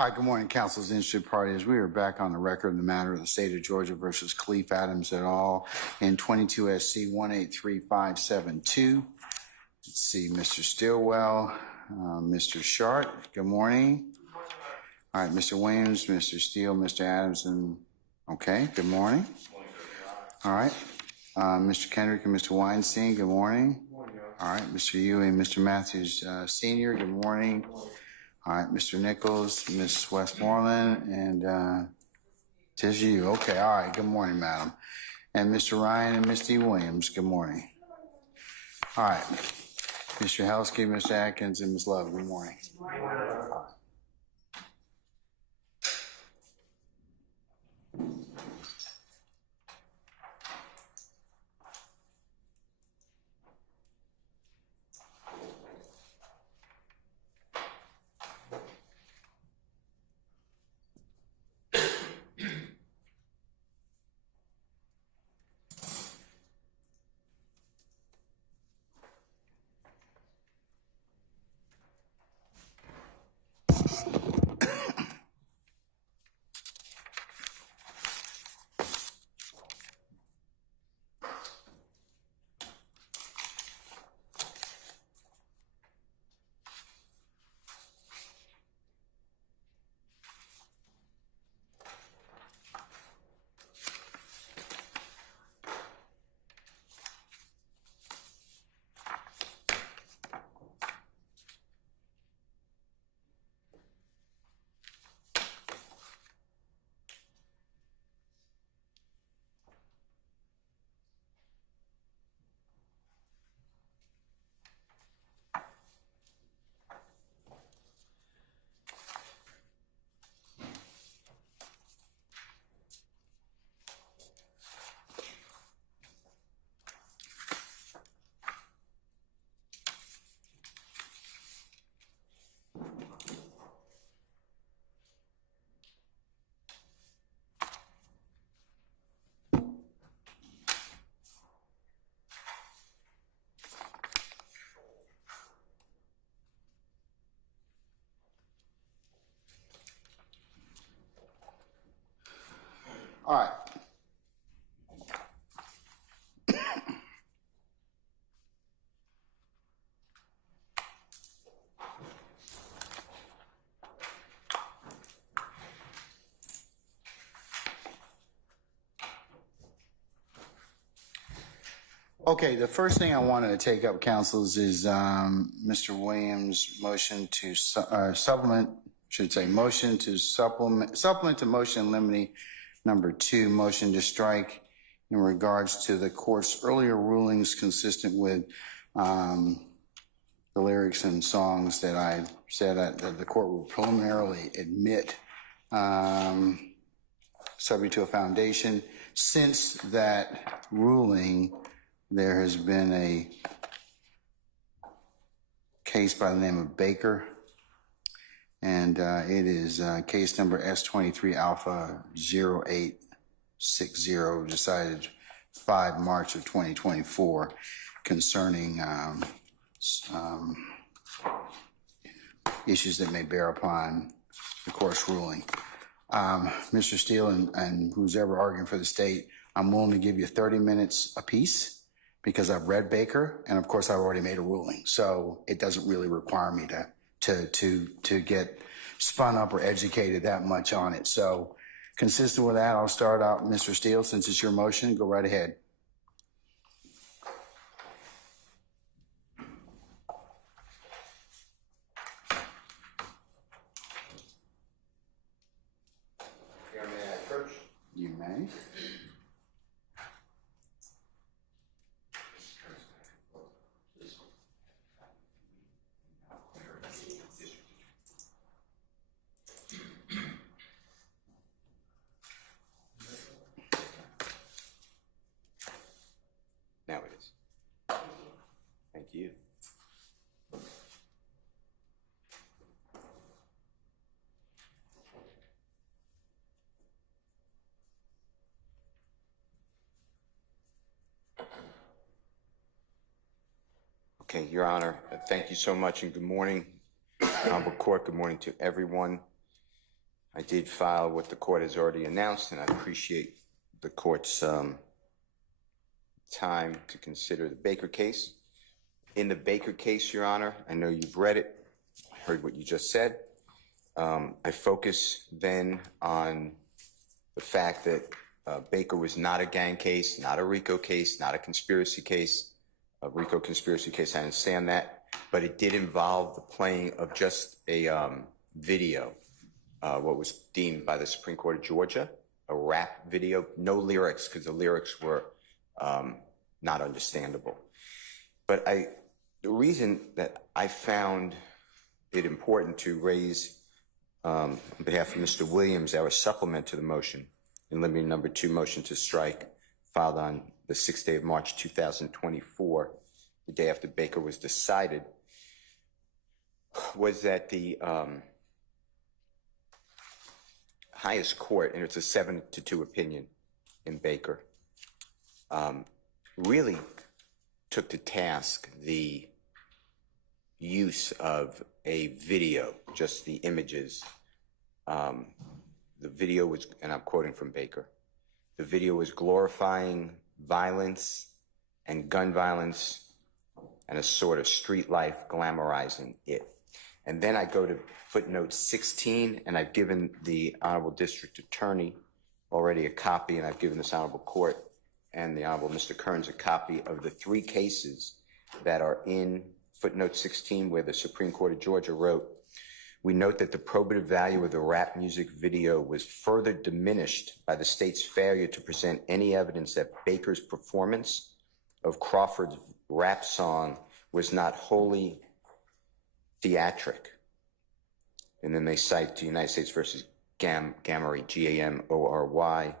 Hi, good morning, council's interested parties. We are back on the record in the matter of the state of Georgia versus Khalif Adams et al. In 22 SC 183572. Let's see, Mr. Stillwell, Mr. Sharp, good morning. All right, Mr. Williams, Mr. Steele, Mr. Adams, and okay, good morning. All right, Mr. Kendrick and Mr. Weinstein, good morning. All right, Mr. Ewing, Mr. Matthews, Senior, good morning. All right, Mr. Nichols, Ms. Westmoreland, and tis you. Okay, all right, good morning, madam. And Mr. Ryan and Ms. D. Williams, good morning. All right, Mr. Helsky, Mr. Atkins, and Ms. Love, good morning. Good morning. All right. Okay, the first thing I wanted to take up, councils, is Mr. Williams' motion to motion to supplement to motion limine number 2, motion to strike in regards to the court's earlier rulings consistent with the lyrics and songs that I said that the court will preliminarily admit subject to a foundation. Since that ruling, there has been a case by the name of Baker, and it is case number S23 Alpha 0860, decided 5 March of 2024, concerning issues that may bear upon the court's ruling. Mr. Steele and who's ever arguing for the state, I'm willing to give you 30 minutes apiece, because I've read Baker, and of course I've already made a ruling, so it doesn't really require me to get spun up or educated that much on it. So consistent with that, I'll start out, Mr. Steele, since it's your motion, go right ahead. You may. Now it is. Thank you. Okay, Your Honor, thank you so much, and good morning, Honorable Court. Good morning to everyone. I did file what the court has already announced, and I appreciate the court's time to consider the Baker case. In the Baker case, Your Honor, I know you've read it, heard what you just said. I focus then on the fact that Baker was not a gang case, not a RICO case, not a conspiracy case. A RICO conspiracy case, I understand that, but it did involve the playing of just a video, what was deemed by the Supreme Court of Georgia, a rap video, no lyrics, because the lyrics were not understandable. But the reason that I found it important to raise, on behalf of Mr. Williams, our supplement to the motion, in limine number 2 motion to strike, filed on the 6th day of March 2024, the day after Baker was decided, was that the highest court, and it's a 7-2 opinion in Baker, really took to task the use of a video, just the images. The video was, and I'm quoting from Baker, the video was glorifying violence and gun violence and a sort of street life, glamorizing it. And then I go to footnote 16, and I've given the Honorable District Attorney already a copy, and I've given this Honorable Court and the Honorable Mr. Kearns a copy of the 3 cases that are in footnote 16, where the Supreme Court of Georgia wrote, "We note that the probative value of the rap music video was further diminished by the state's failure to present any evidence that Baker's performance of Crawford's rap song was not wholly theatric." And then they cite the United States versus Gamory, G-A-M-O-R-Y,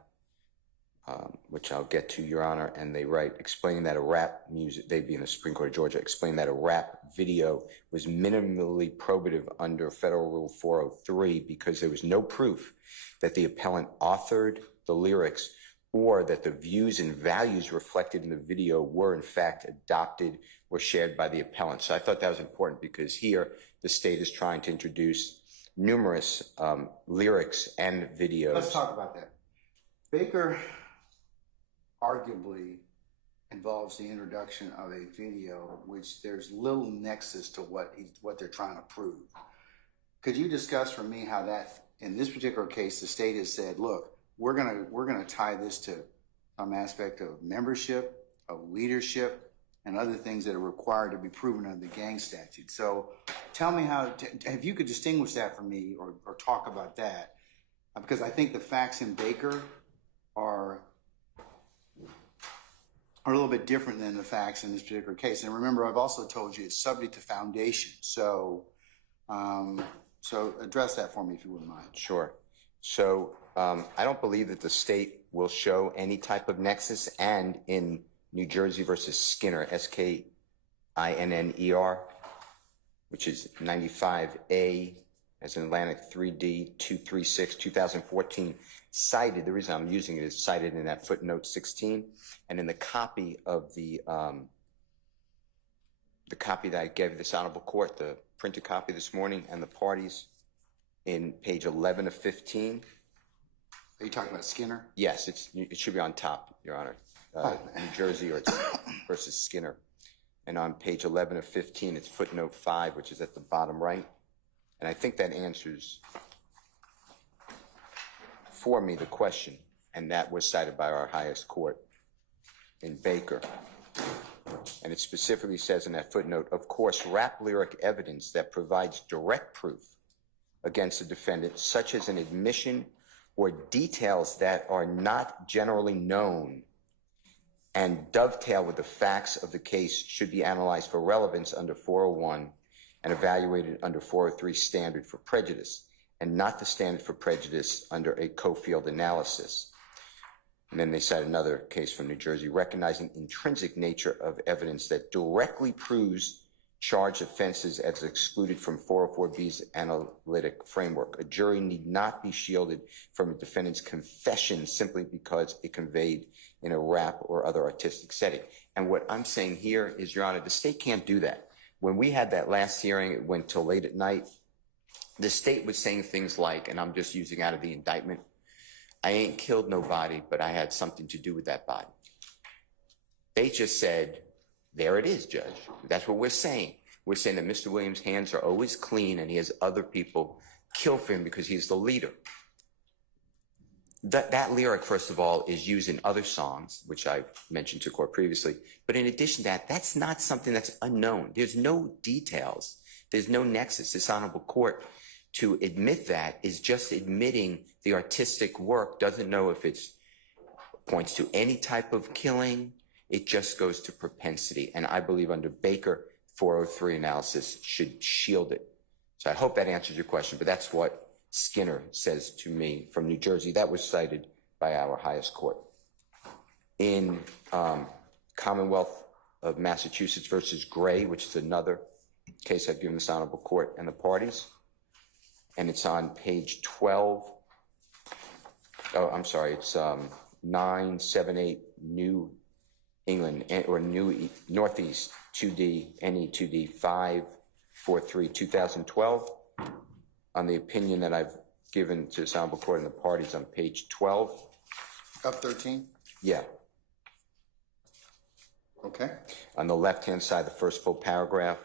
which I'll get to, Your Honor, and they write, explaining that a rap music, they being the Supreme Court of Georgia, explained that a rap video was minimally probative under Federal Rule 403 because there was no proof that the appellant authored the lyrics or that the views and values reflected in the video were in fact adopted or shared by the appellant. So I thought that was important because here the state is trying to introduce numerous lyrics and videos. Let's talk about that. Baker arguably involves the introduction of a video which there's little nexus to what they're trying to prove. Could you discuss for me how that, in this particular case, the state has said, look, we're gonna tie this to some aspect of membership, of leadership, and other things that are required to be proven under the gang statute. So tell me how, if you could distinguish that for me or talk about that, because I think the facts in Baker are a little bit different than the facts in this particular case. And remember, I've also told you it's subject to foundation. So, so address that for me if you wouldn't mind. Sure. So I don't believe that the state will show any type of nexus, and in New Jersey versus Skinner, S-K-I-N-N-E-R, which is 95A as in Atlantic 3D 236, 2014, cited, the reason I'm using it is cited in that footnote 16, and in the copy of the copy that I gave this Honorable Court, the printed copy this morning, and the parties in page 11 of 15. Are you talking about Skinner? Yes, it should be on top, Your Honor. New Jersey or versus Skinner. And on page 11 of 15, it's footnote 5, which is at the bottom right. And I think that answers for me the question, and that was cited by our highest court in Baker. And it specifically says in that footnote, of course, rap lyric evidence that provides direct proof against a defendant, such as an admission or details that are not generally known and dovetail with the facts of the case, should be analyzed for relevance under 401 and evaluated under 403 standard for prejudice, and not the standard for prejudice under a Cofield analysis. And then they cite another case from New Jersey, recognizing intrinsic nature of evidence that directly proves charged offenses as excluded from 404B's analytic framework. A jury need not be shielded from a defendant's confession simply because it conveyed in a rap or other artistic setting. And what I'm saying here is, Your Honor, the state can't do that. When we had that last hearing, it went till late at night. the state was saying things like, and I'm just using out of the indictment, I ain't killed nobody, but I had something to do with that body. They just said, there it is, Judge. That's what we're saying. We're saying that Mr. Williams' hands are always clean and he has other people kill for him because he's the leader. That lyric, first of all, is used in other songs, which I've mentioned to court previously. But in addition to that, that's not something that's unknown. There's no details. There's no nexus. This honorable court, to admit that, is just admitting the artistic work, doesn't know if it points to any type of killing. It just goes to propensity. And I believe under Baker, 403 analysis should shield it. So I hope that answers your question, but that's what Skinner says to me from New Jersey. That was cited by our highest court. In Commonwealth of Massachusetts versus Gray, which is another case I've given this honorable court and the parties, and it's on page 12. Oh, I'm sorry, it's 978 New England, or New Northeast 2D, NE 2D 543, 2012. On the opinion that I've given to this honorable court and the parties on page 12. Up 13? Yeah. Okay. On the left-hand side, the first full paragraph,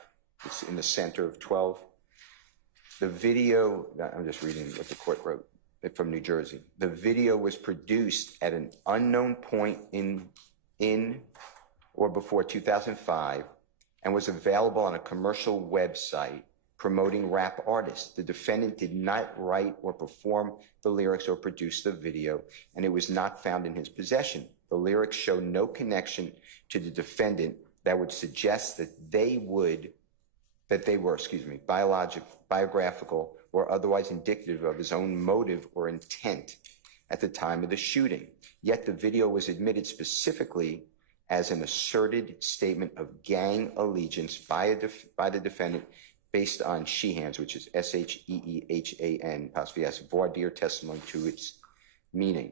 it's in the center of 12. The video, I'm just reading what the court wrote from New Jersey. The video was produced at an unknown point in or before 2005 and was available on a commercial website promoting rap artists. The defendant did not write or perform the lyrics or produce the video, and it was not found in his possession. The lyrics show no connection to the defendant that would suggest that they were, biographical or otherwise indicative of his own motive or intent at the time of the shooting. Yet the video was admitted specifically as an asserted statement of gang allegiance by the defendant based on Sheehan's, which is S-H-E-E-H-A-N, apostrophe S, voir dire testimony to its meaning.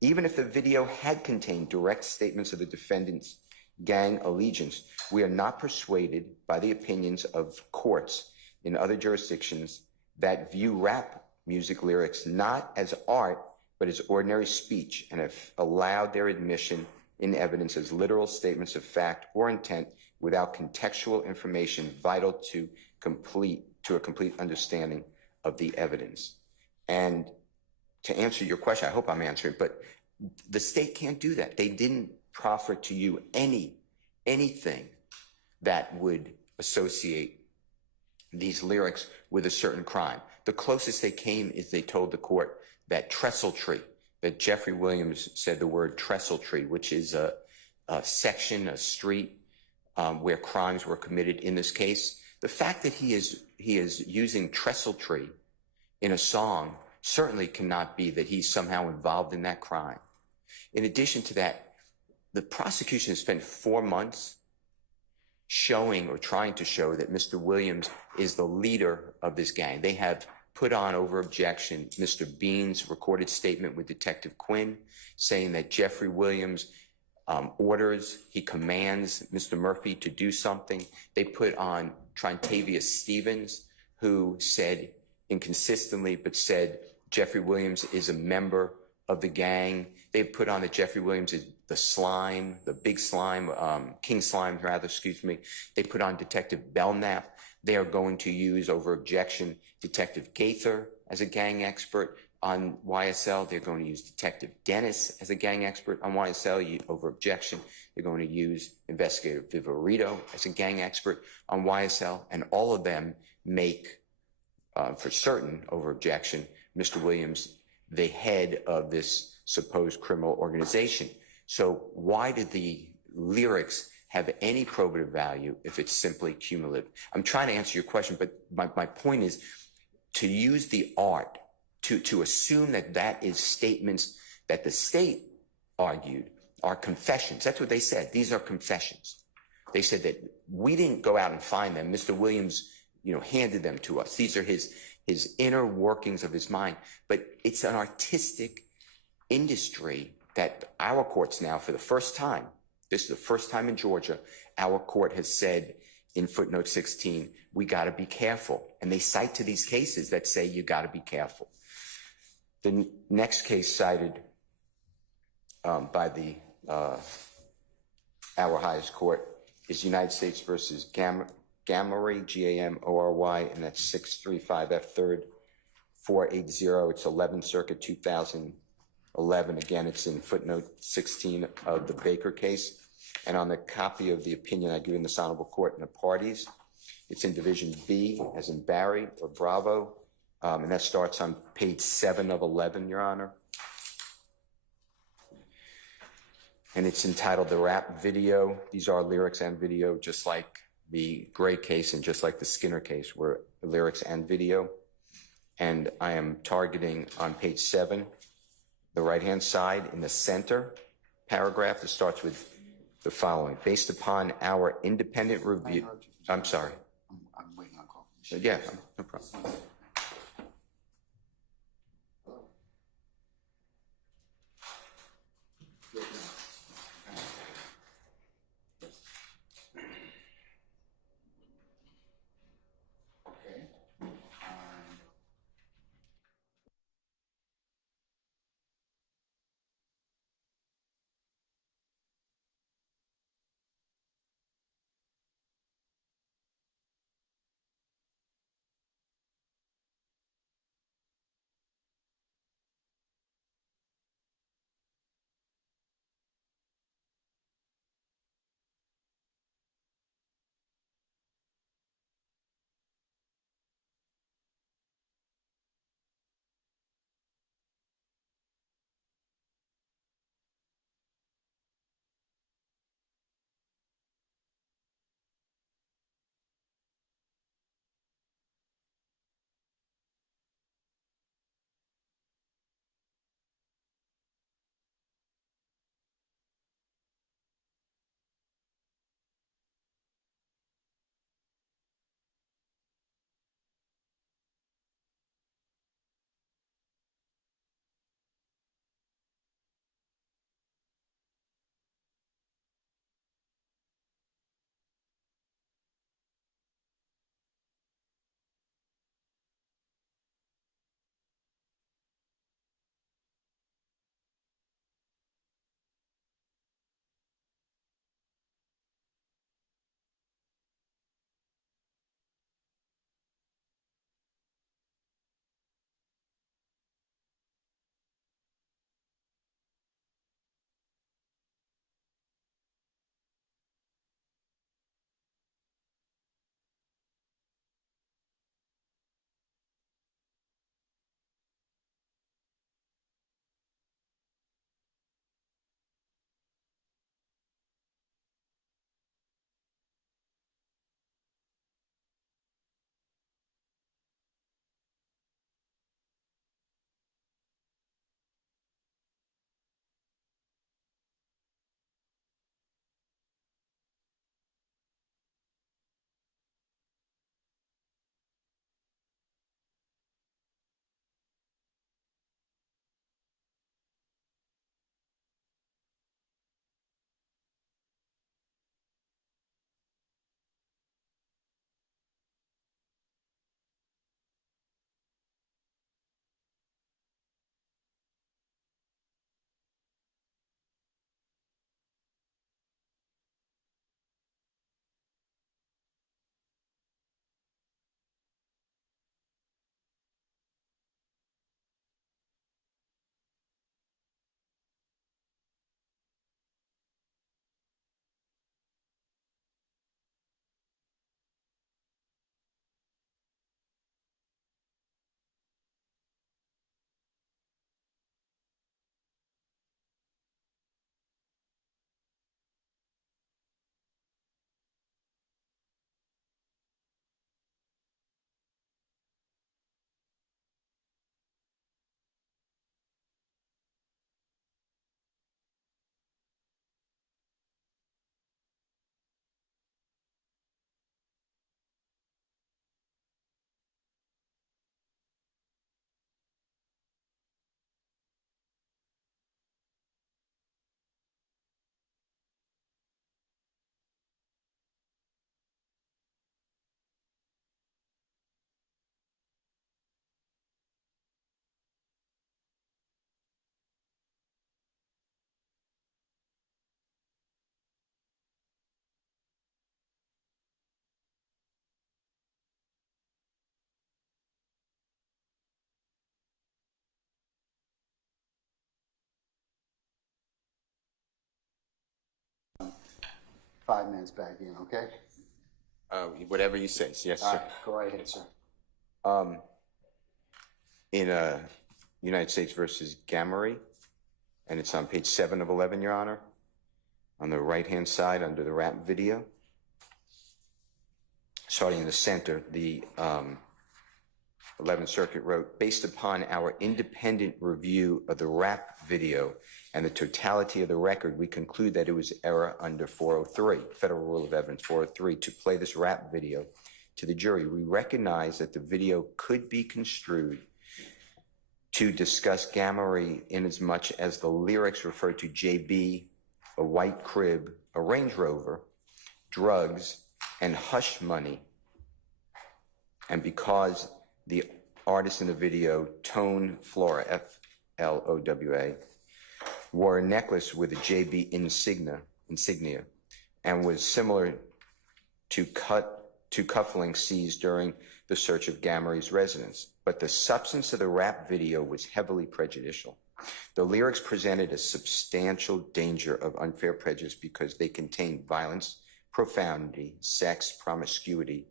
Even if the video had contained direct statements of the defendant's gang allegiance, we are not persuaded by the opinions of courts in other jurisdictions that view rap music lyrics not as art, but as ordinary speech, and have allowed their admission in evidence as literal statements of fact or intent without contextual information vital to a complete understanding of the evidence. And to answer your question, I hope I'm answering, but the state can't do that. They didn't proffer to you anything that would associate these lyrics with a certain crime. The closest they came is they told the court that trestle tree, that Jeffery Williams said the word trestle tree, which is a section, a street where crimes were committed in this case. The fact that he is using trestle tree in a song certainly cannot be that he's somehow involved in that crime. In addition to that, the prosecution has spent 4 months showing or trying to show that Mr. Williams is the leader of this gang. They have put on over objection Mr. Bean's recorded statement with Detective Quinn saying that Jeffery Williams orders, he commands Mr. Murphy to do something. They put on Trontavious Stevens, who said inconsistently, but said Jeffery Williams is a member of the gang. They put on that Jeffery Williams is the slime, the big slime, King Slime, rather, excuse me. They put on Detective Belknap. They are going to use, over objection, Detective Gaither as a gang expert on YSL. They're going to use Detective Dennis as a gang expert on YSL. Over objection, they're going to use Investigator Viverito as a gang expert on YSL. And all of them make, for certain, over objection, Mr. Williams the head of this supposed criminal organization. So why did the lyrics have any probative value if it's simply cumulative? I'm trying to answer your question, but my point is to use the art, to assume that that is statements that the state argued are confessions. That's what they said. These are confessions. They said that we didn't go out and find them. Mr. Williams, handed them to us. These are his inner workings of his mind. But it's an artistic industry that our courts now, for the first time, this is the first time in Georgia, our court has said in footnote 16, we got to be careful. And they cite to these cases that say you got to be careful. The next case cited by our highest court is United States versus Gamory, G-A-M-O-R-Y, and that's 635 F. 3rd, 480. It's 11th Circuit, 2011. Again, it's in footnote 16 of the Baker case. And on the copy of the opinion I give in this honorable court and the parties, it's in Division B, as in Barry or Bravo, and that starts on page 7 of 11, Your Honor. And it's entitled The Rap Video. These are lyrics and video, just like the Gray case and just like the Skinner case, were lyrics and video. And I am targeting on page 7, the right-hand side in the center paragraph that starts with the following. Based upon our independent review. I'm sorry. I'm waiting on call. Yeah, no problem. 5 minutes back in, okay? Whatever you say. Yes, All sir. right, go right ahead, sir. In United States versus Gamery, and it's on page 7 of 11, Your Honor, on the right-hand side under the rap video. Starting in the center, the 11th Circuit wrote, based upon our independent review of the rap video and the totality of the record, we conclude that it was error under 403, Federal Rule of Evidence 403, to play this rap video to the jury. We recognize that the video could be construed to discuss Gamery inasmuch as the lyrics refer to JB, a white crib, a Range Rover, drugs, and hush money. And because the artist in the video, Tone Flora, F-L-O-W-A, wore a necklace with a JB insignia and was similar to cufflinks seized during the search of Gamery's residence. But the substance of the rap video was heavily prejudicial. The lyrics presented a substantial danger of unfair prejudice because they contained violence, profanity, sex, promiscuity,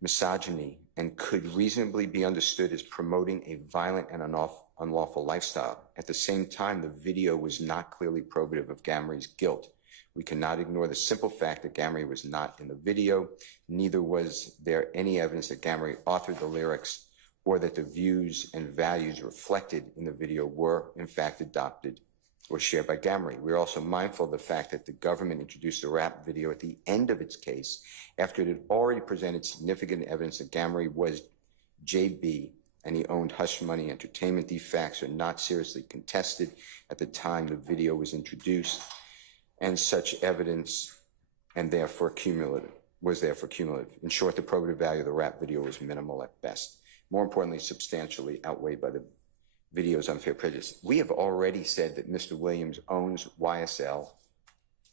misogyny, and could reasonably be understood as promoting a violent and unlawful lifestyle. At the same time, the video was not clearly probative of Gamery's guilt. We cannot ignore the simple fact that Gamery was not in the video. Neither was there any evidence that Gamery authored the lyrics or that the views and values reflected in the video were, in fact, adopted or shared by Gamery. We're also mindful of the fact that the government introduced the rap video at the end of its case after it had already presented significant evidence that Gamery was JB and he owned Hush Money Entertainment. These facts are not seriously contested at the time the video was introduced, and such evidence was therefore cumulative. In short, the probative value of the rap video was minimal at best. More importantly, substantially outweighed by the video's unfair prejudice. We have already said that Mr. Williams owns YSL.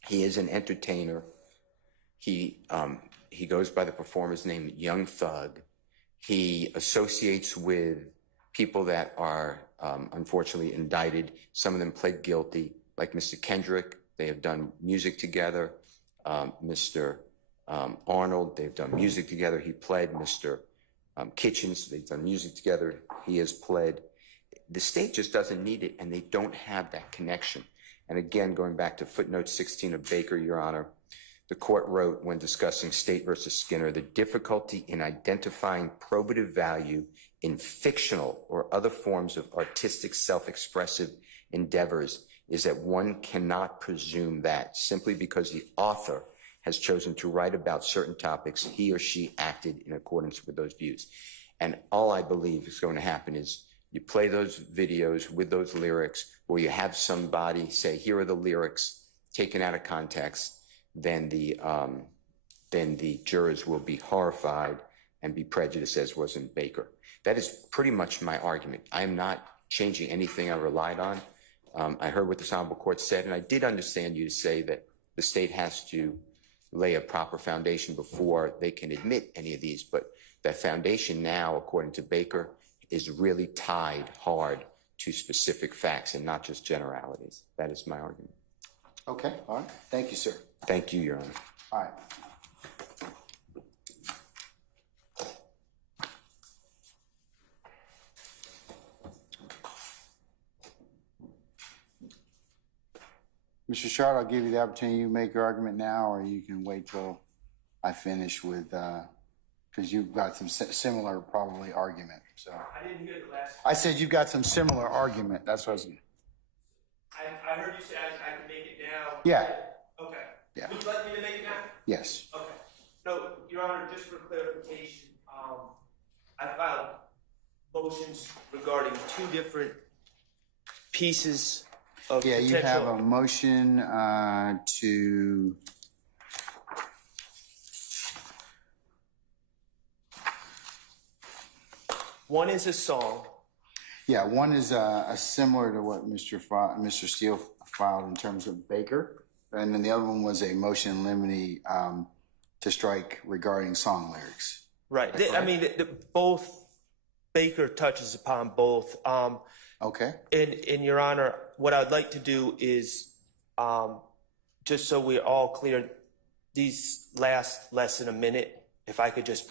He is an entertainer. He goes by the performer's name Young Thug. He associates with people that are unfortunately indicted. Some of them pled guilty, like Mr. Kendrick. They have done music together. Mr. Arnold, they've done music together. He pled. Mr. Kitchens, they've done music together. He has pled. The state just doesn't need it, and they don't have that connection. And again, going back to footnote 16 of Baker, Your Honor, the court wrote when discussing State versus Skinner, the difficulty in identifying probative value in fictional or other forms of artistic self-expressive endeavors is that one cannot presume that simply because the author has chosen to write about certain topics, he or she acted in accordance with those views. And all I believe is going to happen is you play those videos with those lyrics, or you have somebody say, here are the lyrics, taken out of context, then the jurors will be horrified and be prejudiced, as was in Baker. That is pretty much my argument. I am not changing anything I relied on. I heard what this honorable court said, and I did understand you to say that the state has to lay a proper foundation before they can admit any of these, but that foundation now, according to Baker, is really tied hard to specific facts and not just generalities. That is my argument. Okay, all right. Thank you, sir. Thank you, Your Honor. All right. Mr. Shard, I'll give you the opportunity to make your argument now, or you can wait till I finish with, because you've got some similar probably argument. So I didn't hear the last. I said you've got some similar argument. That's what I was. I heard you say I can make it now. Yeah. Okay. Yeah. Would you like me to make it now? Yes. Okay. No, Your Honor, just for clarification, I filed motions regarding two different pieces of Yeah, potential. you have a motion to. One is a song. Yeah, one is similar to what Mr. Steele filed in terms of Baker, and then the other one was a motion in limine to strike regarding song lyrics. Right. I mean, both Baker touches upon both. Okay. And Your Honor, what I'd like to do is, just so we're all clear, these last less than a minute. If I could just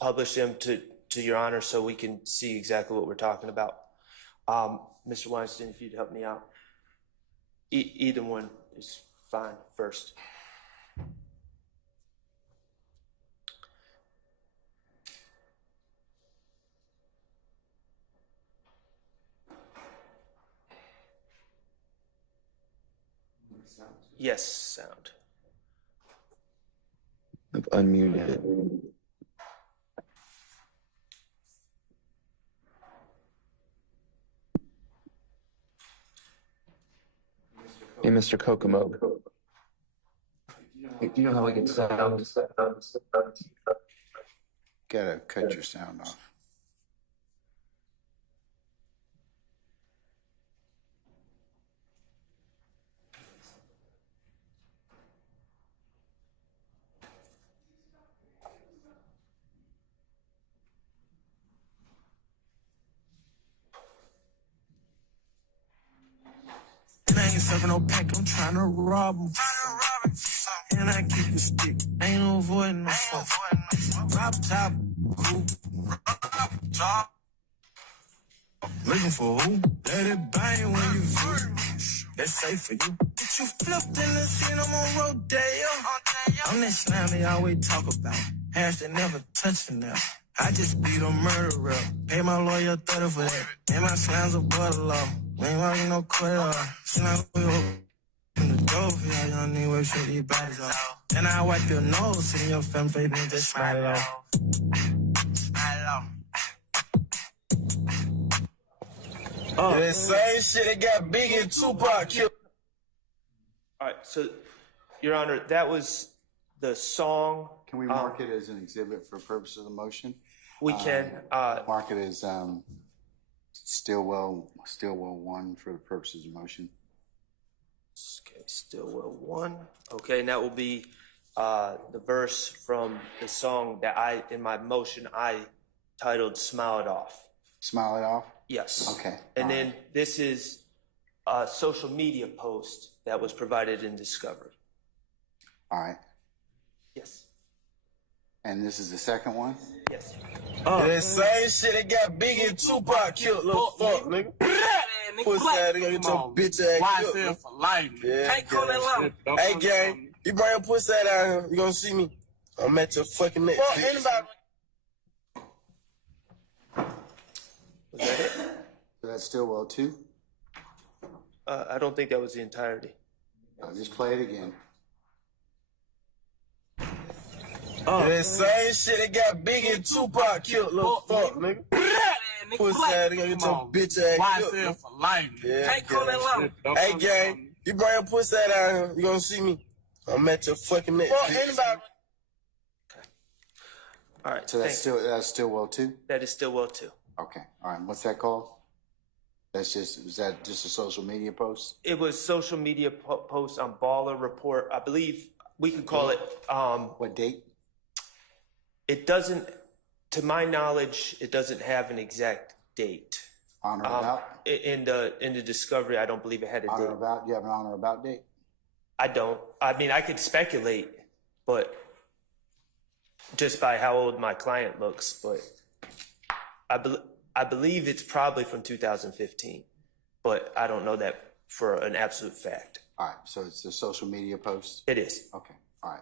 publish them to Your Honor so we can see exactly what we're talking about. Mr. Weinstein, if you'd help me out. Either one is fine first. Yes, sound. I've unmuted it. Hey, Mr. Kokomo. Do you know how I get sound? Gotta cut your sound off. I ain't serving no pack, I'm tryna rob him. And I keep a stick, ain't no avoiding no fuck. Drop top, cool. Top. Looking for who? Let it bang when you view. That's safe for you. Get you flipped in the scene, I'm on rodeo. I'm that slime they always talk about. Hash that never touching them. I just beat a murderer. Pay my lawyer 30 for that. And my slime's a butter law. We ain't walking no quarter. Slime we in the door for y'all young niggas. Where shit these bodies off. And I wipe your nose, see your femme baby and just smile it off. Smile it off. Yeah, that same shit that got Big and Tupac killed. All right, so, Your Honor, that was the song. Can we mark it as an exhibit for purposes of the motion? We can. Mark it as Stillwell 1 for the purposes of motion. Okay, Stillwell 1. Okay, and that will be the verse from the song that in my motion, I titled Smile It Off. Smile it off? Yes. Okay. And then this is a social media post that was provided in discovery. All right. Yes. And this is the second one? Yes. Yeah, that same shit that got Big and Tupac killed, little fuck, nigga. Pussy ass nigga, get your bitch ass killed. YSL for life. Yeah. Can't call that line. Hey, gang, you bring your pussy ass down here, you gonna see me. I'm at your fucking neck. Fuck anybody. Was that it? So that's Stillwell 2? I don't think that was the entirety. I'll just play it again. Yeah, that same shit that got Big and Tupac killed, little fuck, nigga. Pussy ass nigga, get your bitch ass killed. YSL for life. Yeah. Can't call that line. Hey, gang, you bring your pussy ass down here, you gonna see me. I'm at your fucking neck. Fuck anybody. All right. So that's Stillwell 2? That is Stillwell 2. Okay. All right. What's that called? Is that just a social media post? It was social media post on Baller Report. I believe we could call it. What date? It doesn't, to my knowledge, it doesn't have an exact date. On or about? In the discovery, I don't believe it had a On or date. about? Do you have an on or about date? I don't. I mean, I could speculate, but just by how old my client looks, but I believe it's probably from 2015, but I don't know that for an absolute fact. All right. So it's a social media post? It is. Okay. All right.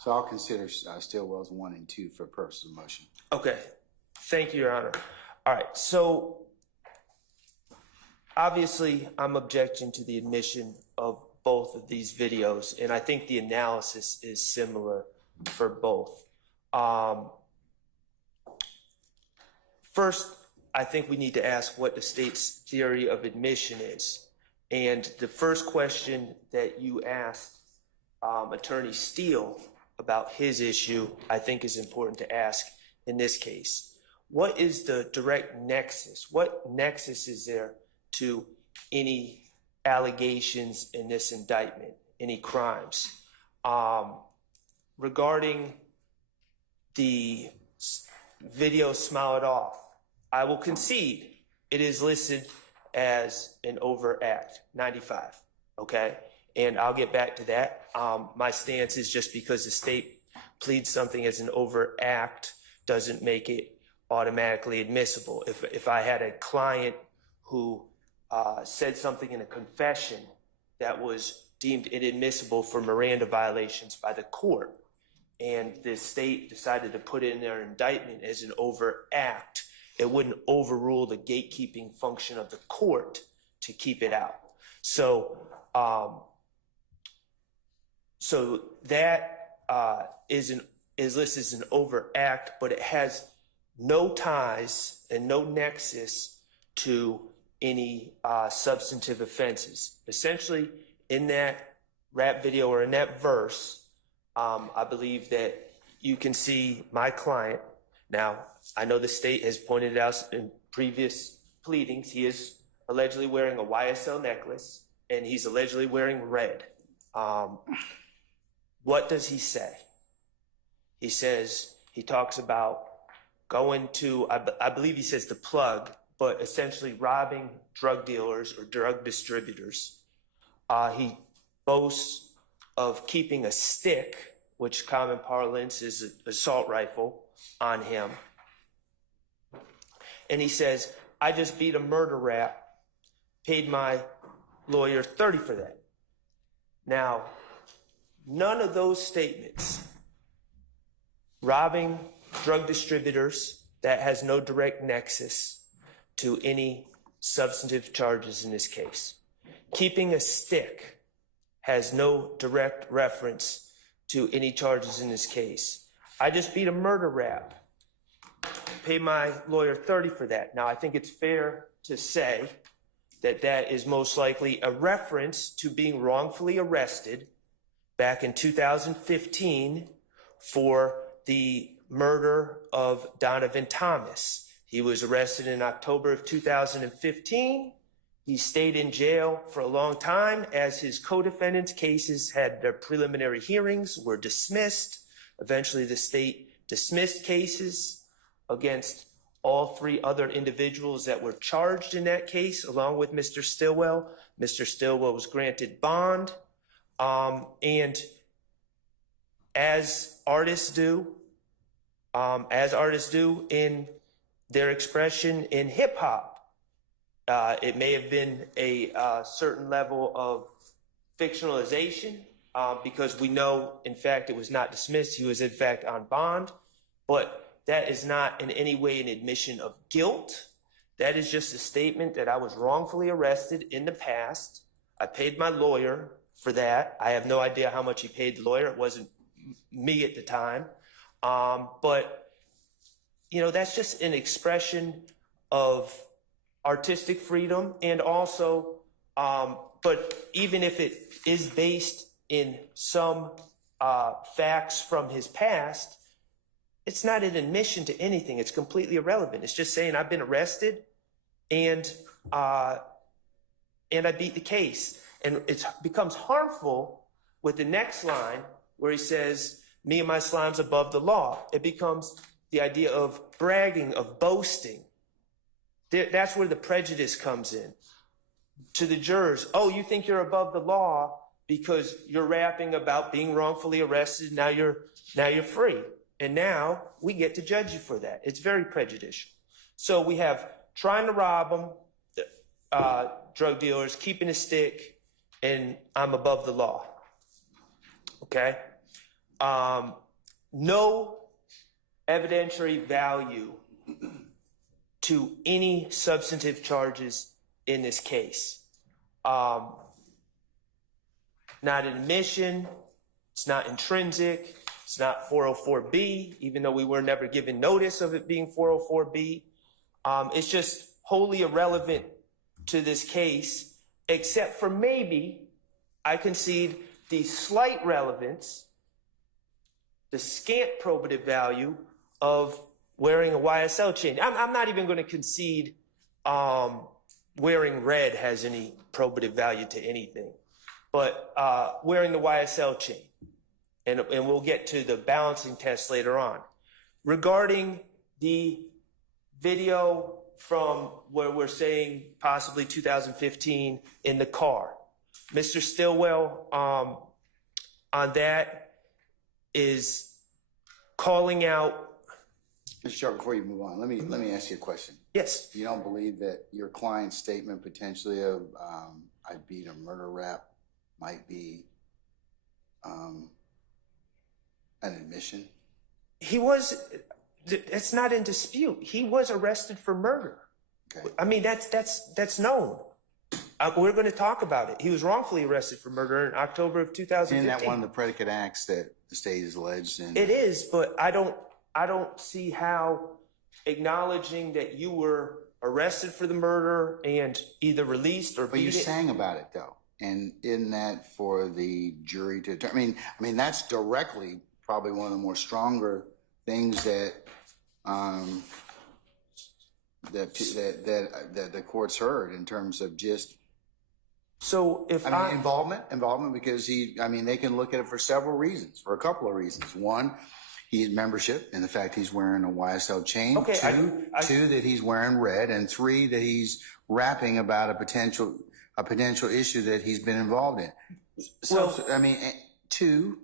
So I'll consider Stillwell's 1 and 2 for purposes of motion. Okay. Thank you, Your Honor. All right. So obviously, I'm objecting to the admission of both of these videos, and I think the analysis is similar for both. First, I think we need to ask what the state's theory of admission is. And the first question that you asked Attorney Steele about his issue, I think is important to ask in this case. What is the direct nexus? What nexus is there to any allegations in this indictment, any crimes? Regarding the video Smile It Off, I will concede it is listed as an overt act, 95, okay? and I'll get back to that. My stance is just because the state pleads something as an overt act doesn't make it automatically admissible. If I had a client who said something in a confession that was deemed inadmissible for Miranda violations by the court, and the state decided to put it in their indictment as an overt act, it wouldn't overrule the gatekeeping function of the court to keep it out. So that is listed as an overt act, but it has no ties and no nexus to any substantive offenses. Essentially, in that rap video or in that verse, I believe that you can see my client. Now, I know the state has pointed out in previous pleadings, he is allegedly wearing a YSL necklace, and he's allegedly wearing red. What does he say? He says, he talks about going to, I believe he says the plug, but essentially robbing drug dealers or drug distributors. He boasts of keeping a stick, which common parlance is an assault rifle, on him. And he says, I just beat a murder rap, paid my lawyer $30 for that. Now, none of those statements, robbing drug distributors, that has no direct nexus to any substantive charges in this case. Keeping a stick has no direct reference to any charges in this case. I just beat a murder rap, pay my lawyer $30 for that. Now, I think it's fair to say that that is most likely a reference to being wrongfully arrested back in 2015 for the murder of Donovan Thomas. He was arrested in October of 2015. He stayed in jail for a long time as his co-defendants' cases had their preliminary hearings, were dismissed. Eventually, the state dismissed cases against all three other individuals that were charged in that case, along with Mr. Stillwell. Mr. Stillwell was granted bond. And as artists do in their expression in hip hop, it may have been a certain level of fictionalization because we know, in fact, it was not dismissed. He was, in fact, on bond. But that is not in any way an admission of guilt. That is just a statement that I was wrongfully arrested in the past. I paid my lawyer for that. I have no idea how much he paid the lawyer. It wasn't me at the time. But, you know, that's just an expression of artistic freedom, and also, but even if it is based in some facts from his past, it's not an admission to anything. It's completely irrelevant. It's just saying I've been arrested and I beat the case. And it becomes harmful with the next line where he says, me and my slime's above the law. It becomes the idea of bragging, of boasting. That's where the prejudice comes in. To the jurors, oh, you think you're above the law because you're rapping about being wrongfully arrested. Now you're free. And now we get to judge you for that. It's very prejudicial. So we have trying to rob them, drug dealers, keeping a stick, and I'm above the law. Okay? No evidentiary value to any substantive charges in this case. Not an admission, it's not intrinsic, it's not 404B, even though we were never given notice of it being 404B. It's just wholly irrelevant to this case, except for maybe, I concede, the slight relevance, the scant probative value of wearing a YSL chain. I'm not even going to concede wearing red has any probative value to anything, but wearing the YSL chain. And we'll get to the balancing test later on. Regarding the video from where we're saying possibly 2015 in the car, Mr. Stillwell, on that is calling out. Mr. Sharp, before you move on, let me ask you a question. Yes. You don't believe that your client's statement potentially of I beat a murder rap might be an admission? It's not in dispute. He was arrested for murder. Okay. I mean, that's known. We're going to talk about it. He was wrongfully arrested for murder in October of 2015. Isn't that one of the predicate acts that the state has alleged? It is, but I don't see how acknowledging that you were arrested for the murder and either released or But you beat it. sang about it though, and in that for the jury to determine. I mean that's directly probably one of the more stronger things that that the courts heard in terms of just. So if I mean, involvement because they can look at it for several reasons, for a couple of reasons. One, he's membership and the fact he's wearing a YSL chain. Okay, Two, that he's wearing red, and three, that he's rapping about a potential issue that he's been involved in. So, two,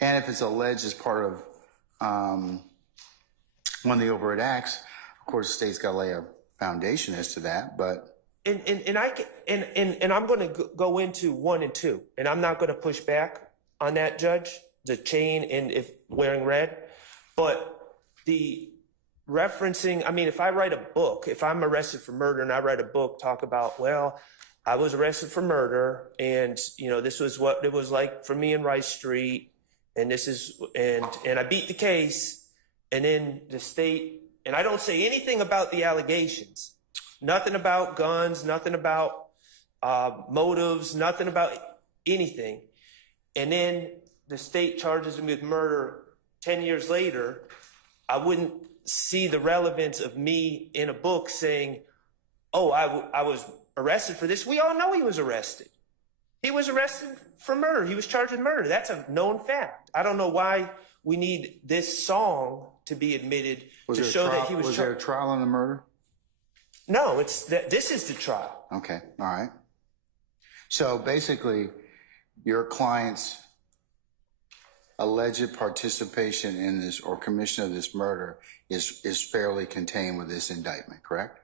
and if it's alleged as part of one of the overt acts, of course, the state's got to lay a foundation as to that, but. And I'm going to go into 1 and 2, and I'm not going to push back on that, Judge, the chain and if wearing red, but the referencing. I mean, if I write a book, if I'm arrested for murder and I write a book, talk about, well, I was arrested for murder, and this was what it was like for me in Rice Street, and this is and I beat the case, and then the state, and I don't say anything about the allegations. Nothing about guns, nothing about motives, nothing about anything. And then the state charges him with murder 10 years later. I wouldn't see the relevance of me in a book saying, oh, I was arrested for this. We all know he was arrested. He was arrested for murder. He was charged with murder. That's a known fact. I don't know why we need this song to be admitted to show that he was. Was there a trial on the murder? No, this is the trial. Okay, all right. So basically, your client's alleged participation in this or commission of this murder is fairly contained with this indictment, correct?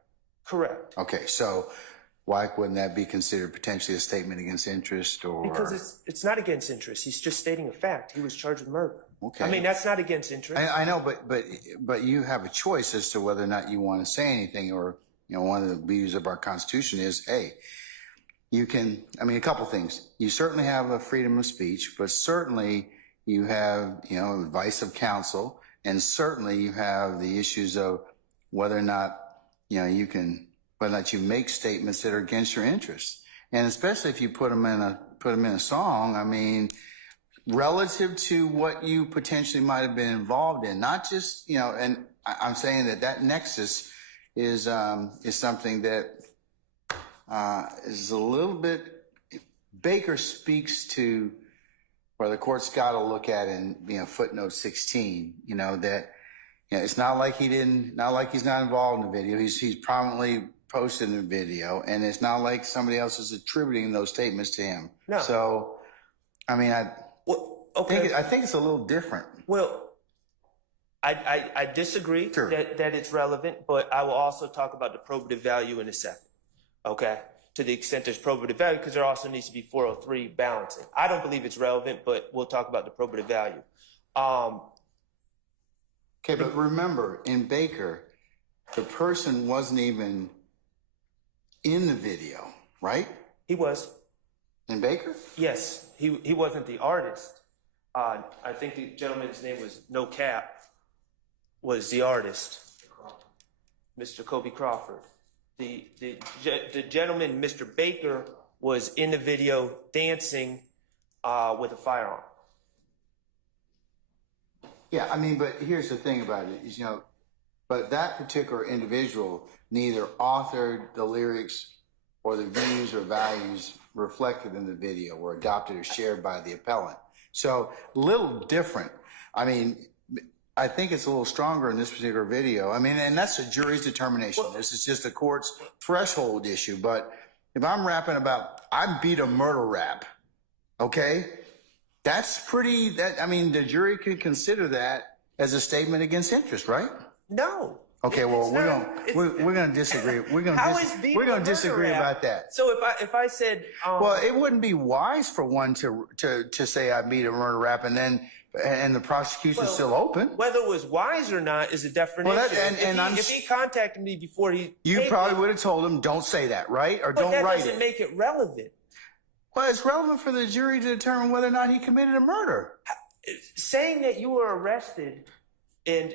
Correct. Okay, so why wouldn't that be considered potentially a statement against interest or? Because it's not against interest. He's just stating a fact. He was charged with murder. Okay. I mean, that's not against interest. I know, but you have a choice as to whether or not you want to say anything or. One of the views of our Constitution is, hey, you can, a couple things. You certainly have a freedom of speech, but certainly you have, advice of counsel, and certainly you have the issues of whether or not, whether or not you make statements that are against your interests. And especially if you put them in a song, relative to what you potentially might have been involved in, not just, and I'm saying that nexus is something that is a little bit. Baker speaks to, or the court's got to look at in footnote 16. That it's not like he's not involved in the video. He's prominently posted in the video, and it's not like somebody else is attributing those statements to him. No. So, I think it's a little different. Well, I disagree Sure. that it's relevant, but I will also talk about the probative value in a second, okay? To the extent there's probative value, because there also needs to be 403 balancing. I don't believe it's relevant, but we'll talk about the probative value. Okay, but remember, in Baker, the person wasn't even in the video, right? He was. In Baker? Yes, he wasn't the artist. I think the gentleman's name was No Cap. Was the artist, Mr. Kobe Crawford. The gentleman, Mr. Baker, was in the video dancing with a firearm. Yeah, but here's the thing about it is, but that particular individual neither authored the lyrics or the views or values reflected in the video were adopted or shared by the appellant. So a little different. I think it's a little stronger in this particular video. And that's the jury's determination. This is just a court's threshold issue. But if I'm rapping about, I beat a murder rap, okay? That's pretty, I mean, the jury could consider that as a statement against interest, right? No. Okay, well, It's we're gonna disagree. We're How is being gonna a murder disagree rap? about that. So if I said, Well, it wouldn't be wise for one to say I beat a murder rap and the prosecution's still open. whether it was wise or not is a definition. Well, if he contacted me before he, You probably would have told him, don't say that, right? Or but don't that write doesn't it. make it relevant. Well, it's relevant for the jury to determine whether or not he committed a murder. Saying that you were arrested and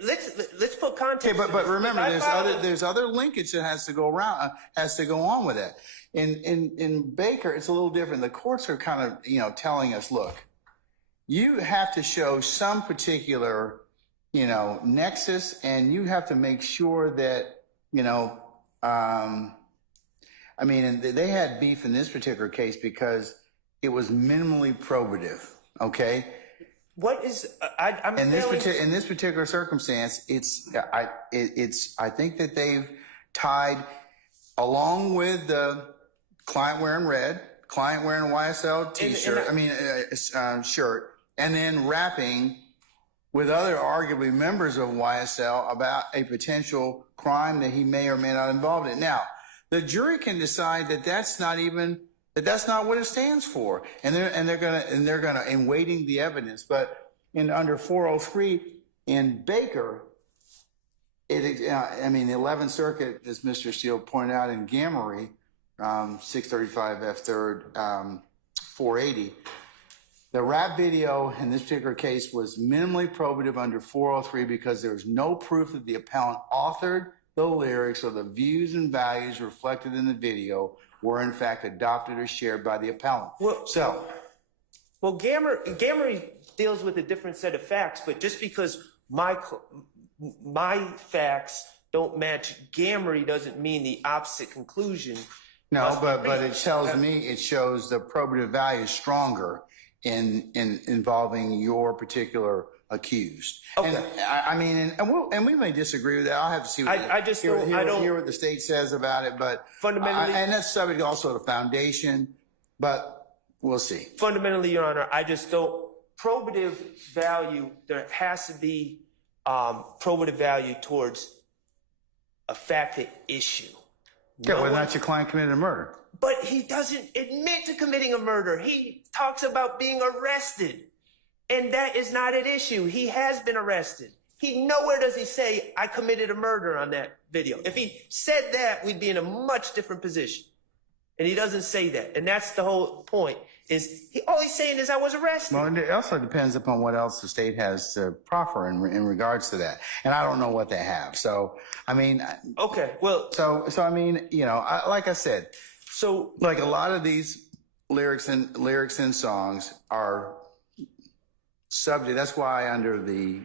let's put context. Okay, but to this, remember, because there's other linkage that has to go on with that. In Baker, it's a little different. The courts are kind of telling us, look, you have to show some particular nexus, and you have to make sure that I mean, and they had beef in this particular case because it was minimally probative. Okay. What is I'm In failing- this particular circumstance, I think that they've tied, along with the client wearing red, client wearing a YSL T-shirt, shirt, and then rapping with other arguably members of YSL about a potential crime that he may or may not involved in. Now, the jury can decide that that's not what it stands for, and they're gonna in weighting the evidence. But under 403 in Baker, the 11th Circuit, as Mr. Steele pointed out in Gamory, 635 F 3rd 480, the rap video in this particular case was minimally probative under 403 because there was no proof that the appellant authored the lyrics or the views and values reflected in the video were in fact adopted or shared by the appellant. Well, Gamory deals with a different set of facts, but just because my facts don't match Gamory doesn't mean the opposite conclusion. No, but it tells me, it shows the probative value is stronger in involving your particular accused. Okay. And we may disagree with that. I'll have to see what hear what the state says about it, but fundamentally, and that's subject also to foundation, but we'll see. Fundamentally, Your Honor, I just don't probative value. There has to be probative value towards a fact at issue. Yeah, whether or not your client committed a murder. But he doesn't admit to committing a murder. He talks about being arrested. And that is not at issue. He has been arrested. Nowhere does he say, I committed a murder on that video. If he said that, we'd be in a much different position. And he doesn't say that. And that's the whole point, is all he's saying is I was arrested. Well, it also depends upon what else the state has to proffer in regards to that. And I don't know what they have. So, I mean. Okay, well. So I mean, like I said, so like a lot of these lyrics and songs are subject. That's why under the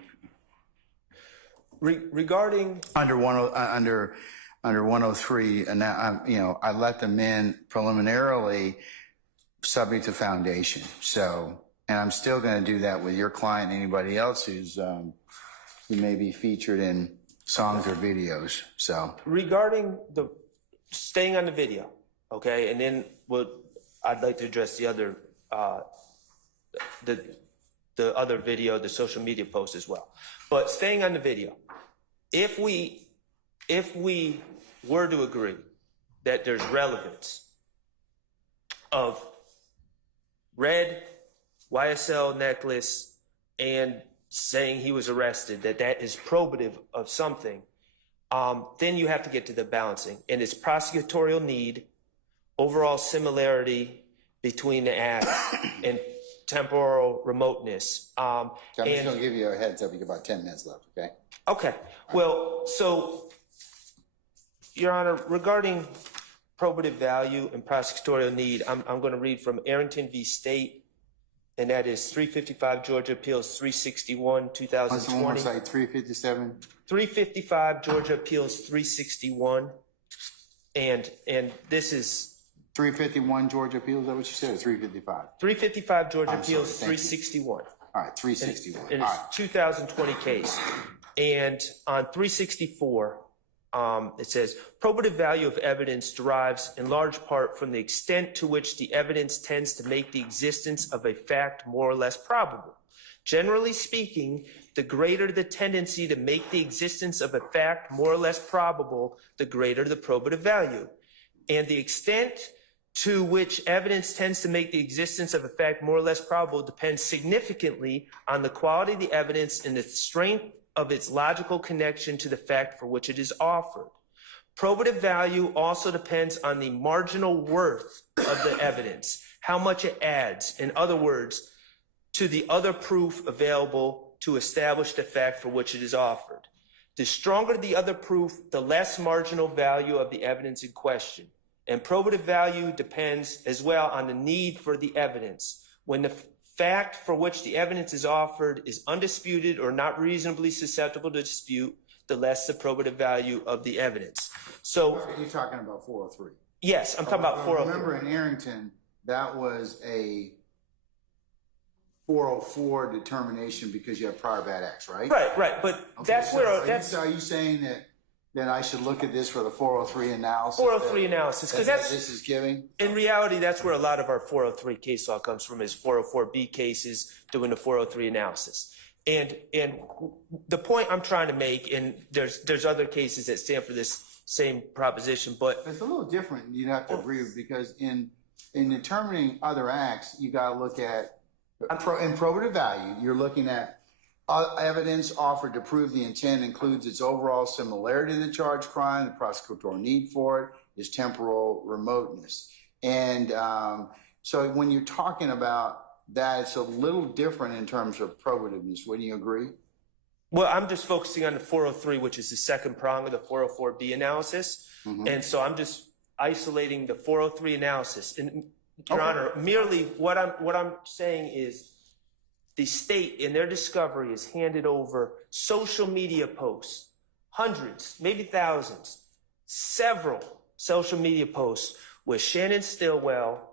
regarding under 103, and now I let them in preliminarily, subject to foundation. So, and I'm still going to do that with your client and anybody else who may be featured in songs or videos. So, regarding staying on the video, okay, and then I'd like to address the other the other video, the social media post as well. But staying on the video, if we were to agree that there's relevance of red YSL necklace and saying he was arrested, that is probative of something, then you have to get to the balancing. And it's prosecutorial need, overall similarity between the act, and temporal remoteness. I'm just going to give you a heads up. You got about 10 minutes left, okay? Okay. Well, so, Your Honor, regarding probative value and prosecutorial need, I'm going to read from Arrington v. State, and that is 355 Georgia Appeals 361, 2020. One more site, 357. 355 Georgia Appeals 361, and this is 351 Georgia Appeals, is that what you said, or 355? 355 Georgia I'm Appeals sorry, thank you. 361. All right, 361. And All it's right. 2020 case. And on 364, It says, probative value of evidence derives in large part from the extent to which the evidence tends to make the existence of a fact more or less probable. Generally speaking, the greater the tendency to make the existence of a fact more or less probable, the greater the probative value. And the extent to which evidence tends to make the existence of a fact more or less probable depends significantly on the quality of the evidence and the strength of its logical connection to the fact for which it is offered. Probative value also depends on the marginal worth of the evidence, how much it adds, in other words, to the other proof available to establish the fact for which it is offered. The stronger the other proof, the less marginal value of the evidence in question. And probative value depends as well on the need for the evidence. When the fact for which the evidence is offered is undisputed or not reasonably susceptible to dispute, the less the probative value of the evidence. So You're talking about 403. yes, I'm talking about 403. Remember in Arrington, that was a 404 determination because you have prior bad acts, right? Right. But Okay, that's so where that's are you saying that I should look at this for the 403 analysis? 403 analysis, because that's this is giving. in reality that's where a lot of our 403 case law comes from, is 404B cases doing the 403 analysis. And the point I'm trying to make, and there's other cases that stand for this same proposition, but It's a little different. You'd have to agree with, because in determining other acts, you got to look at in probative value. You're looking at evidence offered to prove the intent includes its overall similarity to the charged crime, the prosecutorial need for it, is temporal remoteness. And so when you're talking about that, it's a little different in terms of probativeness. Wouldn't you agree? well, I'm just focusing on the 403, which is the second prong of the 404B analysis. And so I'm just isolating the 403 analysis. And Your Honor, merely what I'm saying is the state in their discovery has handed over social media posts, hundreds, maybe thousands, several social media posts with Shannon Stillwell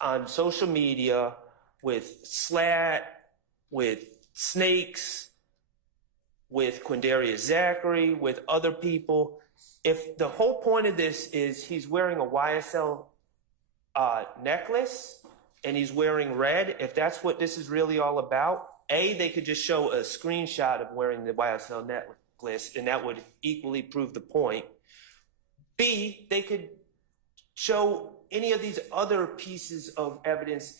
on social media, with Slat, with Snakes, with Quindaria Zachary, with other people. If the whole point of this is he's wearing a YSL necklace and he's wearing red, if that's what this is really all about, A, they could just show a screenshot of wearing the YSL necklace and that would equally prove the point. B, they could show any of these other pieces of evidence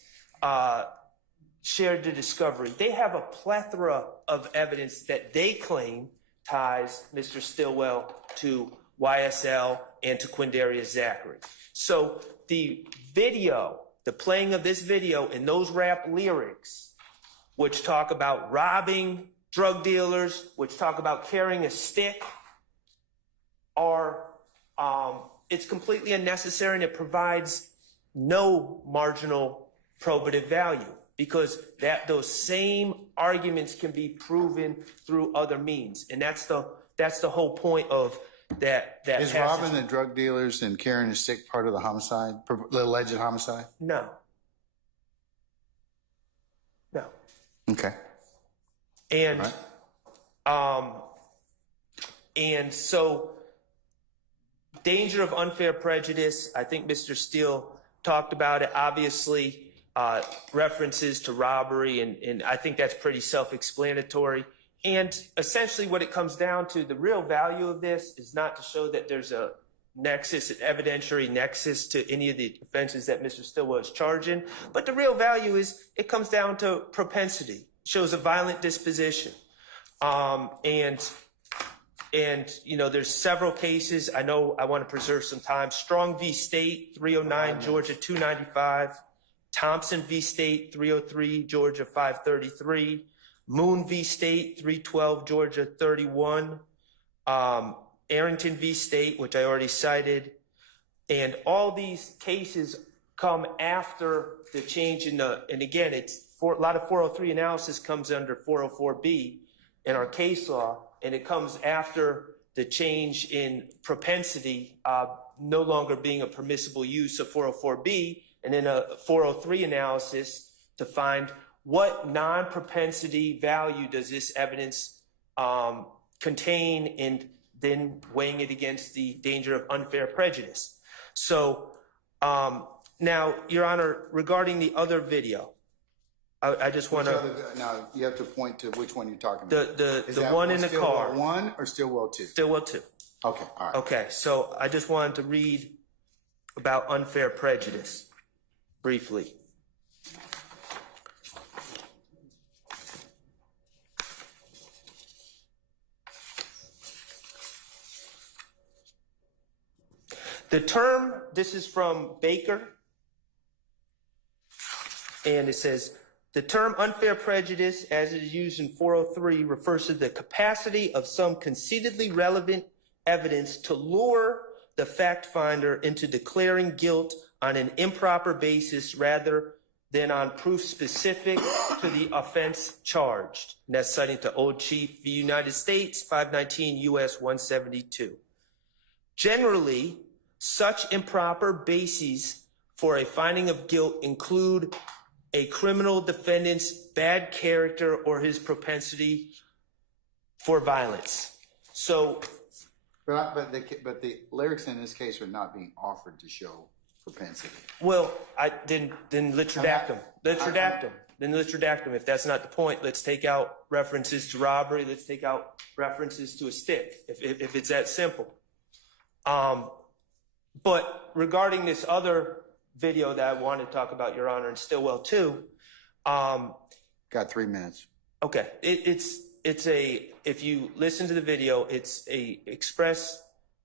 shared to discovery. They have a plethora of evidence that they claim ties Mr. Stillwell to YSL and to Quindaria Zachary. So the video, the playing of this video and those rap lyrics, which talk about robbing drug dealers, which talk about carrying a stick, are it's completely unnecessary, and it provides no marginal probative value, because those same arguments can be proven through other means, and that's the whole point of that Is robbing the drug dealers and carrying a stick part of the homicide, the alleged homicide? No. Okay. And Right. And so danger of unfair prejudice, I think Mr. Steele talked about it. Obviously, references to robbery, and I think that's pretty self-explanatory. And essentially what it comes down to, the real value of this is not to show that there's a nexus, an evidentiary nexus to any of the offenses that Mr. Stillwell is charging, but the real value is it comes down to propensity. It shows a violent disposition. And you know, there's several cases. I know I want to preserve some time. Strong v. State, 309, Georgia 295. Thompson v. State, 303, Georgia 533. Moon v. State, 312, Georgia 31. Arrington v. State, which I already cited. And all these cases come after the change in the, and again, a lot of 403 analysis comes under 404B in our case law, and it comes after the change in propensity no longer being a permissible use of 404B, and then a 403 analysis to find what non-propensity value does this evidence contain, and then weighing it against the danger of unfair prejudice. So now, Your Honor, regarding the other video, I just want to... Now, you have to point to which one you're talking about. The one in the car. Stillwell 1 or Stillwell 2? Stillwell 2. Okay, all right. Okay, so I just wanted to read about unfair prejudice briefly. The term, this is from Baker, and it says, the term unfair prejudice, as it is used in 403, refers to the capacity of some conceitedly relevant evidence to lure the fact finder into declaring guilt on an improper basis rather than on proof specific to the offense charged. And that's citing to Old Chief v. United States, 519 U.S. 172. Generally, such improper bases for a finding of guilt include a criminal defendant's bad character or his propensity for violence. So, But the lyrics in this case are not being offered to show propensity. well, then let's redact them. Let's redact them. Then let's redact them. If that's not the point, let's take out references to robbery. Let's take out references to a stick, if it's that simple. But regarding this other video that I wanted to talk about, Your Honor, in Stillwell 2. Got 3 minutes. Okay, if you listen to the video, it's a express,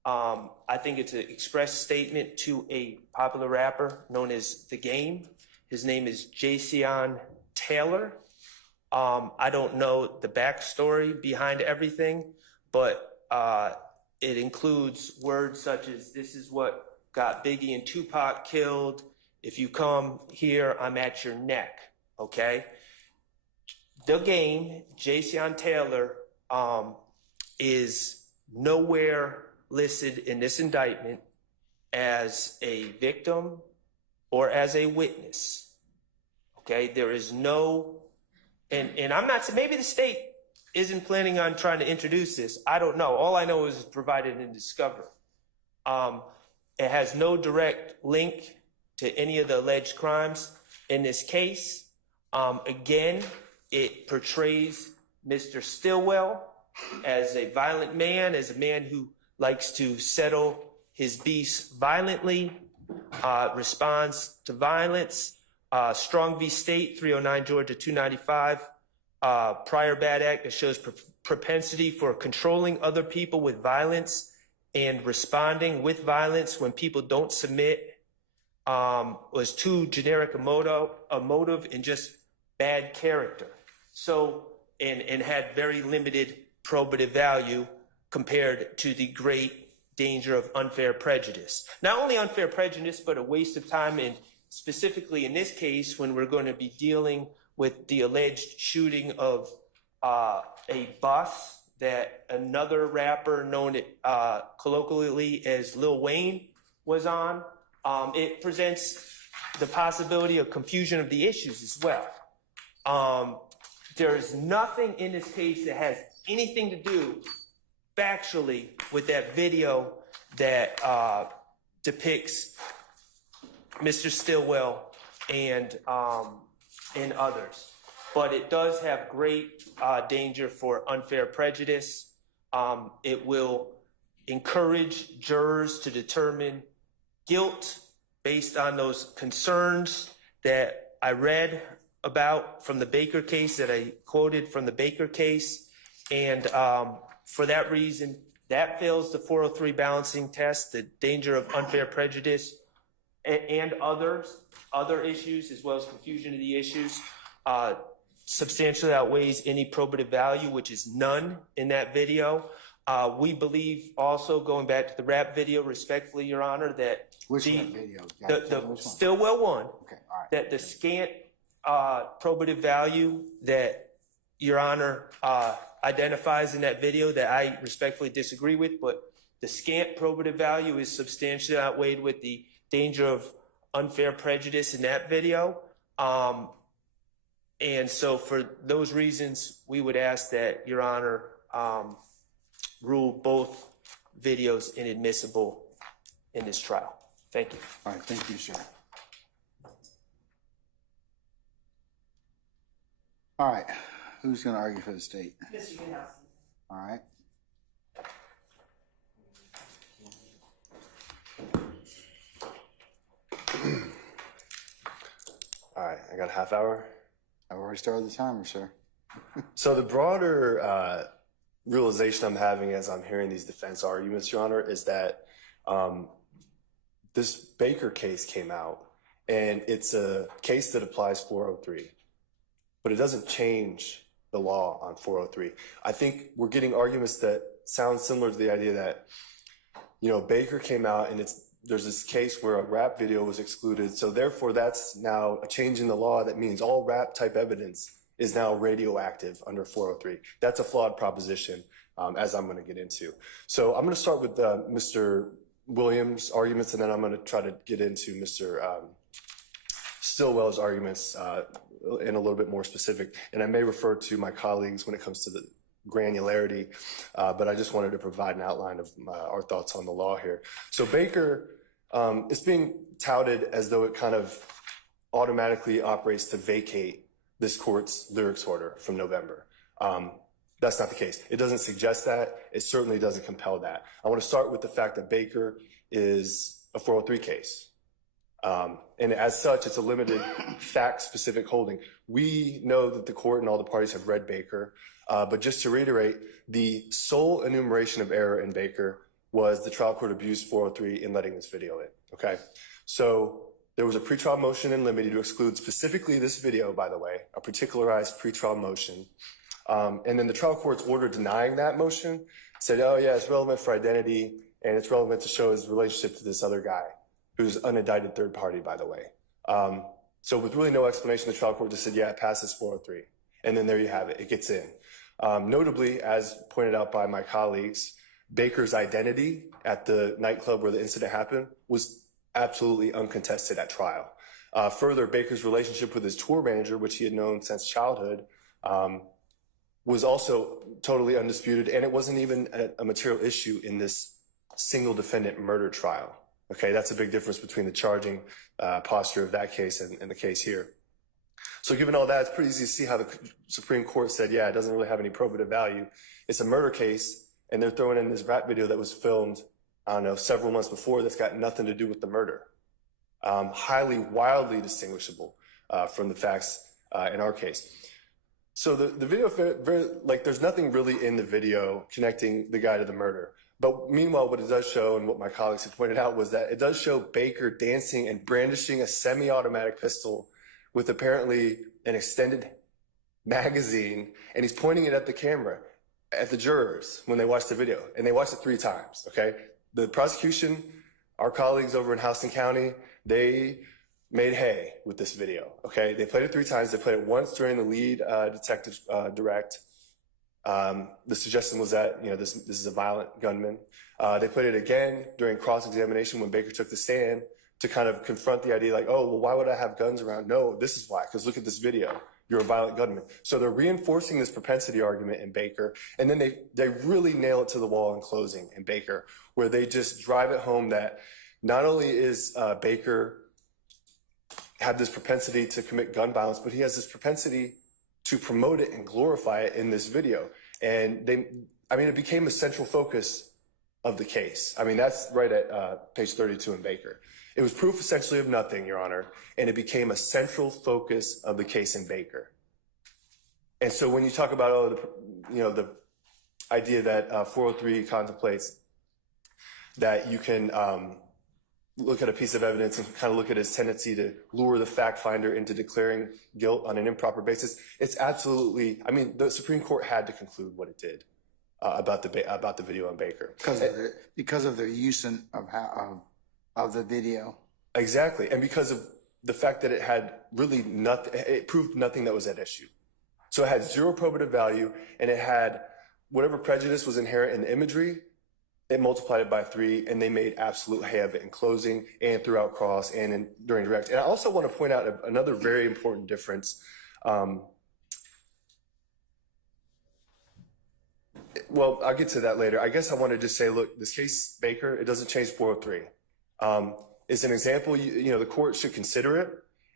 I think it's an express statement to a popular rapper known as The Game. His name is Jayceon Taylor. I don't know the backstory behind everything, but it includes words such as, this is what got Biggie and Tupac killed. If you come here, I'm at your neck, okay? The Game, Jayceon Taylor, is nowhere listed in this indictment as a victim or as a witness, okay? There is no, and I'm not, maybe the state isn't planning on trying to introduce this. I don't know. All I know is it's provided in discovery. It has no direct link to any of the alleged crimes in this case. Again, it portrays Mr. Stillwell as a violent man, as a man who likes to settle his beefs violently, responds to violence. Strong v. State, 309 Georgia 295, prior bad act that shows propensity for controlling other people with violence and responding with violence when people don't submit, was too generic a motive and just bad character. So, and had very limited probative value compared to the great danger of unfair prejudice. Not only unfair prejudice, but a waste of time, and specifically in this case, when we're going to be dealing with the alleged shooting of a bus that another rapper known colloquially as Lil Wayne was on. It presents the possibility of confusion of the issues as well. There is nothing in this case that has anything to do factually with that video that depicts Mr. Stillwell and others. But it does have great danger for unfair prejudice. It will encourage jurors to determine guilt based on those concerns that I read about from the Baker case, that I quoted from the Baker case. And for that reason, that fails the 403 balancing test, the danger of unfair prejudice and other issues, as well as confusion of the issues, substantially outweighs any probative value, which is none in that video. We believe also, going back to the rap video, respectfully, Your Honor, that Which video? the Stillwell one, Okay, all right. that the scant probative value that Your Honor identifies in that video, that I respectfully disagree with, but the scant probative value is substantially outweighed with the danger of unfair prejudice in that video. And so for those reasons, we would ask that Your Honor rule both videos inadmissible in this trial. Thank you. All right, thank you, sir. All right, who's going to argue for the state? Mr. Ural. All right. All right, I got a half hour. I've already started the timer, sir. So the broader realization I'm having as I'm hearing these defense arguments, Your Honor, is that this Baker case came out, and it's a case that applies 403, but it doesn't change the law on 403. I think we're getting arguments that sound similar to the idea that, you know, Baker came out and there's this case where a rap video was excluded, so therefore that's now a change in the law that means all rap type evidence is now radioactive under 403. That's a flawed proposition, as I'm going to get into. So I'm going to start with Mr. Williams' arguments, and then I'm going to try to get into Mr. Stillwell's arguments in a little bit more specific. And I may refer to my colleagues when it comes to the granularity, but I just wanted to provide an outline of our thoughts on the law here. So Baker, it's being touted as though it kind of automatically operates to vacate this court's lyrics order from November. That's not the case. It doesn't suggest that. It certainly doesn't compel that. I want to start with the fact that Baker is a 403 case. And as such, it's a limited fact-specific holding. We know that the court and all the parties have read Baker, but just to reiterate, the sole enumeration of error in Baker was the trial court abused 403 in letting this video in, okay? So there was a pretrial motion in limine to exclude specifically this video, by the way, a particularized pretrial motion. And then the trial court's order denying that motion said, oh yeah, it's relevant for identity, and it's relevant to show his relationship to this other guy, who's an unindicted third party, by the way. So with really no explanation, the trial court just said, yeah, it passes 403. And then there you have it, it gets in. Notably, as pointed out by my colleagues, Baker's identity at the nightclub where the incident happened was absolutely uncontested at trial. Further, Baker's relationship with his tour manager, which he had known since childhood, was also totally undisputed, and it wasn't even a material issue in this single defendant murder trial. Okay, that's a big difference between the charging posture of that case and the case here. So given all that, it's pretty easy to see how the Supreme Court said, yeah, it doesn't really have any probative value. It's a murder case, and they're throwing in this rap video that was filmed, I don't know, several months before that's got nothing to do with the murder. Highly, wildly distinguishable from the facts in our case. So the video, there's nothing really in the video connecting the guy to the murder. But meanwhile, what it does show, and what my colleagues have pointed out, was that it does show Baker dancing and brandishing a semi-automatic pistol with apparently an extended magazine, and he's pointing it at the camera, at the jurors when they watch the video, and they watched it 3 times, okay? The prosecution, our colleagues over in Houston County, they made hay with this video, okay? They played it 3 times. They played it once during the lead detective direct. The suggestion was that, you know, this is a violent gunman. They played it again during cross-examination when Baker took the stand to kind of confront the idea like, oh, well, why would I have guns around? No, this is why, because look at this video. You're a violent gunman. So they're reinforcing this propensity argument in Baker, and then they really nail it to the wall in closing in Baker, where they just drive it home that not only is Baker have this propensity to commit gun violence, but he has this propensity to promote it and glorify it in this video. And it became a central focus of the case. I mean, that's right at page 32 in Baker. It was proof essentially of nothing, Your Honor, and it became a central focus of the case in Baker. And so when you talk about, the idea that 403 contemplates that you can look at a piece of evidence and kind of look at its tendency to lure the fact finder into declaring guilt on an improper basis, it's absolutely, I mean, the Supreme Court had to conclude what it did about the video on Baker. Because of the use of the video. Exactly, and because of the fact that it had really nothing, it proved nothing that was at issue. So it had 0 probative value, and it had whatever prejudice was inherent in the imagery, it multiplied it by 3, and they made absolute hay of it in closing and throughout cross and during direct. And I also want to point out another very important difference. Well, I'll get to that later. I guess I want to just say, look, this case, Baker, it doesn't change 403. It's an example, the court should consider it.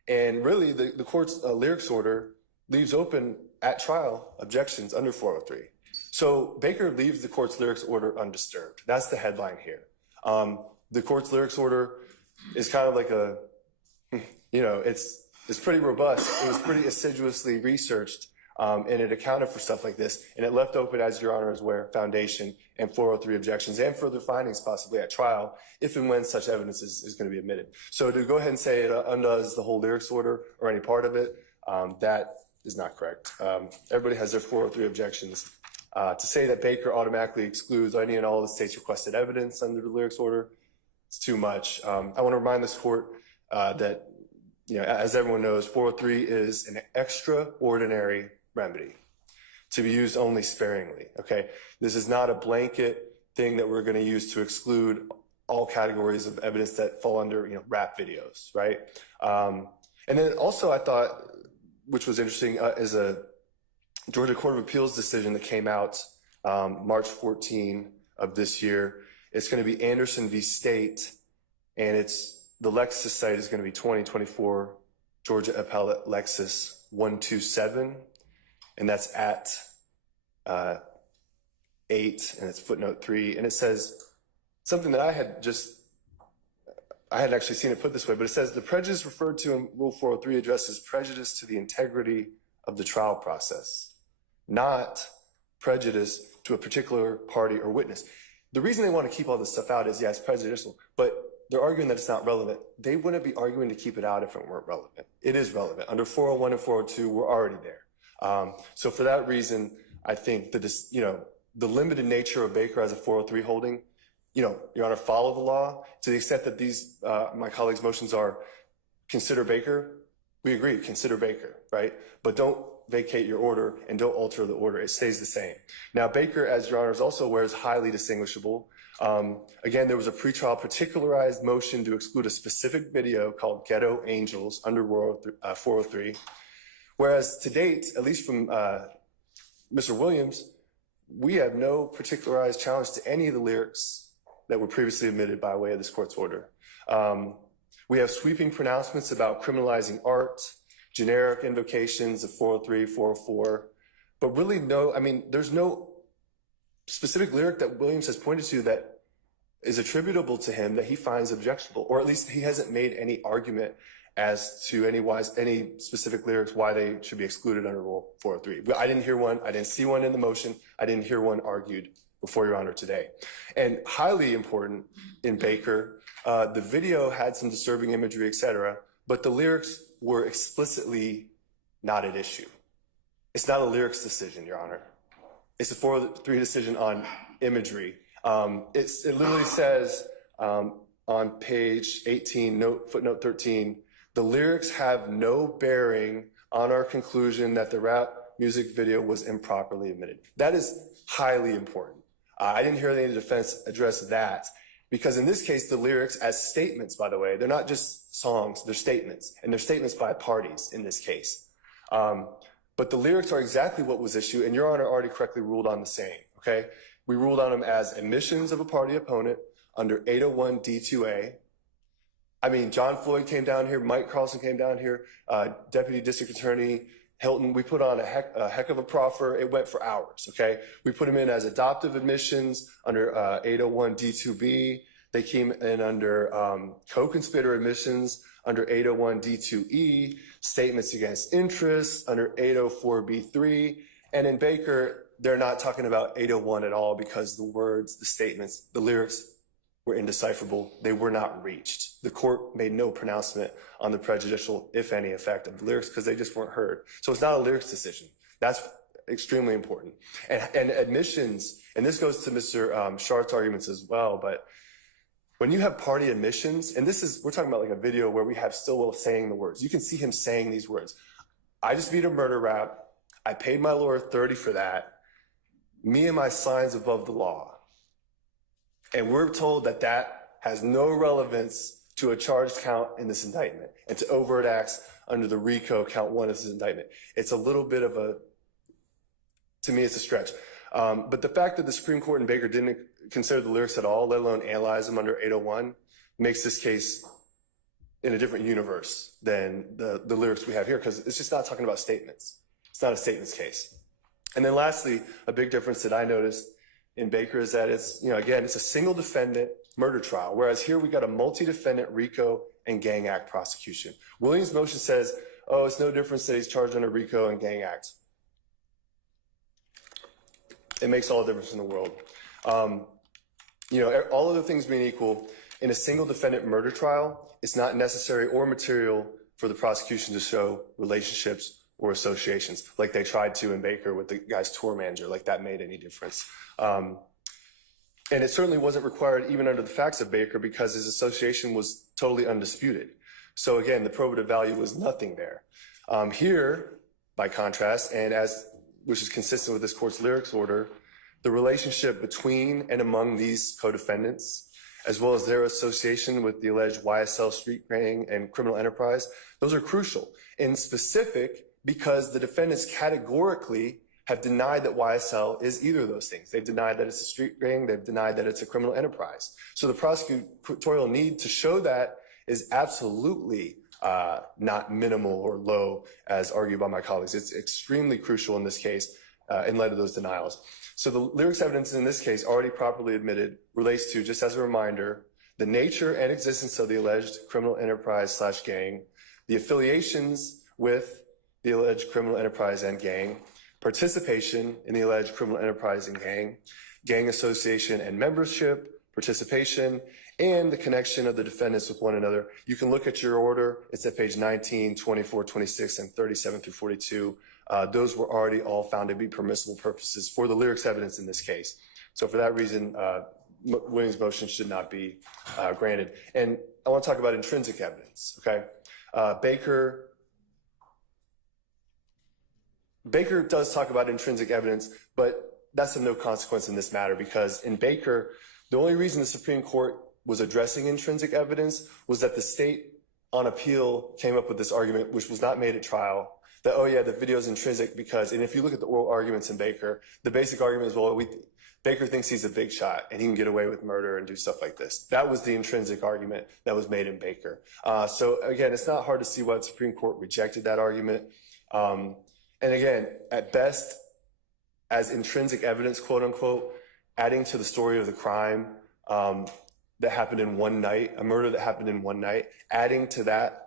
And really, the court's lyrics order leaves open at trial objections under 403. So Baker leaves the court's lyrics order undisturbed. That's the headline here. The court's lyrics order is kind of like it's pretty robust. It was pretty assiduously researched, and it accounted for stuff like this. And it left open, as Your Honor is aware, foundation and 403 objections and further findings possibly at trial, if and when such evidence is going to be admitted. So to go ahead and say it undoes the whole lyrics order or any part of it, that is not correct. Everybody has their 403 objections. To say that Baker automatically excludes any and all of the state's requested evidence under the lyrics order, it's too much. I want to remind this court that, as everyone knows, 403 is an extraordinary remedy to be used only sparingly, okay? This is not a blanket thing that we're going to use to exclude all categories of evidence that fall under, rap videos, right? And then also I thought, which was interesting, is a Georgia Court of Appeals decision that came out March 14 of this year. It's going to be Anderson v. State, and the Lexus site is going to be 2024 Georgia Appellate Lexus 127, and that's at 8, and it's footnote 3, and it says something that I had actually seen it put this way, but it says the prejudice referred to in Rule 403 addresses prejudice to the integrity of the trial process, not prejudice to a particular party or witness. The reason they want to keep all this stuff out is, it's prejudicial, but they're arguing that it's not relevant. They wouldn't be arguing to keep it out if it weren't relevant. It is relevant. Under 401 and 402, we're already there. So for that reason, I think the limited nature of Baker as a 403 holding, Your Honor, follow the law to the extent that these, my colleagues' motions are consider Baker. We agree, consider Baker, right? But don't vacate your order and don't alter the order. It stays the same. Now, Baker, as Your Honor is also aware, is highly distinguishable. Again, there was a pretrial particularized motion to exclude a specific video called Ghetto Angels under 403. Whereas to date, at least from Mr. Williams, we have no particularized challenge to any of the lyrics that were previously admitted by way of this court's order. We have sweeping pronouncements about criminalizing art, generic invocations of 403, 404, but really there's no specific lyric that Williams has pointed to that is attributable to him that he finds objectionable, or at least he hasn't made any argument as to any specific lyrics why they should be excluded under Rule 403. I didn't hear one. I didn't see one in the motion. I didn't hear one argued before Your Honor today. And highly important in Baker, the video had some disturbing imagery, etc., but the lyrics were explicitly not at issue. It's not a lyrics decision, Your Honor. It's a 403 decision on imagery. It literally says on page 18, footnote 13, the lyrics have no bearing on our conclusion that the rap music video was improperly admitted. That is highly important. I didn't hear any defense address that, because in this case, the lyrics as statements, by the way, they're not just songs, they're statements, and they're statements by parties in this case. But the lyrics are exactly what was issued, and Your Honor already correctly ruled on the same, okay? We ruled on them as admissions of a party opponent under 801 D2A. I mean, John Floyd came down here, Mike Carlson came down here, Deputy District Attorney Hilton, we put on a heck of a proffer. It went for hours, okay? We put them in as adoptive admissions under 801 D2B. They came in under co-conspirator admissions under 801 D2E, statements against interest under 804 B3. And in Baker, they're not talking about 801 at all because the words, the statements, the lyrics were indecipherable. They were not reached. The court made no pronouncement on the prejudicial, if any, effect of the lyrics because they just weren't heard. So it's not a lyrics decision. That's extremely important. And admissions, and this goes to Mr. Shart's arguments as well, but when you have party admissions, and we're talking about like a video where we have Stillwell saying the words. You can see him saying these words. I just beat a murder rap. I paid my lawyer $30 for that. Me and my signs above the law. And we're told that that has no relevance to a charged count in this indictment and to overt acts under the RICO count 1 of this indictment. It's a little bit of to me, it's a stretch. But the fact that the Supreme Court in Baker didn't consider the lyrics at all, let alone analyze them under 801, makes this case in a different universe than the lyrics we have here, because it's just not talking about statements. It's not a statements case. And then lastly, a big difference that I noticed in Baker is that it's, again, it's a single defendant murder trial, whereas here we got a multi-defendant RICO and Gang Act prosecution. Williams' motion says, oh, it's no difference that he's charged under RICO and Gang Act. It makes all the difference in the world. All other things being equal, in a single defendant murder trial, it's not necessary or material for the prosecution to show relationships or associations, like they tried to in Baker with the guy's tour manager, like that made any difference. And it certainly wasn't required even under the facts of Baker because his association was totally undisputed. So again, the probative value was nothing there. Here, by contrast, and which is consistent with this court's lyrics order, the relationship between and among these co-defendants, as well as their association with the alleged YSL street gang and criminal enterprise, those are crucial. In specific, because the defendants categorically have denied that YSL is either of those things. They've denied that it's a street gang. They've denied that it's a criminal enterprise. So the prosecutorial need to show that is absolutely not minimal or low, as argued by my colleagues. It's extremely crucial in this case in light of those denials. So the lyrics evidence in this case, already properly admitted, relates to, just as a reminder, the nature and existence of the alleged criminal enterprise / gang, the affiliations with the alleged criminal enterprise and gang, participation in the alleged criminal enterprise and gang association and membership, participation, and the connection of the defendants with one another. You can look at your order. It's at page 19, 24, 26, and 37 through 42. Those were already all found to be permissible purposes for the lyrics evidence in this case. So for that reason, Williams' motion should not be granted. And I want to talk about intrinsic evidence, okay? Baker does talk about intrinsic evidence, but that's of no consequence in this matter because in Baker, the only reason the Supreme Court was addressing intrinsic evidence was that the state on appeal came up with this argument, which was not made at trial, that, oh yeah, the video is intrinsic because, and if you look at the oral arguments in Baker, the basic argument is, well, Baker thinks he's a big shot and he can get away with murder and do stuff like this. That was the intrinsic argument that was made in Baker. So again, it's not hard to see why the Supreme Court rejected that argument. And again, at best, as intrinsic evidence, quote unquote, adding to the story of the crime that happened in one night, a murder that happened in one night, adding to that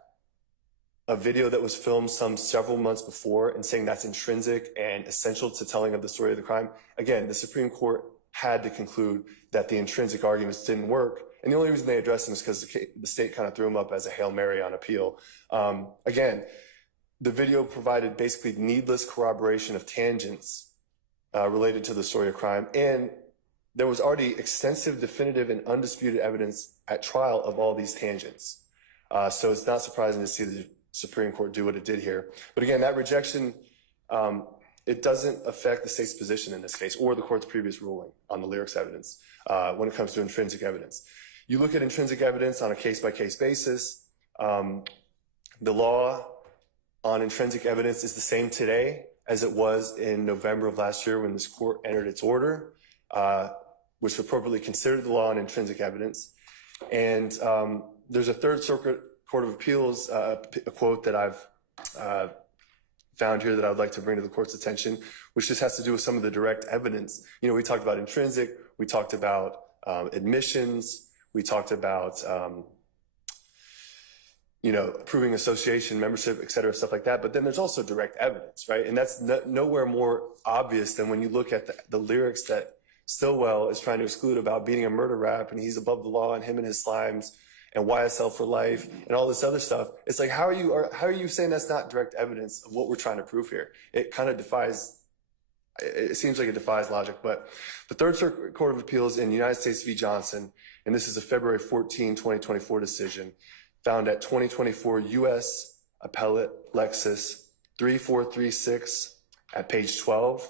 a video that was filmed several months before and saying that's intrinsic and essential to telling of the story of the crime. Again, the Supreme Court had to conclude that the intrinsic arguments didn't work. And the only reason they addressed them is because the state kind of threw them up as a Hail Mary on appeal. Again, the video provided basically needless corroboration of tangents related to the story of crime. And there was already extensive, definitive, and undisputed evidence at trial of all these tangents. So it's not surprising to see the Supreme Court do what it did here. But again, that rejection, it doesn't affect the state's position in this case or the court's previous ruling on the lyrics evidence when it comes to intrinsic evidence. You look at intrinsic evidence on a case-by-case basis. The law on intrinsic evidence is the same today as it was in November of last year when this court entered its order, which appropriately considered the law on intrinsic evidence. And there's a Third Circuit Court of Appeals a quote that I've found here that I would like to bring to the court's attention, which just has to do with some of the direct evidence. You know, we talked about intrinsic, we talked about admissions, we talked about proving association, membership, et cetera, stuff like that. But then there's also direct evidence, right? And that's nowhere more obvious than when you look at the lyrics that Stillwell is trying to exclude about beating a murder rap and he's above the law and him and his slimes and YSL for life and all this other stuff. It's like, how are you saying that's not direct evidence of what we're trying to prove here? It kind of it seems like it defies logic. But the Third Circuit Court of Appeals in United States v. Johnson, and this is a February 14, 2024 decision, found at 2024 U.S. Appellate Lexus 3436 at page 12.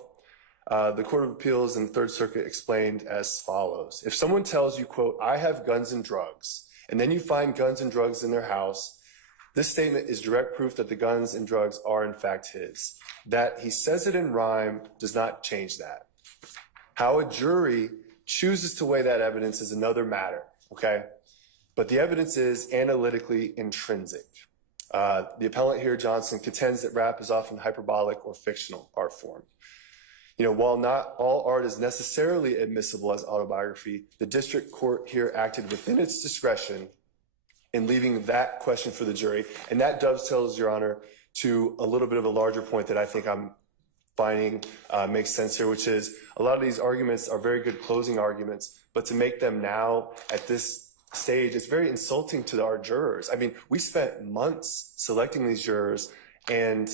The Court of Appeals in the Third Circuit explained as follows. If someone tells you, quote, I have guns and drugs, and then you find guns and drugs in their house, this statement is direct proof that the guns and drugs are in fact his. That he says it in rhyme does not change that. How a jury chooses to weigh that evidence is another matter, okay? But the evidence is analytically intrinsic. The appellant here, Johnson, contends that rap is often hyperbolic or fictional art form. You know, while not all art is necessarily admissible as autobiography, the district court here acted within its discretion in leaving that question for the jury. And that dovetails, Your Honor, to a little bit of a larger point that I think I'm finding makes sense here, which is a lot of these arguments are very good closing arguments, but to make them now at this stage, it's very insulting to our jurors. I mean, we spent months selecting these jurors, and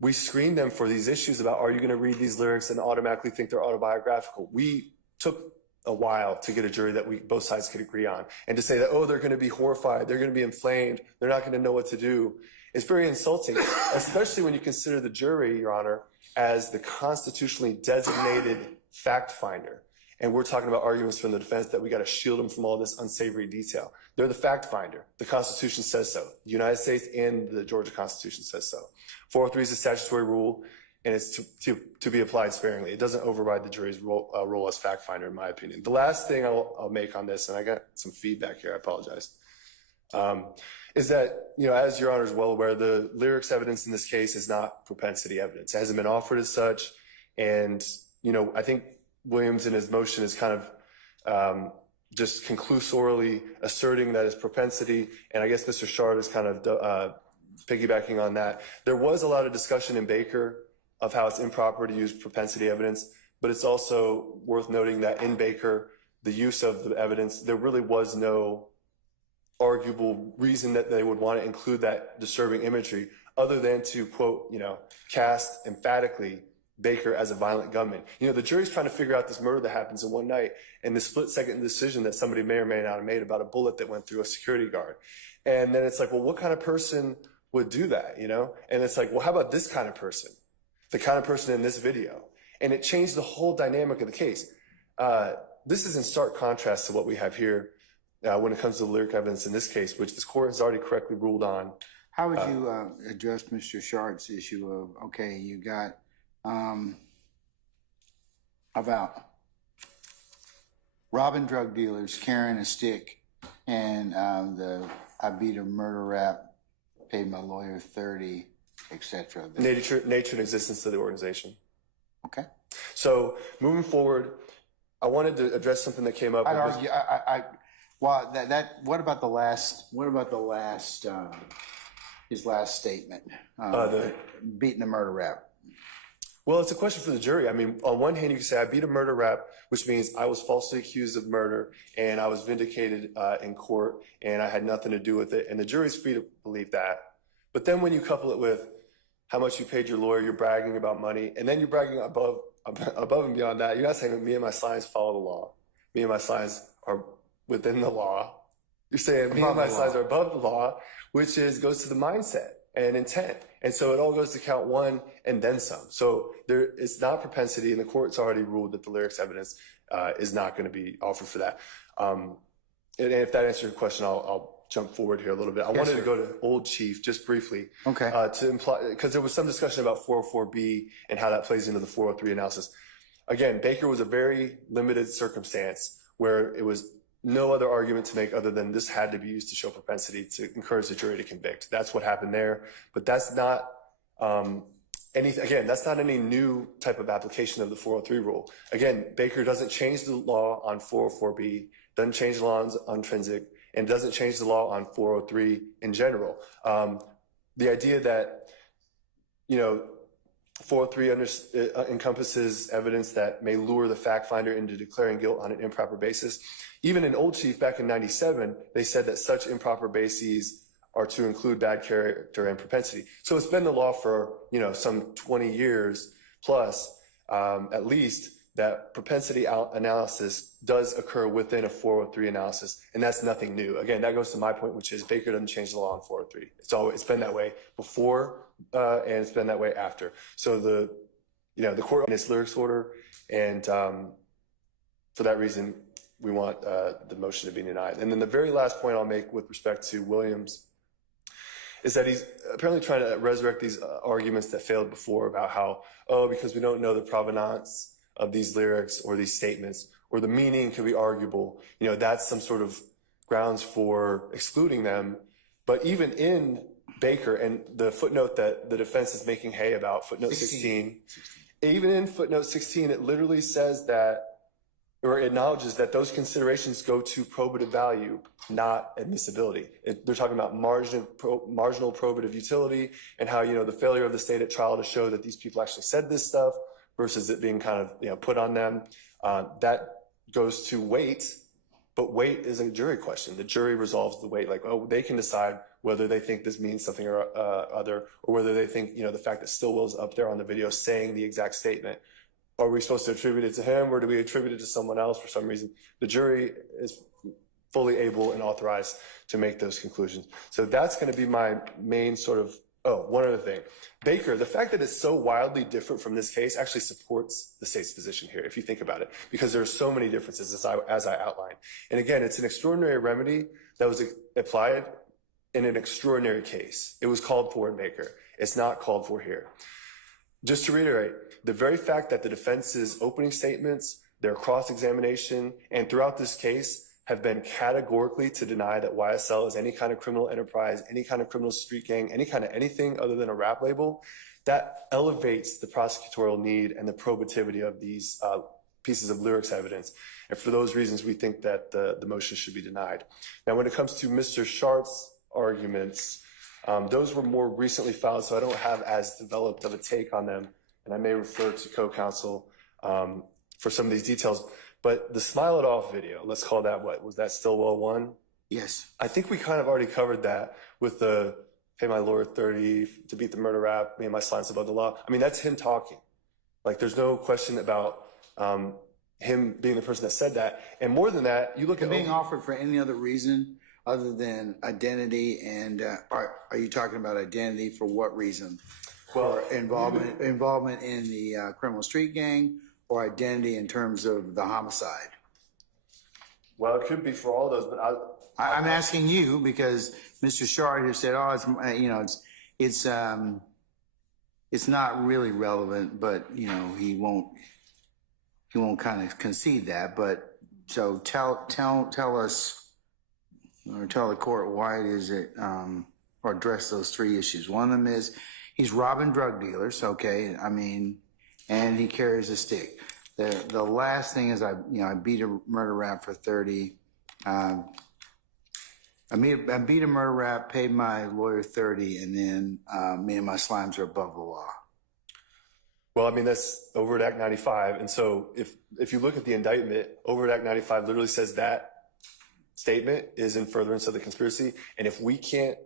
we screened them for these issues about, are you going to read these lyrics and automatically think they're autobiographical? We took a while to get a jury that both sides could agree on. And to say that, oh, they're going to be horrified, they're going to be inflamed, they're not going to know what to do, it's very insulting, especially when you consider the jury, Your Honor, as the constitutionally designated fact finder. And we're talking about arguments from the defense that we got to shield them from all this unsavory detail. They're the fact finder. The Constitution says so. The United States and the Georgia Constitution says so. 403 is a statutory rule, and it's to be applied sparingly. It doesn't override the jury's role as fact finder, in my opinion. The last thing I'll make on this, and I got some feedback here, I apologize, is that, you know, as Your Honor is well aware, the lyrics evidence in this case is not propensity evidence. It hasn't been offered as such. And, you know, I think Williams in his motion is kind of just conclusorily asserting that it's propensity. And I guess Mr. Shard is kind of piggybacking on that. There was a lot of discussion in Baker of how it's improper to use propensity evidence, but it's also worth noting that in Baker, the use of the evidence, there really was no arguable reason that they would want to include that disturbing imagery other than to, quote, you know, cast emphatically Baker as a violent gunman. You know, the jury's trying to figure out this murder that happens in one night and the split-second decision that somebody may or may not have made about a bullet that went through a security guard. And then it's like, well, what kind of person would do that, you know? And it's like, well, how about this kind of person? The kind of person in this video. And it changed the whole dynamic of the case. This is in stark contrast to what we have here when it comes to the lyric evidence in this case, which this court has already correctly ruled on. How would you address Mr. Shard's issue of, okay, you got about robbing drug dealers, carrying a stick, and the I beat a murder rap, paid my lawyer $30, etc. Nature and existence of the organization. Okay. So moving forward, I wanted to address something that came up. I'd argue. Well, what about the last? What about the last? His last statement, beating the murder rap. Well, it's a question for the jury. I mean, on one hand, you can say I beat a murder rap, which means I was falsely accused of murder and I was vindicated in court and I had nothing to do with it. And the jury's free to believe that. But then when you couple it with how much you paid your lawyer, you're bragging about money, and then you're bragging above and beyond that. You're not saying me and my clients follow the law. Me and my clients are within the law. You're saying me and my clients are above the law, which goes to the mindset and intent. And so it all goes to count one and then some. So it's not propensity, and the court's already ruled that the lyrics evidence is not going to be offered for that. And if that answers your question, I'll jump forward here a little bit. I wanted to go to Old Chief just briefly. Okay. To imply, because there was some discussion about 404B and how that plays into the 403 analysis. Again, Baker was a very limited circumstance where it was no other argument to make other than this had to be used to show propensity to encourage the jury to convict. That's what happened there. But that's not that's not any new type of application of the 403 rule. Again, Baker doesn't change the law on 404B, doesn't change the law on intrinsic, and doesn't change the law on 403 in general. The idea that, 403 encompasses evidence that may lure the fact finder into declaring guilt on an improper basis. Even in Old Chief back in 97, they said that such improper bases are to include bad character and propensity. So it's been the law for, some 20 years plus, at least, that propensity analysis does occur within a 403 analysis, and that's nothing new. Again, that goes to my point, which is Baker doesn't change the law on 403. It's been that way before, and it's been that way after. So the court in its lyrics order, and for that reason, we want the motion to be denied. And then the very last point I'll make with respect to Williams is that he's apparently trying to resurrect these arguments that failed before about how, because we don't know the provenance of these lyrics or these statements, or the meaning could be arguable, that's some sort of grounds for excluding them. But even in Baker and the footnote that the defense is making hay about, footnote 16, even in footnote 16, it literally says that, or acknowledges that those considerations go to probative value, not admissibility. They're talking about marginal probative utility and how, the failure of the state at trial to show that these people actually said this stuff versus it being kind of, put on them. That goes to weight, but weight is a jury question. The jury resolves the weight. Like, they can decide whether they think this means something or other, or whether they think, the fact that Stillwell's up there on the video saying the exact statement, are we supposed to attribute it to him, or do we attribute it to someone else for some reason? The jury is fully able and authorized to make those conclusions. So that's going to be my main sort of, one other thing. Baker, the fact that it's so wildly different from this case actually supports the state's position here, if you think about it, because there are so many differences as I outlined. And again, it's an extraordinary remedy that was applied in an extraordinary case. It was called for in Baker. It's not called for here. Just to reiterate, the very fact that the defense's opening statements, their cross-examination, and throughout this case have been categorically to deny that YSL is any kind of criminal enterprise, any kind of criminal street gang, any kind of anything other than a rap label, that elevates the prosecutorial need and the probativity of these pieces of lyrics evidence. And for those reasons, we think that the motion should be denied. Now, when it comes to Mr. Sharp's arguments, those were more recently filed, so I don't have as developed of a take on them, and I may refer to co-counsel for some of these details. But the Smile It Off video, let's call that what? Was that Stillwell 1? Yes. I think we kind of already covered that with the pay my lawyer 30 to beat the murder rap, me and my slides above the law. I mean, that's him talking. Like, there's no question about him being the person that said that. And more than that, you look at being offered for any other reason other than identity, and are you talking about identity for what reason? Well, for involvement in the criminal street gang, or identity in terms of the homicide? Well, it could be for all those, but I'm asking you because Mr. Shard has said, it's not really relevant, but he won't kind of concede that. But so tell us, or tell the court why it is it, or address those three issues. One of them is he's robbing drug dealers, okay? I mean, and he carries a stick. The last thing is I beat a murder rap for 30. I beat a murder rap, paid my lawyer 30, and then me and my slimes are above the law. Well, I mean, that's overt Act 95. And so if you look at the indictment, overt Act 95 literally says that statement is in furtherance of the conspiracy. And if we can't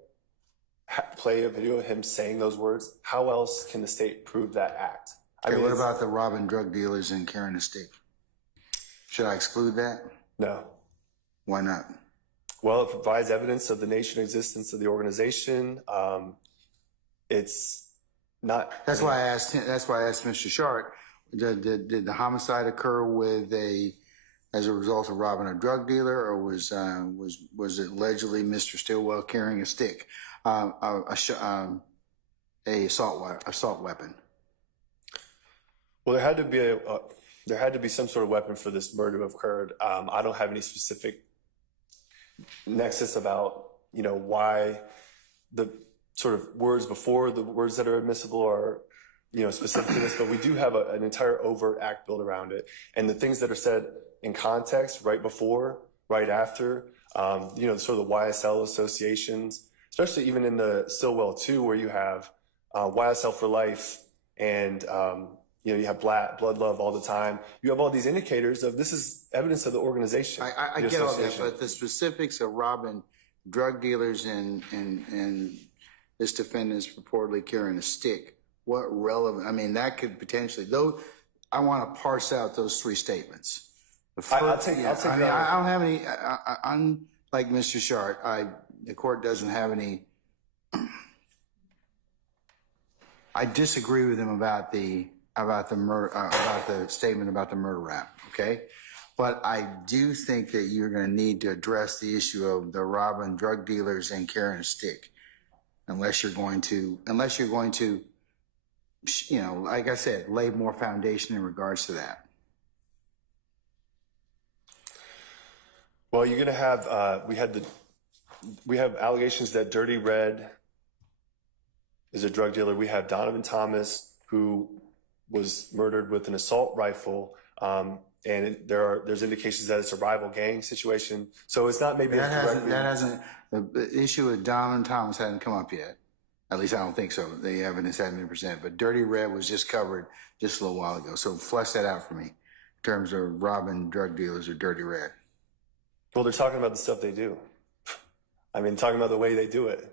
play a video of him saying those words, how else can the state prove that act? Okay, what about the robbing drug dealers and carrying a stick? Should I exclude that? No. Why not? Well, it provides evidence of the nature and existence of the organization. It's not. That's why I asked him. That's why I asked Mr. Sharp. Did the homicide occur as a result of robbing a drug dealer, or was it allegedly Mr. Stillwell carrying a stick, assault weapon? Well, there had to be some sort of weapon for this murder to have occurred. I don't have any specific nexus about why the sort of words before the words that are admissible are specific to this, but we do have an entire overt act built around it, and the things that are said in context, right before, right after, sort of the YSL associations, especially even in the Stillwell 2, where you have YSL for life and you have blood love all the time. You have all these indicators of this is evidence of the organization. I get all that, but the specifics of robbing drug dealers and this defendant is purportedly carrying a stick. What relevant? I mean, that could potentially. Though I want to parse out those three statements. I'll take I don't have any. Unlike Mr. Sharp, the court doesn't have any. I disagree with him about the murder, about the statement about the murder rap. Okay, but I do think that you're going to need to address the issue of the robbing drug dealers and carrying a stick, unless you're going to, like I said, lay more foundation in regards to that. Well, you're going to have, we have allegations that Dirty Red is a drug dealer. We have Donovan Thomas, who was murdered with an assault rifle. And there's indications that it's a rival gang situation. So it's not maybe the issue with Donovan Thomas hasn't come up yet. At least I don't think so. The evidence hasn't been presented. But Dirty Red was just covered just a little while ago. So flesh that out for me in terms of robbing drug dealers or Dirty Red. Well, they're talking about the stuff they do. I mean, talking about the way they do it.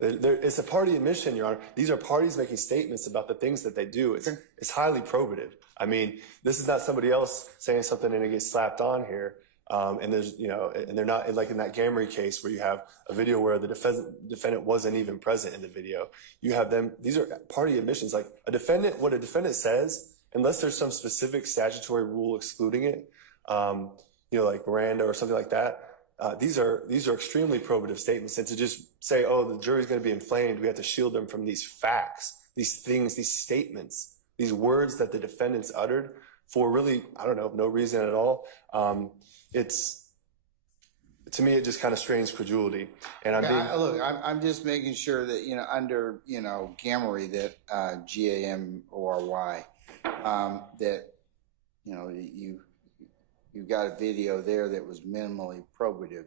It's a party admission, Your Honor. These are parties making statements about the things that they do. It's highly probative. I mean, this is not somebody else saying something and it gets slapped on here. And there's, and they're not like in that Gamry case where you have a video where the defendant wasn't even present in the video. You have them. These are party admissions. Like what a defendant says, unless there's some specific statutory rule excluding it, like Miranda or something like that. These are extremely probative statements. And to just say, oh, the jury's going to be inflamed, we have to shield them from these facts, these things, these statements, these words that the defendants uttered for really, I don't know, no reason at all. To me, it just kind of strains credulity. And I'm just making sure that, under, Gamory, that, Gamory, that, you've got a video there that was minimally probative.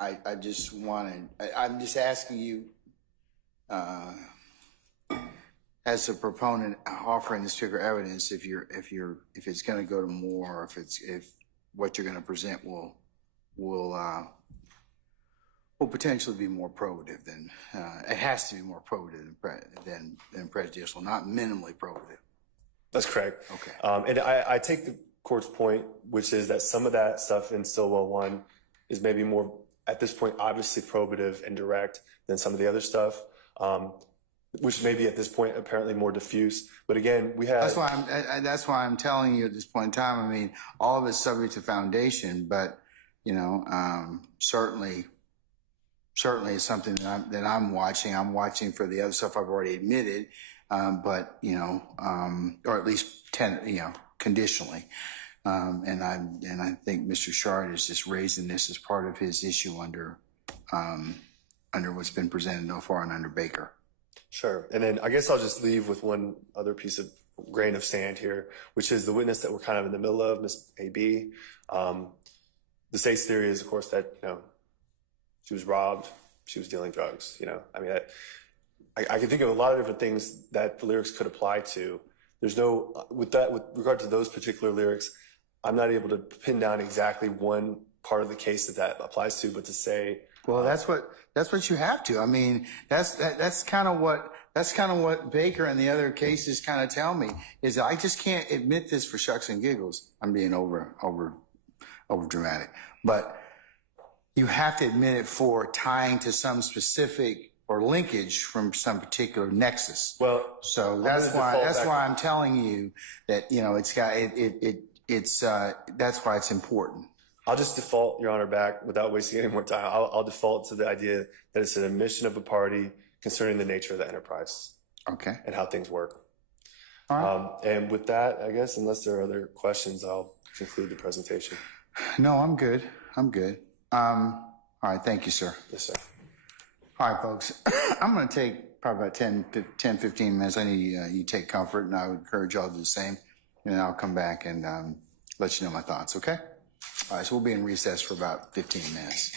I'm just asking you, as a proponent offering this figure evidence, if it's going to go to more, if what you're going to present will potentially be more probative than it has to be more probative than prejudicial, not minimally probative. That's correct. Okay. And I take the court's point, which is that some of that stuff in Stillwell 1 is maybe more, at this point, obviously probative and direct than some of the other stuff, which may be at this point apparently more diffuse. But again, we have... That's why I'm telling you at this point in time, I mean, all of it's subject to foundation, but, certainly it's something that I'm watching. I'm watching for the other stuff I've already admitted, but, or at least conditionally. And I think Mr. Shard is just raising this as part of his issue under what's been presented so far and under Baker. Sure. And then I guess I'll just leave with one other piece of grain of sand here, which is the witness that we're kind of in the middle of, Ms. A.B. The state's theory is, of course, that, she was robbed, she was dealing drugs, I mean, I can think of a lot of different things that the lyrics could apply to. There's no, with regard to those particular lyrics, I'm not able to pin down exactly one part of the case that applies to, but to say, well, that's what you have to. I mean, that's kind of what Baker and the other cases kind of tell me is that I just can't admit this for shucks and giggles. I'm being over dramatic, but you have to admit it for tying to some specific or linkage from some particular nexus. Well, so that's why I'm telling you that, that's why it's important. I'll just default, Your Honor, back without wasting any more time. I'll default to the idea that it's an admission of a party concerning the nature of the enterprise. Okay. And how things work. All right. And with that, I guess, unless there are other questions, I'll conclude the presentation. No, I'm good. All right. Thank you, sir. Yes, sir. All right, folks. I'm going to take probably about 10, 15 minutes. I need you to take comfort, and I would encourage y'all to do the same. And then I'll come back and let you know my thoughts, okay? All right, so we'll be in recess for about 15 minutes.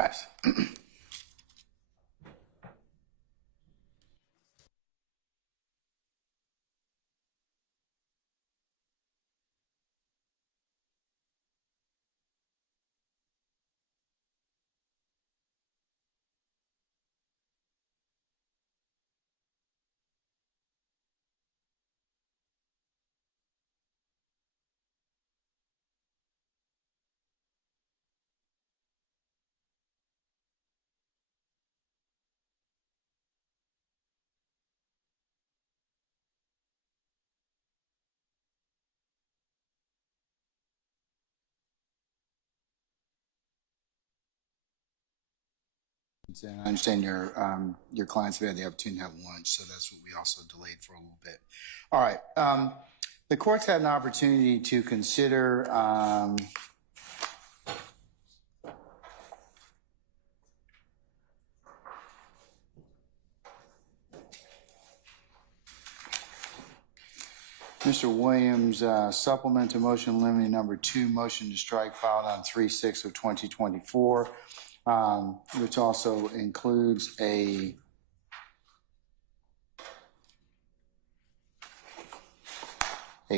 Wes. And I understand your clients have had the opportunity to have lunch, so that's what we also delayed for a little bit. All right. The courts had an opportunity to consider Mr. Williams' supplement to motion limiting number 2, motion to strike, filed on 3/6 of 2024, which also includes a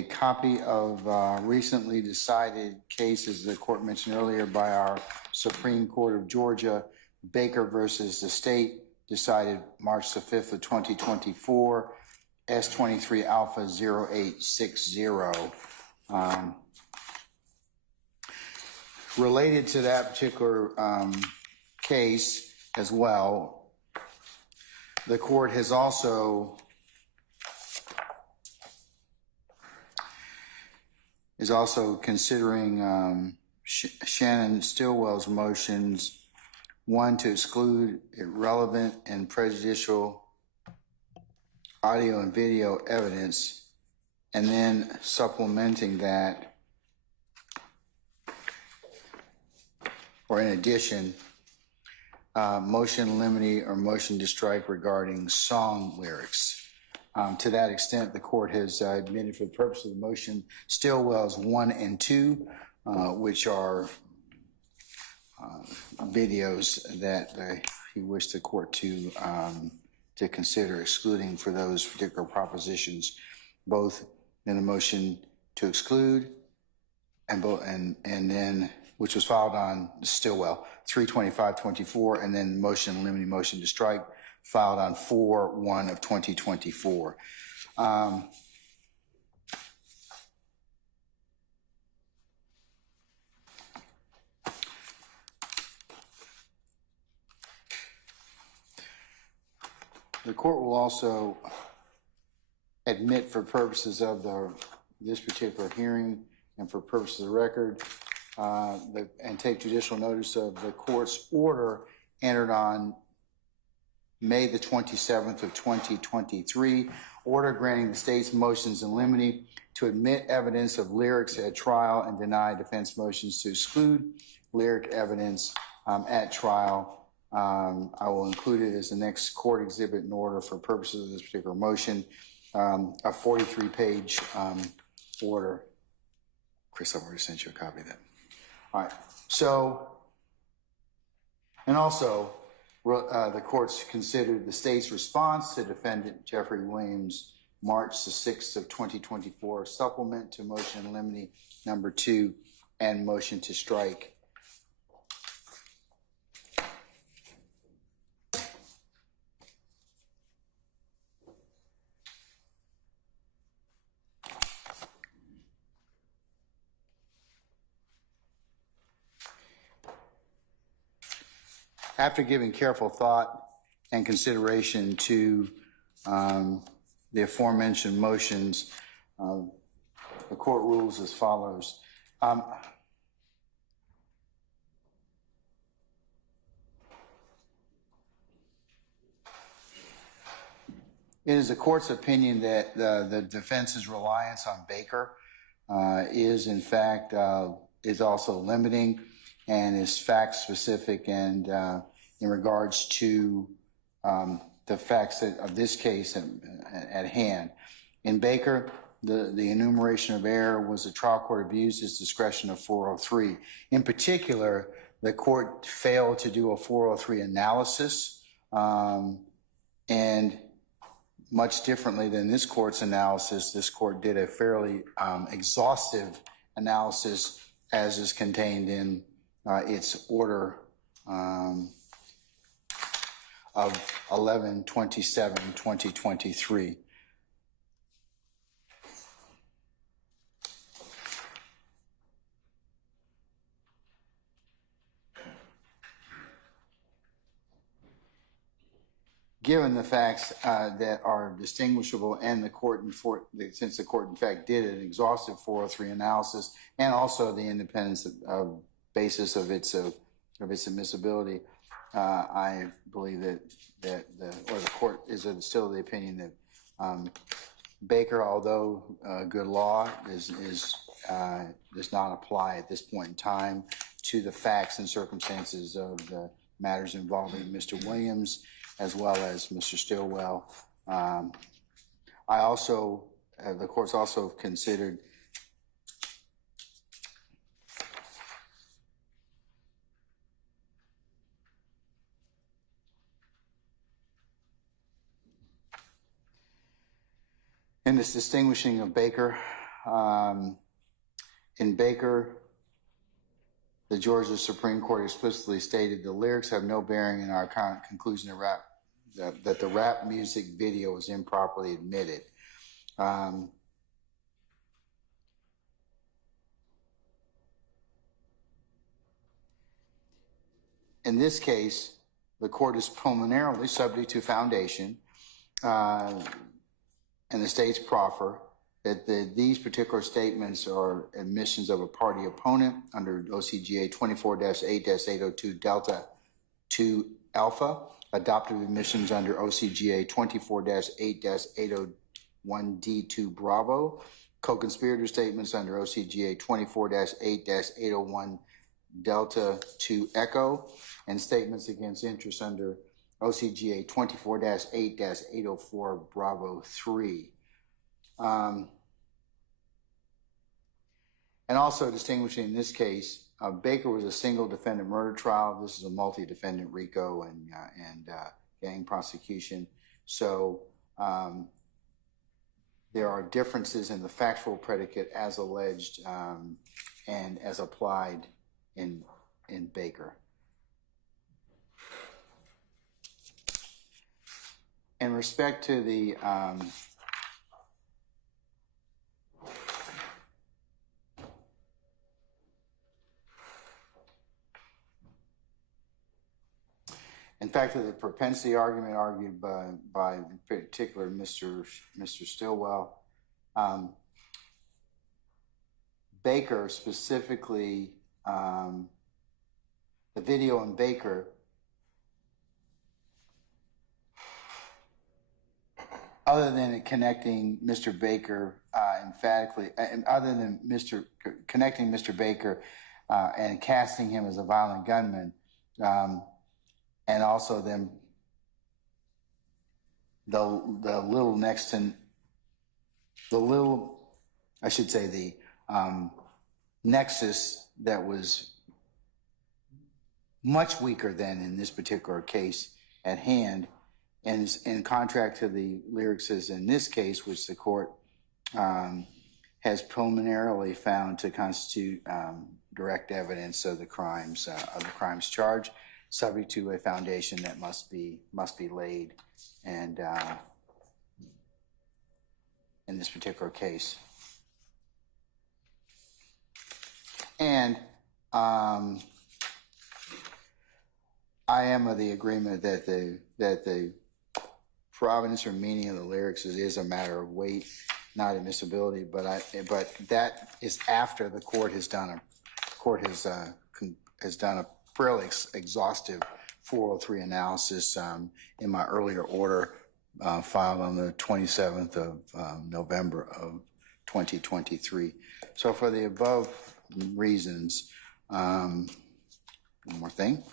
copy of recently decided cases the court mentioned earlier by our Supreme Court of Georgia, Baker versus the state, decided March the 5th of 2024, S23 Alpha 0860. Related to that particular case as well, the court has also considering Shannon Stillwell's motions, 1, to exclude irrelevant and prejudicial audio and video evidence, and then supplementing that, or in addition, motion limiting or motion to strike regarding song lyrics. To that extent, the court has admitted for the purpose of the motion Stillwell's 1 and 2, which are videos that he wished the court to consider excluding for those particular propositions, both in the motion to exclude and then, which was filed on Stillwell 3/25/24, and then motion limiting motion to strike filed on 4/1 of 2024. The court will also admit, for purposes of this particular hearing and for purposes of the record, and take judicial notice of the court's order entered on May the 27th of 2023, order granting the state's motions in limine to admit evidence of lyrics at trial and deny defense motions to exclude lyric evidence at trial. I will include it as the next court exhibit in order for purposes of this particular motion, a 43-page order. Chris, I've already sent you a copy of that. All right. So, and also, the courts considered the state's response to defendant Jeffery Williams' March the 6th of 2024 supplement to motion in limine number 2 and motion to strike. After giving careful thought and consideration to the aforementioned motions, the court rules as follows. It is the court's opinion that the defense's reliance on Baker is in fact is also limiting and is fact specific, and in regards to the facts of this case at hand. In Baker, the enumeration of error was the trial court abused its discretion of 403. In particular, the court failed to do a 403 analysis, and much differently than this court's analysis, this court did a fairly exhaustive analysis as is contained in its order of 11/27/2023. Given the facts that are distinguishable and the court, since the court in fact did an exhaustive 403 analysis, and also the independence of basis of its admissibility, I believe that the court is still of the opinion that Baker, although good law, does not apply at this point in time to the facts and circumstances of the matters involving Mr. Williams as well as Mr. Stillwell. The court's also considered in this distinguishing of Baker. In Baker, the Georgia Supreme Court explicitly stated the lyrics have no bearing in our conclusion that the rap music video was improperly admitted. In this case, the court is preliminarily subject to foundation and the state's proffer that these particular statements are admissions of a party opponent under OCGA 24-8-802 Delta 2 Alpha, adoptive admissions under OCGA 24-8-801 D2 Bravo, co-conspirator statements under OCGA 24-8-801 Delta 2 Echo, and statements against interest under OCGA 24-8-804 Bravo 3. And also distinguishing in this case, Baker was a single defendant murder trial. This is a multi-defendant RICO and gang prosecution. So there are differences in the factual predicate as alleged and as applied in Baker. In respect to the in fact, the propensity argument argued by in particular Mr. Stillwell, Baker specifically, the video in Baker, other than it connecting Mr. Baker emphatically, and other than connecting Mr. Baker and casting him as a violent gunman, and also then the little next to the little, I should say the nexus that was much weaker than in this particular case at hand, and in contrast to the lyrics as in this case, which the court has preliminarily found to constitute direct evidence of the crimes charged, subject to a foundation that must be laid, and in this particular case, and I am of the agreement that the provenance or meaning of the lyrics is a matter of weight, not admissibility. But that is after the court has done a fairly exhaustive 403 analysis in my earlier order filed on the 27th of November of 2023. So for the above reasons, one more thing.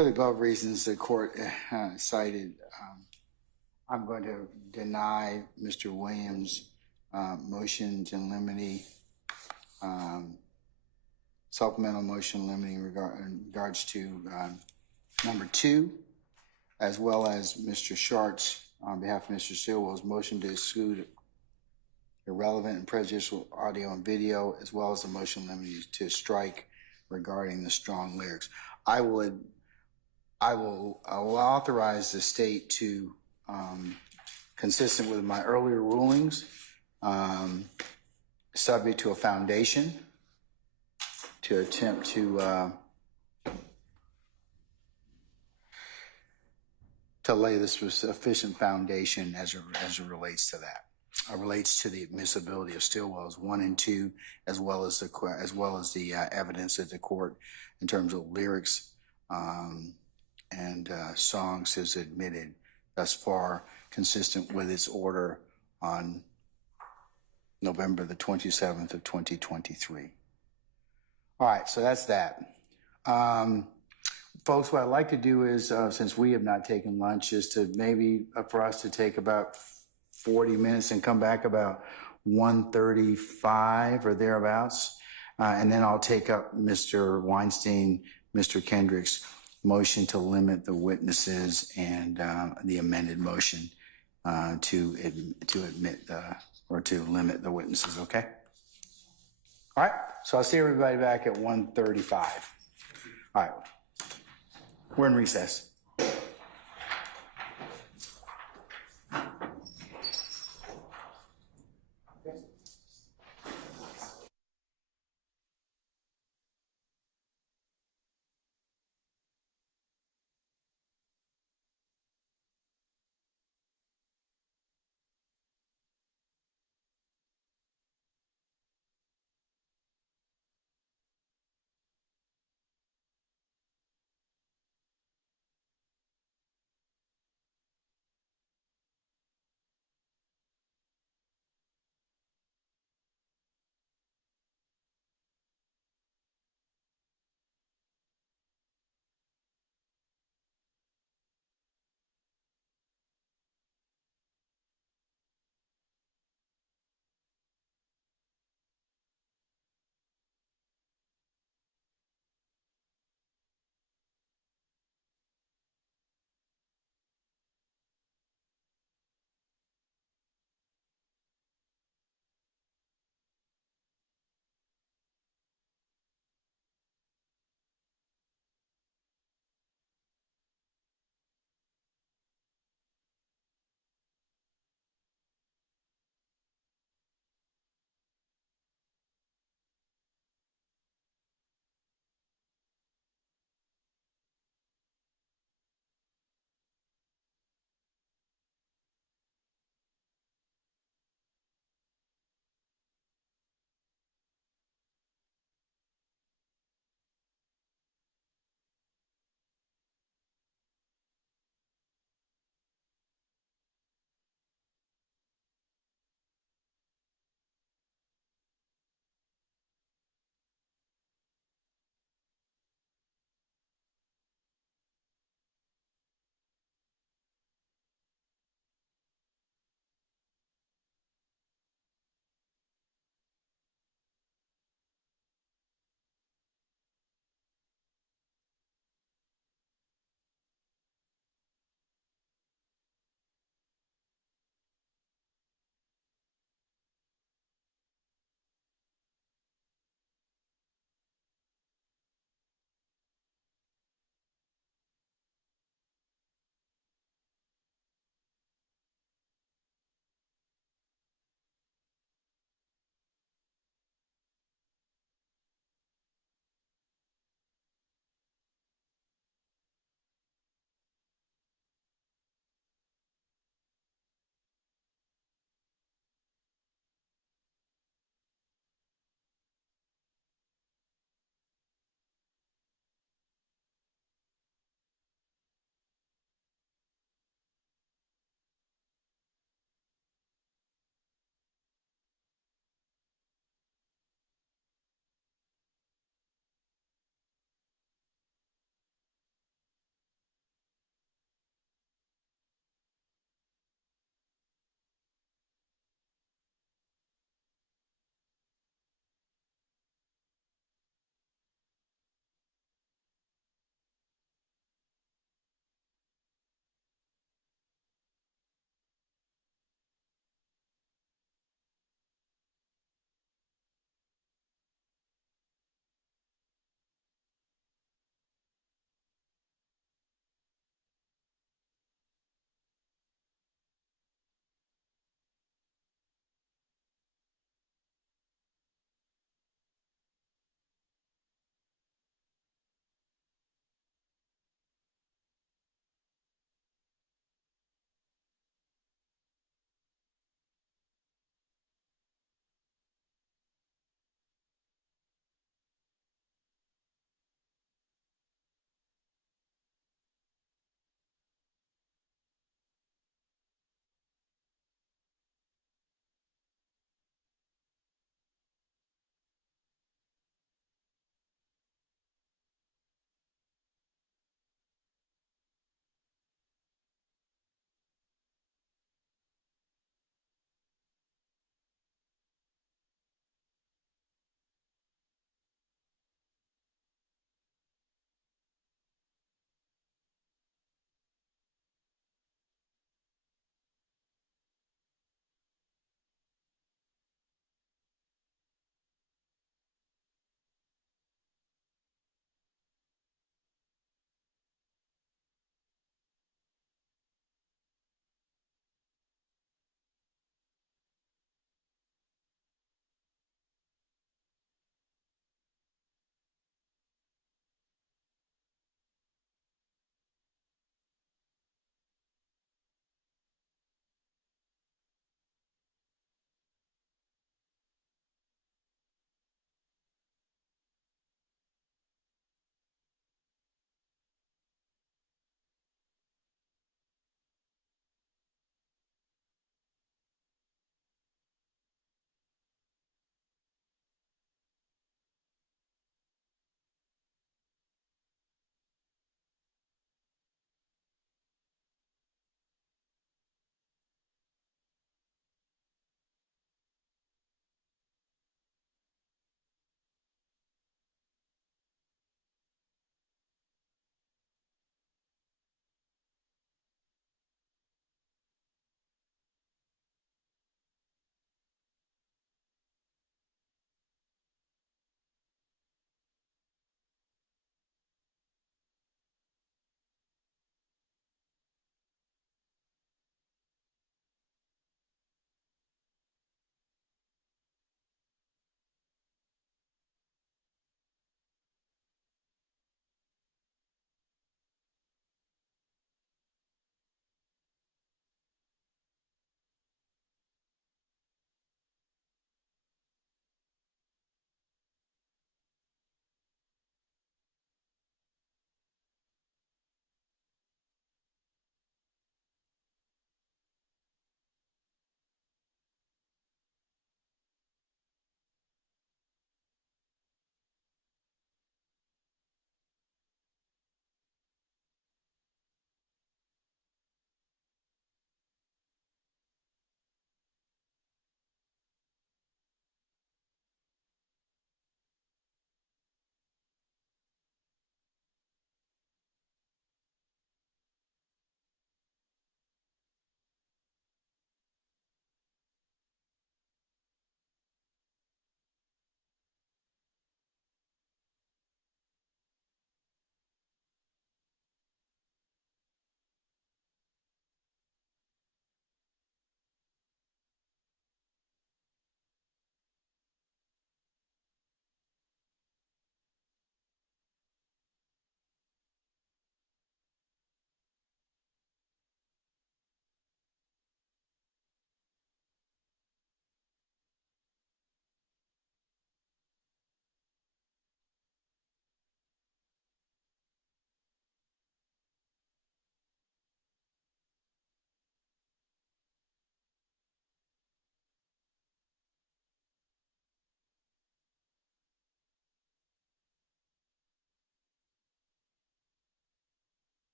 For the above reasons the court cited, I'm going to deny Mr. Williams' motions in limine, supplemental motion limiting in regards to number 2, as well as Mr. Shart's, on behalf of Mr. Stillwell's motion to exclude irrelevant and prejudicial audio and video, as well as the motion limiting to strike regarding the strong lyrics. I will authorize the state to, consistent with my earlier rulings, subject to a foundation, to attempt to lay this sufficient foundation as it relates to that. Relates to the admissibility of Stillwell's 1 and 2, as well as the evidence that the court, in terms of lyrics and songs, has admitted thus far, consistent with its order on November the 27th of 2023. All right, so that's that. Folks, what I'd like to do is, since we have not taken lunch, is to maybe for us to take about 40 minutes and come back about 1:35 or thereabouts. And then I'll take up Mr. Weinstein, Mr. Kendrick's motion to limit the witnesses and the amended motion to admit or to limit the witnesses, okay? All right, so I'll see everybody back at 1:35. All right, we're in recess.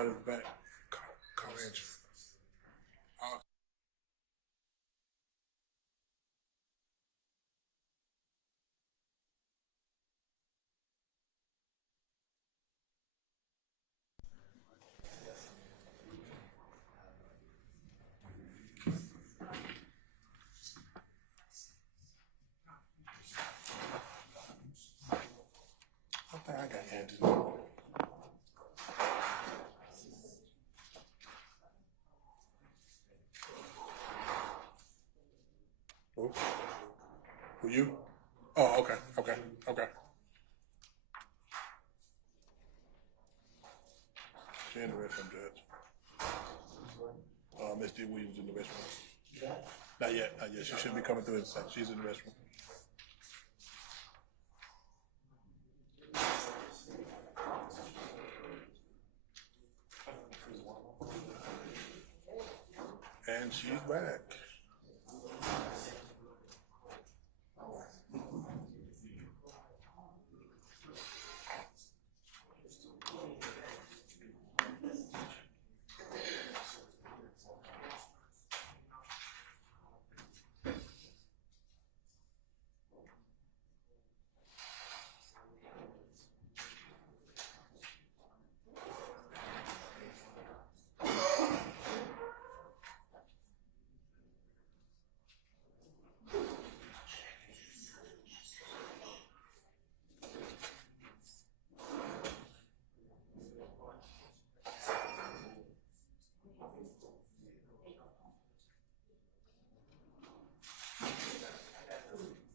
out of the back. Call Andrew. I think I got Andrew. Who you? Oh, okay. She in the restroom, Judge. Miss D. Williams in the restroom. Not yet. She should be coming through in a second. She's in the restroom. And she's back.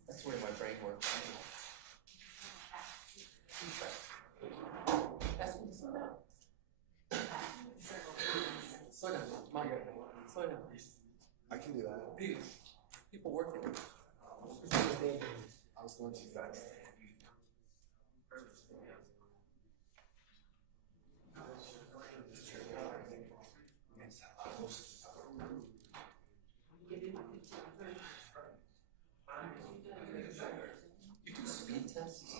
That's the way my brain works. Slow down, Mario. Slow down. I can do that. People working. I was going too fast. Speed tests?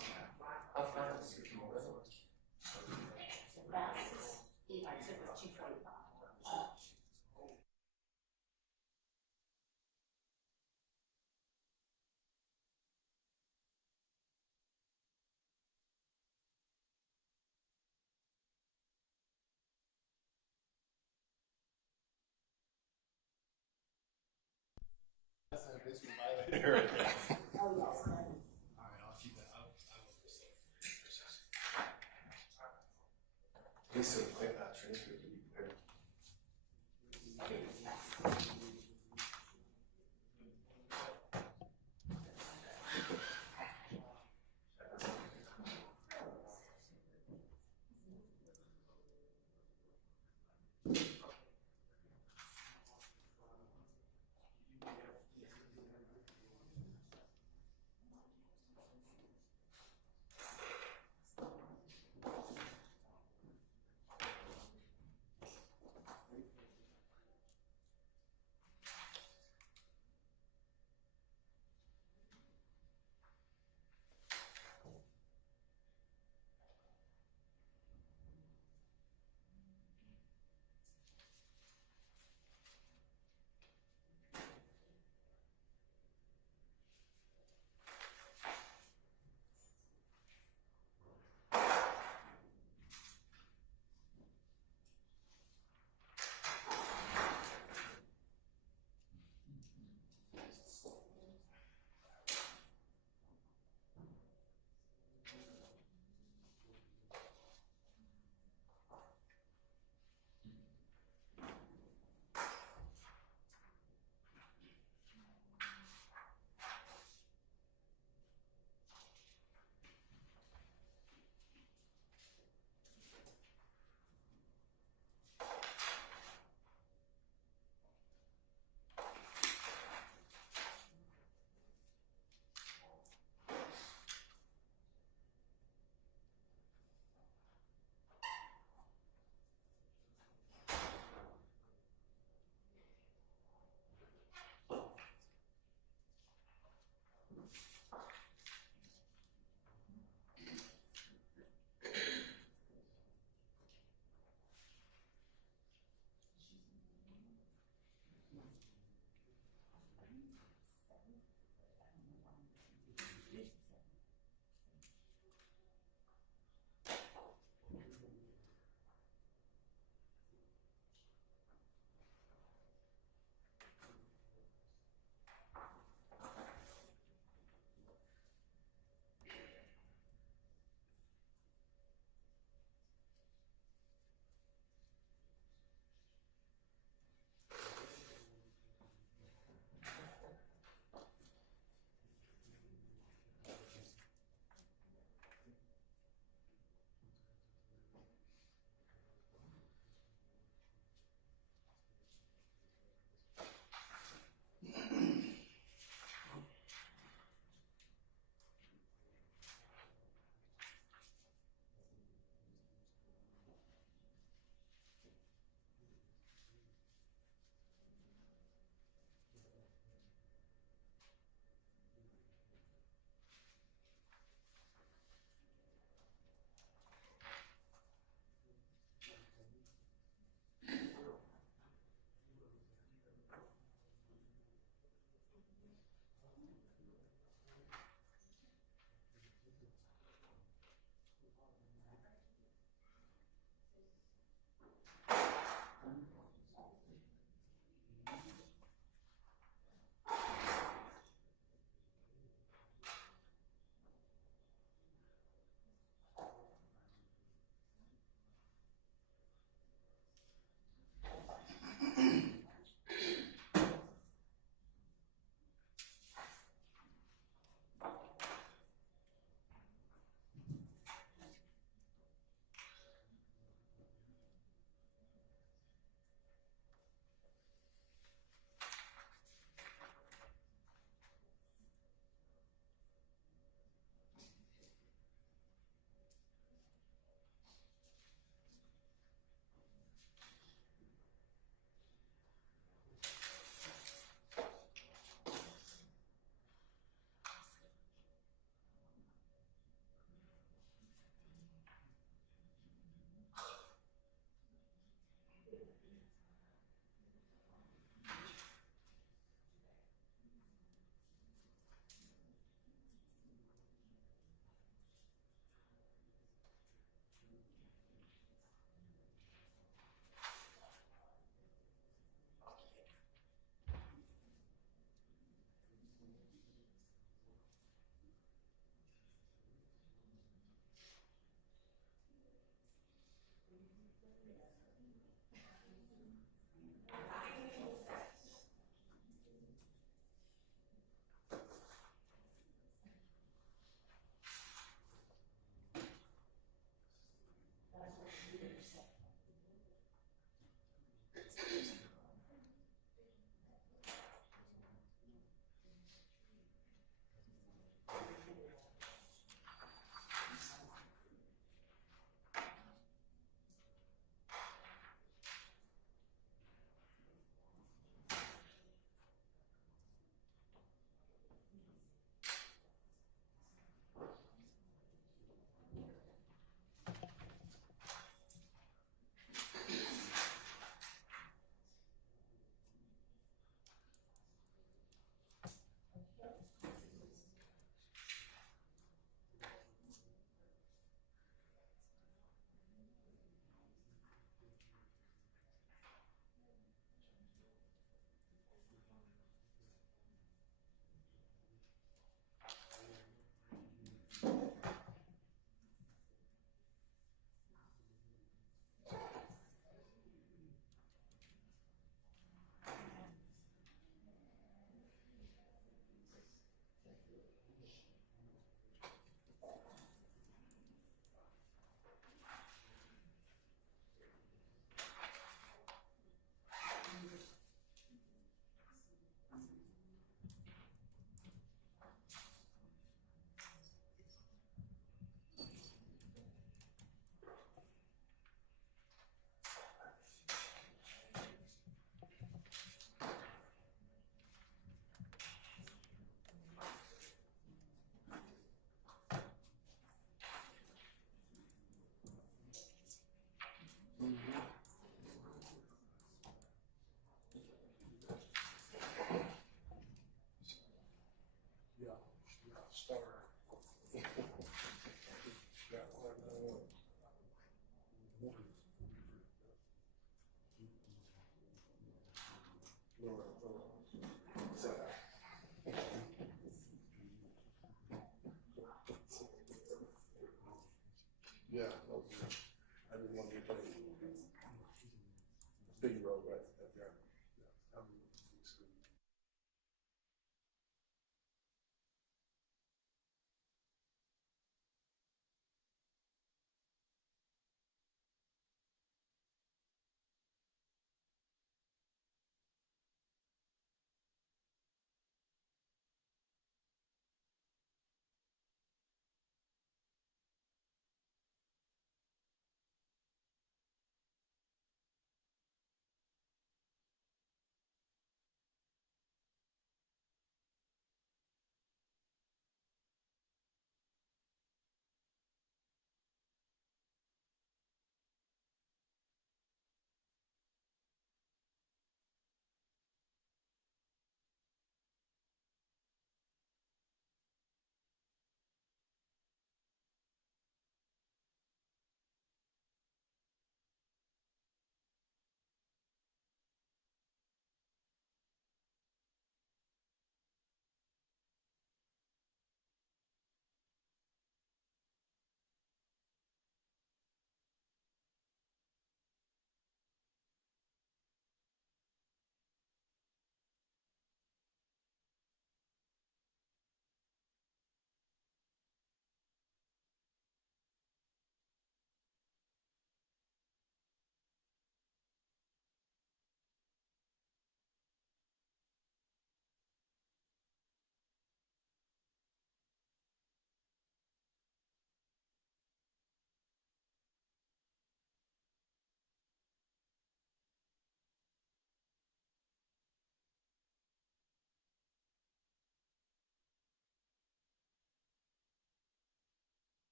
How fast can you go? He's so quick that transcript to be prepared.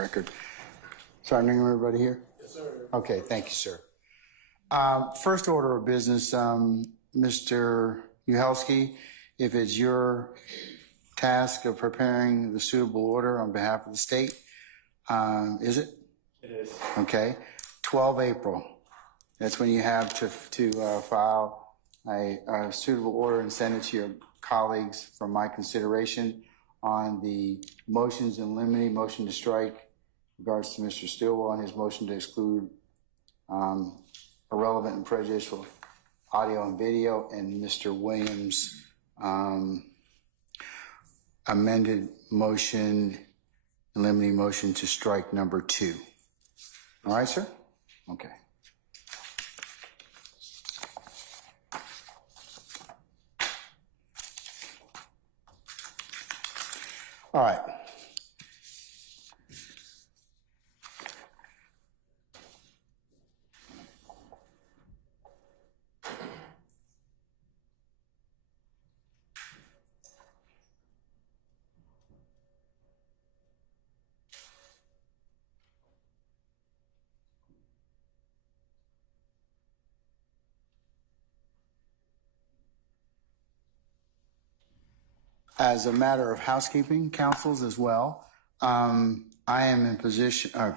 record. Sergeant Ingram, everybody here? Yes, sir. Okay, thank you, sir. First order of business, Mr. Uhelski, if it's your task of preparing the suitable order on behalf of the state, is it? It is. Okay. 12 April. That's when you have to file a suitable order and send it to your colleagues for my consideration on the motions in limine, motion to strike, in regards to Mr. Stillwell and his motion to exclude irrelevant and prejudicial audio and video, and Mr. Williams' amended motion, in limine motion to strike number 2. All right, sir? Okay. All right. As a matter of housekeeping, counsels as well, I am in possession of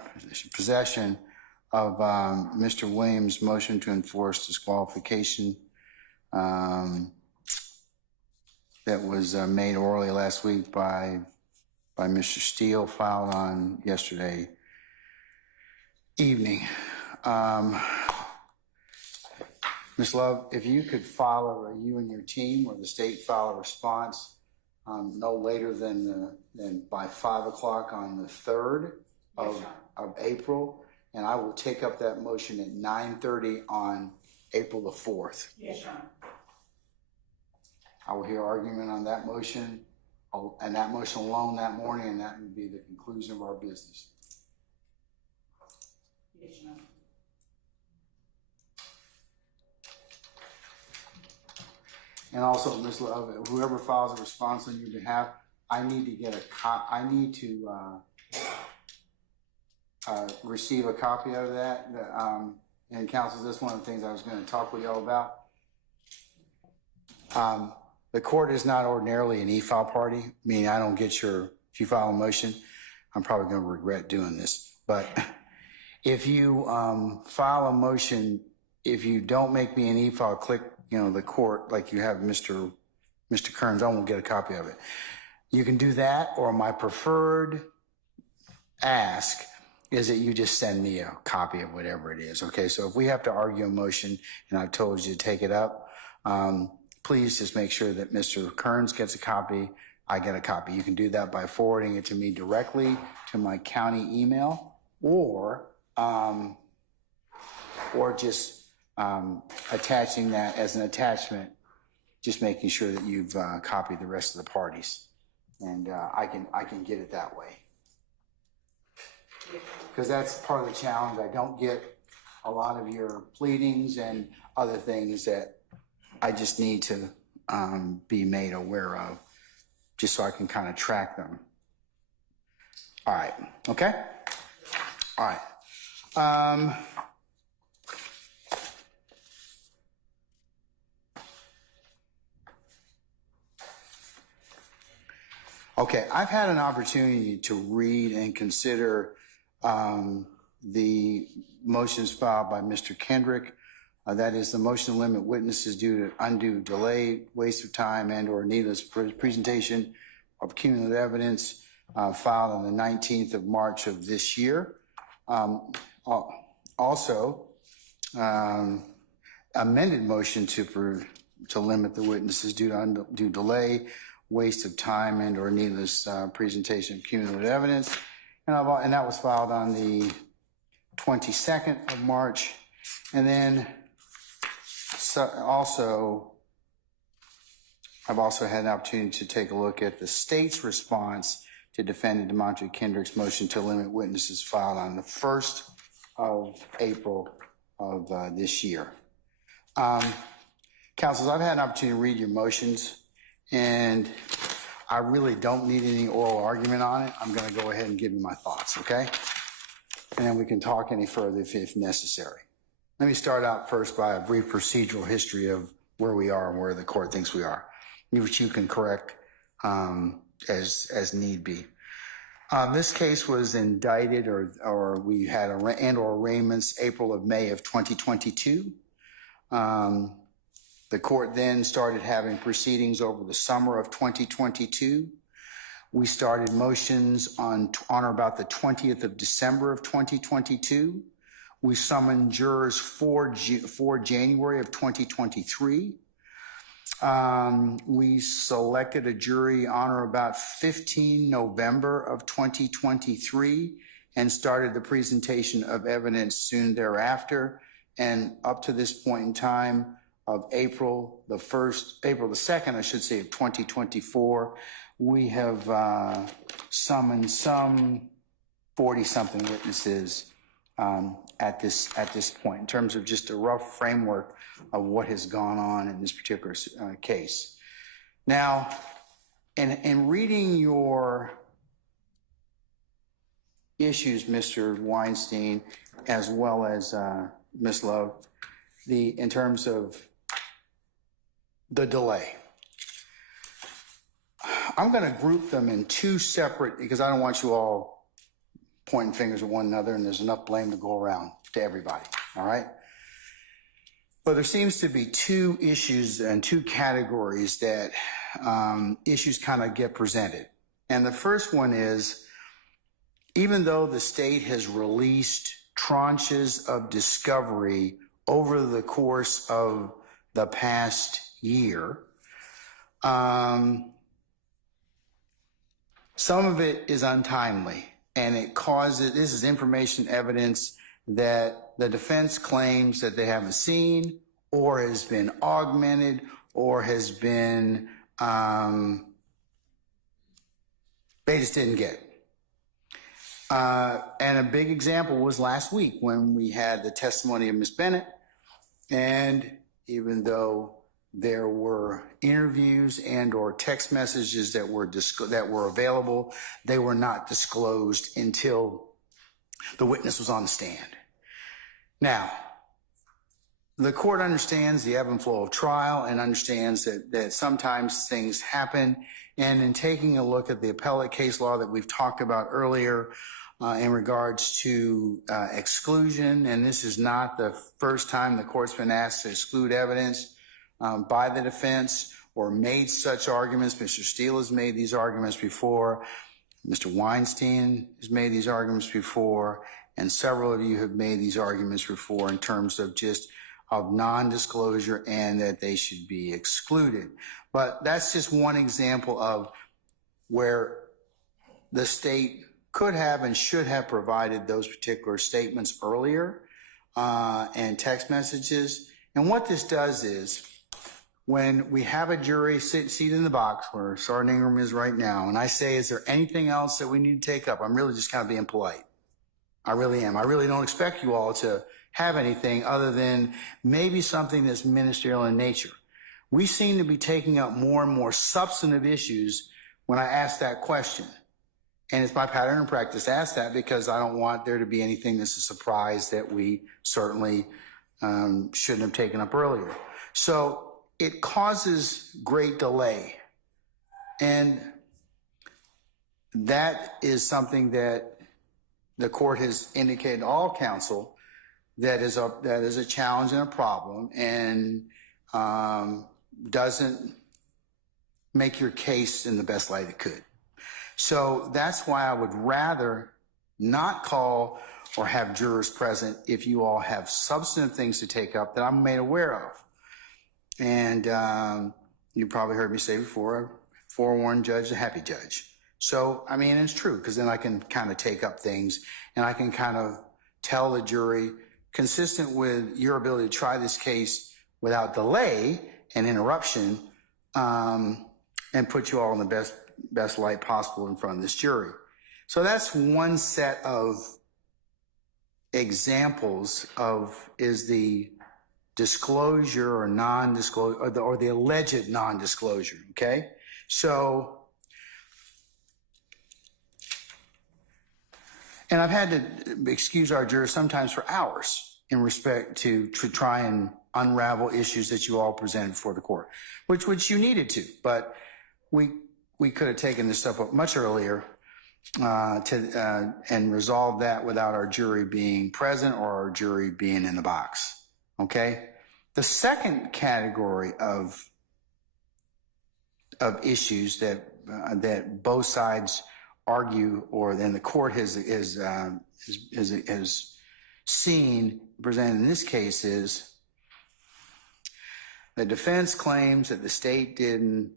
Mr. Williams' motion to enforce disqualification that was made orally last week by Mr. Steele, filed on yesterday evening. Ms. Love, if you could file, you and your team or the state file a response no later than by 5 o'clock on the 3rd of April, and I will take up that motion at 9:30 on April the 4th. Yes, sir. I will hear argument on that motion, and that motion alone that morning, and that would be the conclusion of our business. Yes, sir. And also, Ms. Love, whoever files a response on your behalf, I need to get receive a copy of that. And counsel, this is one of the things I was going to talk with y'all about. The court is not ordinarily an e-file party, meaning I don't get if you file a motion, I'm probably going to regret doing this. But if you file a motion, if you don't make me an e-file, click the court, like you have Mr. Kearns, I won't get a copy of it. You can do that, or my preferred ask is that you just send me a copy of whatever it is. Okay, so if we have to argue a motion and I've told you to take it up, please just make sure that Mr. Kearns gets a copy, I get a copy. You can do that by forwarding it to me directly to my county email, or just attaching that as an attachment, just making sure that you've copied the rest of the parties, and I can get it that way, because that's part of the challenge. I don't get a lot of your pleadings and other things that I just need to be made aware of, just so I can kind of track them. All right. Okay. All right. Okay, I've had an opportunity to read and consider the motions filed by Mr. Kendrick. That is the motion to limit witnesses due to undue delay, waste of time, and/or needless presentation of cumulative evidence, filed on the 19th of March of this year. Also, amended motion to limit the witnesses due to undue delay, waste of time, and/or needless presentation of cumulative evidence, and that was filed on the 22nd of March. And then I've also had an opportunity to take a look at the state's response to defendant DeMontre Kendrick's motion to limit witnesses, filed on the 1st of April of this year. Counsels, I've had an opportunity to read your motions, and I really don't need any oral argument on it. I'm going to go ahead and give you my thoughts, okay? And then we can talk any further if necessary. Let me start out first by a brief procedural history of where we are and where the court thinks we are, which you can correct as need be. This case was indicted or we had and/or arraignments May of 2022. The court then started having proceedings over the summer of 2022. We started motions on or about the 20th of December of 2022. We summoned jurors for January of 2023. We selected a jury on or about 15 November of 2023 and started the presentation of evidence soon thereafter. And up to this point in time of April the 2nd, I should say, of 2024, we have summoned some 40-something witnesses at this point in terms of just a rough framework of what has gone on in this particular case. Now, in reading your issues, Mr. Weinstein, as well as Ms. Love, in terms of the delay, I'm going to group them in two separate, because I don't want you all pointing fingers at one another, and there's enough blame to go around to everybody, all right? But there seems to be two issues and two categories that issues kind of get presented. And the first one is, even though the state has released tranches of discovery over the course of the past year, some of it is untimely, and it causes, this is information evidence that the defense claims that they haven't seen or has been augmented or has been, they just didn't get. And a big example was last week when we had the testimony of Ms. Bennett, and even though there were interviews and or text messages that were available, they were not disclosed until the witness was on the stand. Now, the court understands the ebb and flow of trial and understands that sometimes things happen. And in taking a look at the appellate case law that we've talked about earlier in regards to exclusion, and this is not the first time the court's been asked to exclude evidence by the defense or made such arguments. Mr. Steele has made these arguments before. Mr. Weinstein has made these arguments before, and several of you have made these arguments before in terms of just of non-disclosure and that they should be excluded. But that's just one example of where the state could have and should have provided those particular statements earlier and text messages. And what this does is, when we have a jury seated in the box where Sergeant Ingram is right now, and I say, is there anything else that we need to take up? I'm really just kind of being polite. I really am. I really don't expect you all to have anything other than maybe something that's ministerial in nature. We seem to be taking up more and more substantive issues when I ask that question. And it's my pattern and practice to ask that because I don't want there to be anything that's a surprise that we certainly shouldn't have taken up earlier. So it causes great delay. And that is something that the court has indicated to all counsel that is a challenge and a problem, and doesn't make your case in the best light it could. So that's why I would rather not call or have jurors present if you all have substantive things to take up that I'm made aware of. And you probably heard me say before, a forewarned judge, a happy judge. So, I mean, it's true, because then I can kind of take up things and I can kind of tell the jury, consistent with your ability to try this case without delay and interruption, and put you all in the best light possible in front of this jury. So that's one set of examples of is the disclosure or non-disclosure, or the alleged non-disclosure, okay? So And I've had to excuse our jurors sometimes for hours in respect to try and unravel issues that you all presented before the court, which you needed to, but we could have taken this stuff up much earlier and resolved that without our jury being present or our jury being in the box. Okay? The second category of issues that both sides argue, or then the court has seen presented in this case, is the defense claims that the state didn't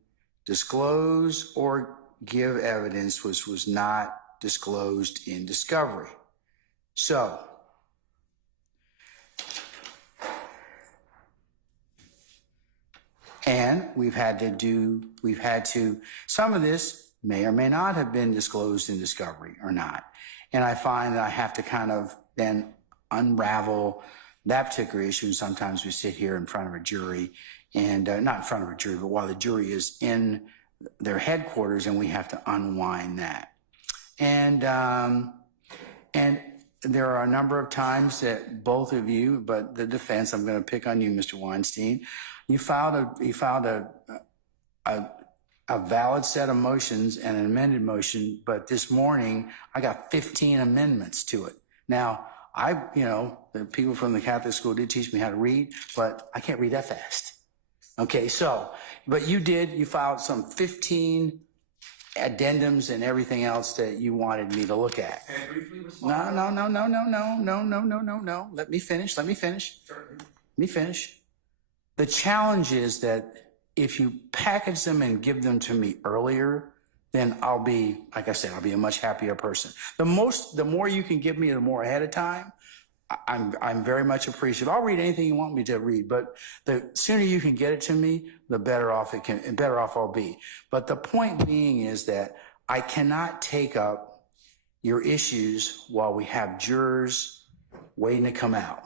disclose or give evidence which was not disclosed in discovery. So, and we've had to, some of this may or may not have been disclosed in discovery or not. And I find that I have to kind of then unravel that particular issue. Sometimes we sit here in front of a jury and not in front of a jury, but while the jury is in their headquarters, and we have to unwind that. And there are a number of times that both of you, but the defense, I'm going to pick on you, Mr. Weinstein, you filed a valid set of motions and an amended motion, but this morning I got 15 amendments to it. Now, the people from the Catholic school did teach me how to read, but I can't read that fast. Okay, so, but you filed some 15 addendums and everything else that you wanted me to look at. And briefly respond. No. Let me finish. The challenge is that if you package them and give them to me earlier, then I'll be, like I said, I'll be a much happier person. The more you can give me, the more ahead of time, I'm very much appreciative. I'll read anything you want me to read, but the sooner you can get it to me, the better off I'll be. But the point being is that I cannot take up your issues while we have jurors waiting to come out.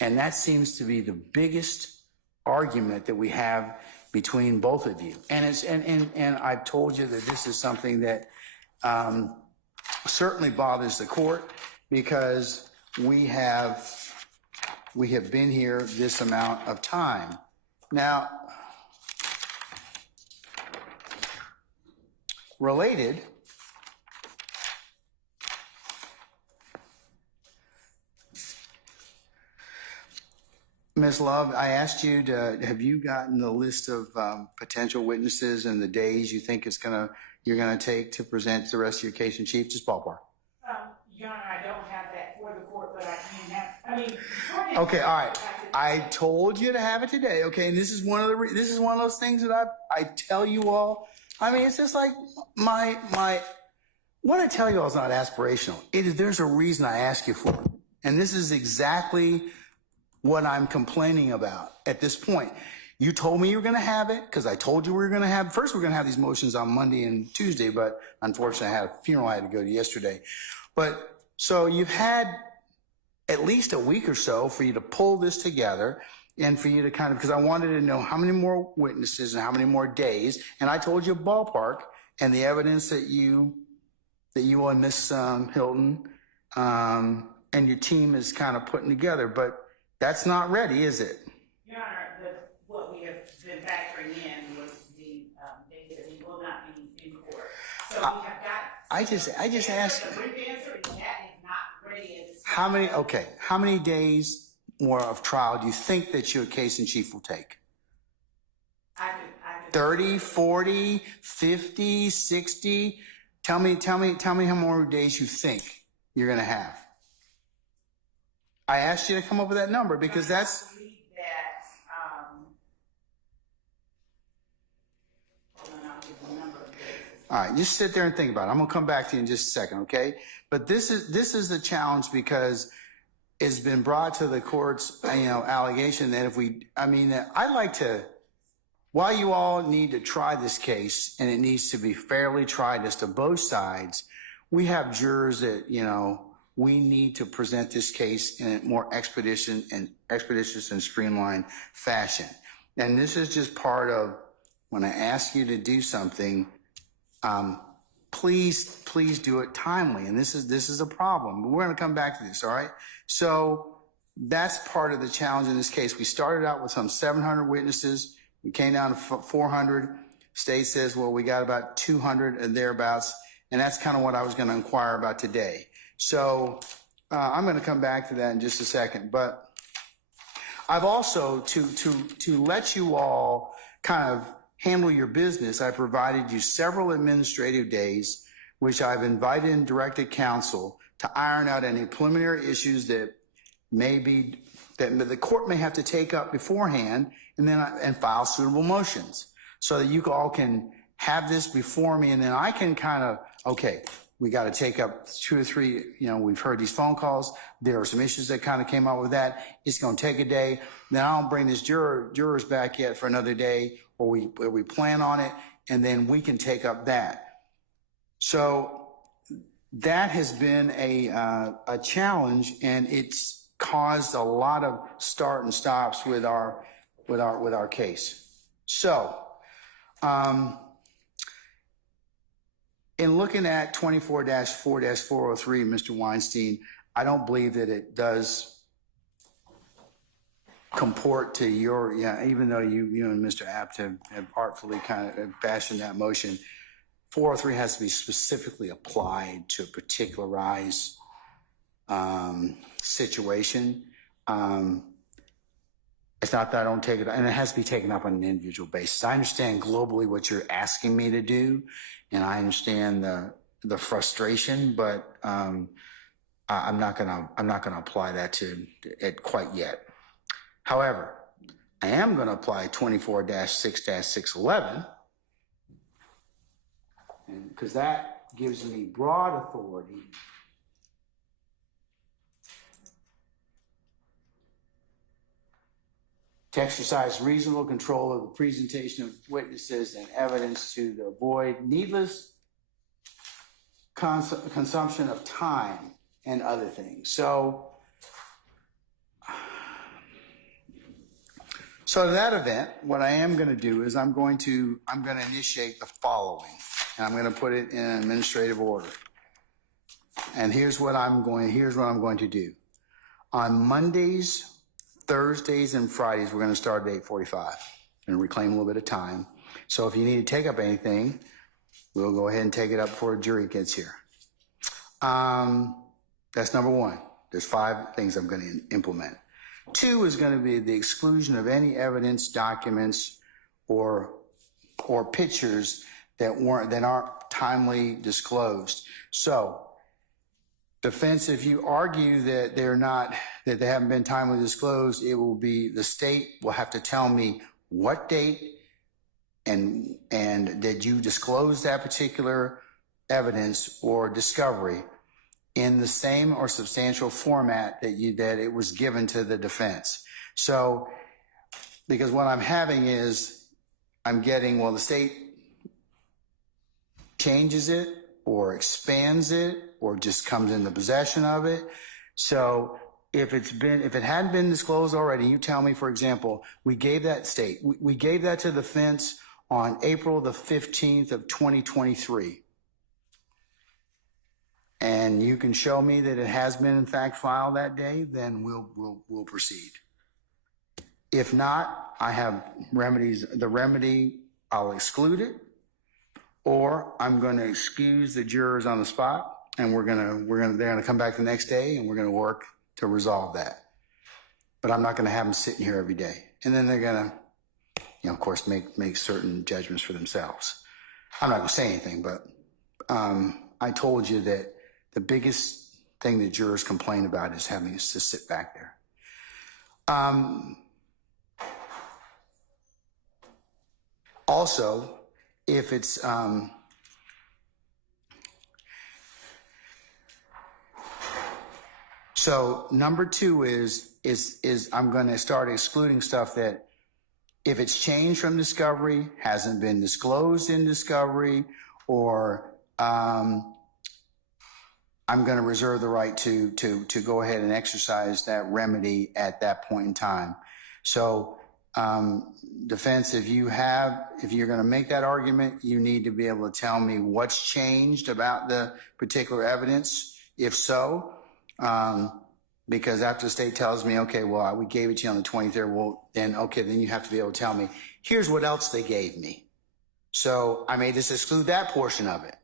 And that seems to be the biggest argument that we have between both of you. And I've told you that this is something that certainly bothers the court, because we have been here this amount of time. Now, related, Ms. Love, I asked you have you gotten the list of potential witnesses and the days you think you're gonna take to present the rest of your case in chief? Just ballpark. Your Honor, I don't have that for the court, but I can have. Okay, all right. I told you to have it today. Okay, and this is one of those things that I tell you all. I mean, it's just like my what I tell you all is not aspirational. There's a reason I ask you for it, and this is exactly what I'm complaining about at this point. You told me you were going to have it because I told you we were going to have. First, we're going to have these motions on Monday and Tuesday, but unfortunately, I had a funeral I had to go to yesterday. But so you've had at least a week or so for you to pull this together and for you to kind of, because I wanted to know how many more witnesses and how many more days. And I told you ballpark, and the evidence that you and Miss Hilton and your team is kind of putting together, but that's not ready, is it? Your Honor, what we have been factoring in was the date that he will not be in court. So we have got. I just asked. The brief answer is that is not ready at this time. How many days more of trial do you think that your case in chief will take? I could 30, 40, 50, 60? Tell me how many more days you think you're going to have. I asked you to come up with that number because that's. I believe that, I'll give the number of days. All right, just sit there and think about it. I'm gonna come back to you in just a second, okay? But this is the challenge because it's been brought to the court's allegation that I'd like to. While you all need to try this case and it needs to be fairly tried as to both sides, we have jurors that we need to present this case in a more expeditious and streamlined fashion. And this is just part of when I ask you to do something, please do it timely. And this is a problem. But we're going to come back to this, all right? So that's part of the challenge in this case. We started out with some 700 witnesses. We came down to 400. State says, well, we got about 200 and thereabouts. And that's kind of what I was going to inquire about today. So I'm going to come back to that in just a second. But I've also, to let you all kind of handle your business, I provided you several administrative days, which I've invited and directed counsel to iron out any preliminary issues that the court may have to take up beforehand, and file suitable motions so that you all can have this before me, and then I can kind of, okay, we got to take up 2 or 3, we've heard these phone calls. There are some issues that kind of came out with that. It's going to take a day. Then I don't bring this jurors back yet for another day, or we plan on it, and then we can take up that. So that has been a challenge, and it's caused a lot of start and stops with our case. So, in looking at 24-4-403, Mr. Weinstein, I don't believe that it does comport to your, even though you and Mr. Apt have artfully kind of fashioned that motion, 403 has to be specifically applied to a particularized situation. It's not that I don't take it, and it has to be taken up on an individual basis. I understand globally what you're asking me to do, and I understand the frustration, but I'm not gonna apply that to it quite yet. However, I am gonna apply 24-6-611, because that gives me broad authority to exercise reasonable control of the presentation of witnesses and evidence to avoid needless consumption of time and other things. So to that event, what I am going to do is I'm going to initiate the following, and I'm going to put it in an administrative order. And here's what I'm going to do. On Mondays, Thursdays, and Fridays, we're going to start at 8:45 and reclaim a little bit of time. So if you need to take up anything, we'll go ahead and take it up before a jury gets here. That's number one. There's 5 things I'm going to implement. 2 is going to be the exclusion of any evidence, documents, or pictures that aren't timely disclosed. So, defense, if you argue that that they haven't been timely disclosed, it will be the state will have to tell me what date and did you disclose that particular evidence or discovery in the same or substantial format that it was given to the defense. So, because what I'm having is I'm getting, the state changes it or expands it or just comes into possession of it. So if it hadn't been disclosed already, you tell me, for example, we gave that to the defense on April the 15th of 2023. And you can show me that it has been in fact filed that day, then we'll proceed. If not, I have remedies. The remedy, I'll exclude it, or I'm going to excuse the jurors on the spot, and they're going to come back the next day, and we're going to work to resolve that. But I'm not going to have them sitting here every day, and then they're going to, of course, make certain judgments for themselves. I'm not going to say anything, but I told you that the biggest thing that jurors complain about is having us to sit back there. Also, if it's so number 2 is I'm going to start excluding stuff that if it's changed from discovery, hasn't been disclosed in discovery, or I'm going to reserve the right to go ahead and exercise that remedy at that point in time. So defense, if you're going to make that argument, you need to be able to tell me what's changed about the particular evidence. If so, because after the state tells me, okay, well, we gave it to you on the 23rd, well, then, okay, then you have to be able to tell me, here's what else they gave me. So I may just exclude that portion of it.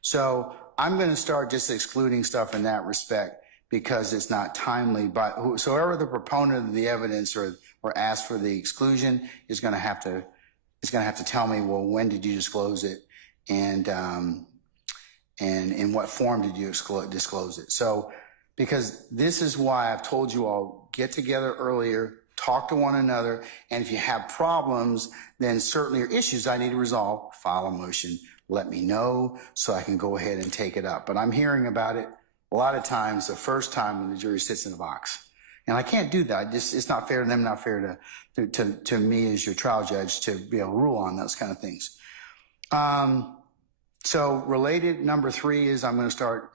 So I'm going to start just excluding stuff in that respect because it's not timely. But whoever the proponent of the evidence or asked for the exclusion is going to have to tell me, well, when did you disclose it, and in what form did you disclose it? So, because this is why I've told you all, get together earlier, talk to one another, and if you have problems, then certainly are issues I need to resolve, file a motion, let me know so I can go ahead and take it up. But I'm hearing about it a lot of times the first time when the jury sits in the box. And I can't do that. It's not fair to them, not fair to me as your trial judge to be able to rule on those kind of things. So related, number 3 is I'm going to start,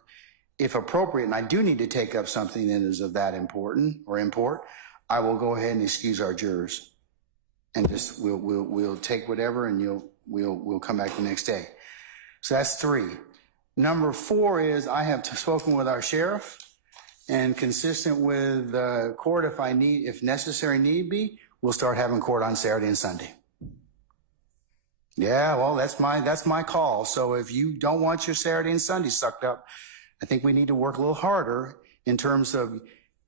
if appropriate, and I do need to take up something that is of that important or import, I will go ahead and excuse our jurors, and just we'll take whatever, and we'll come back the next day. So that's 3. Number 4 is I have spoken with our sheriff, and consistent with the court, if necessary need be, we'll start having court on Saturday and Sunday. Yeah, well, that's my call. So if you don't want your Saturday and Sunday sucked up, I think we need to work a little harder in terms of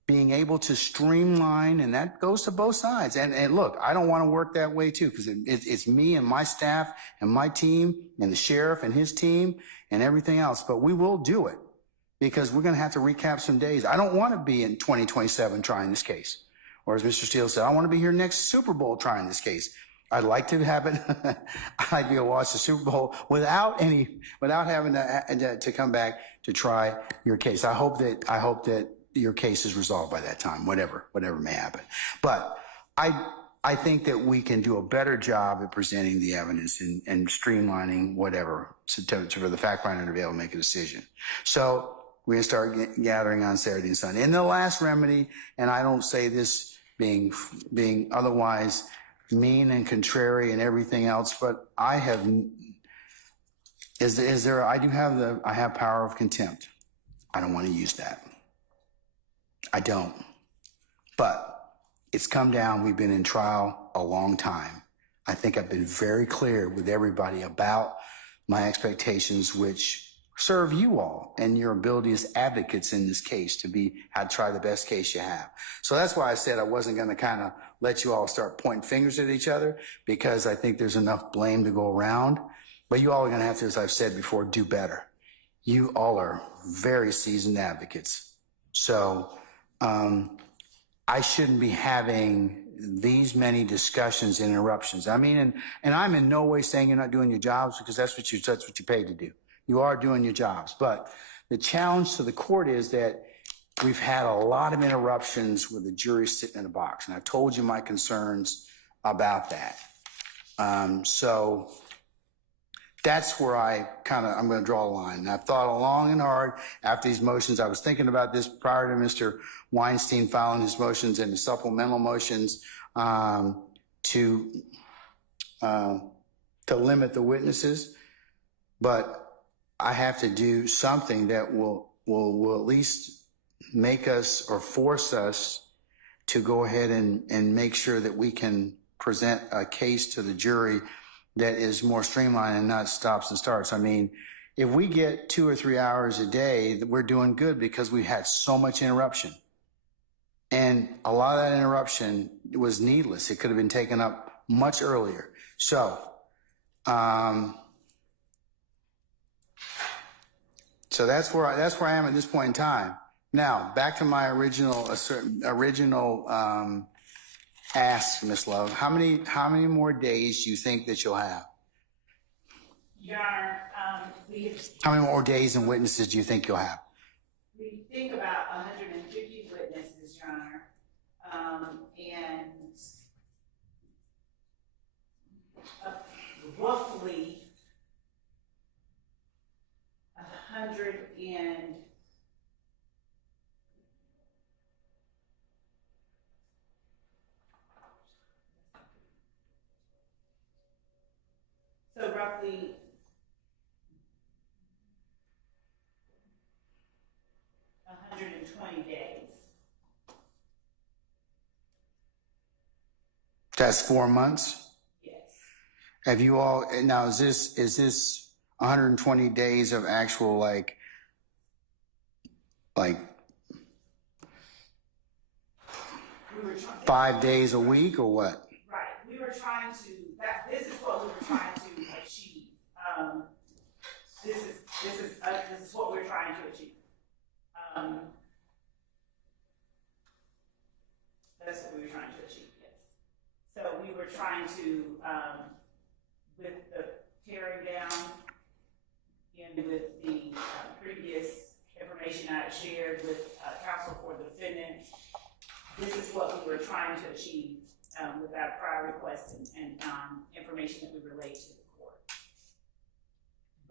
being able to streamline, and that goes to both sides. And look, I don't want to work that way too, because it's me and my staff and my team and the sheriff and his team and everything else. But we will do it because we're going to have to recap some days. I don't want to be in 2027 trying this case. Or as Mr. Steele said, I want to be here next Super Bowl trying this case. I'd like to have it. I'd like to be able to watch the Super Bowl without having to come back to try your case. I hope that your case is resolved by that time, whatever may happen. But I think that we can do a better job at presenting the evidence and streamlining whatever for the fact finder to be able to make a decision. So we're going to start gathering on Saturday and Sunday. And the last remedy, and I don't say this being otherwise mean and contrary and everything else, but I have power of contempt. I don't want to use that. I don't. But it's come down. We've been in trial a long time. I think I've been very clear with everybody about my expectations, which serve you all and your ability as advocates in this case to try the best case you have. So that's why I said I wasn't going to kind of let you all start pointing fingers at each other, because I think there's enough blame to go around. But you all are going to have to, as I've said before, do better. You all are very seasoned advocates. So I shouldn't be having these many discussions and interruptions. I mean, and I'm in no way saying you're not doing your jobs, because that's what you're paid to do. You are doing your jobs. But the challenge to the court is that we've had a lot of interruptions with the jury sitting in a box. And I've told you my concerns about that. So that's where I'm going to draw a line. And I've thought long and hard after these motions. I was thinking about this prior to Mr. Weinstein filing his motions and the supplemental motions to limit the witnesses. But I have to do something that will at least make us or force us to go ahead and make sure that we can present a case to the jury that is more streamlined and not stops and starts. I mean, if we get 2 or 3 hours a day, we're doing good, because we had so much interruption. And a lot of that interruption was needless. It could have been taken up much earlier. So, so that's where I am at this point in time. Now, back to my original ask, Ms. Love. How many more days do you think that you'll have? Your Honor, how many more days and witnesses do you think you'll have? we think about 150 witnesses, Your Honor, and roughly 100 and roughly 120 days. That's 4 months? Yes. Have you all, now is this 120 days of actual like We were trying. 5 days a week or what? Right. We were trying to. This is what we were trying to achieve. This is what we're trying to achieve. That's what we were trying to achieve. Yes. So we were trying to, with the tearing down and with the previous information I had shared with counsel for the defendants, this is what we were trying to achieve with our prior requests and information that we relayed to the court.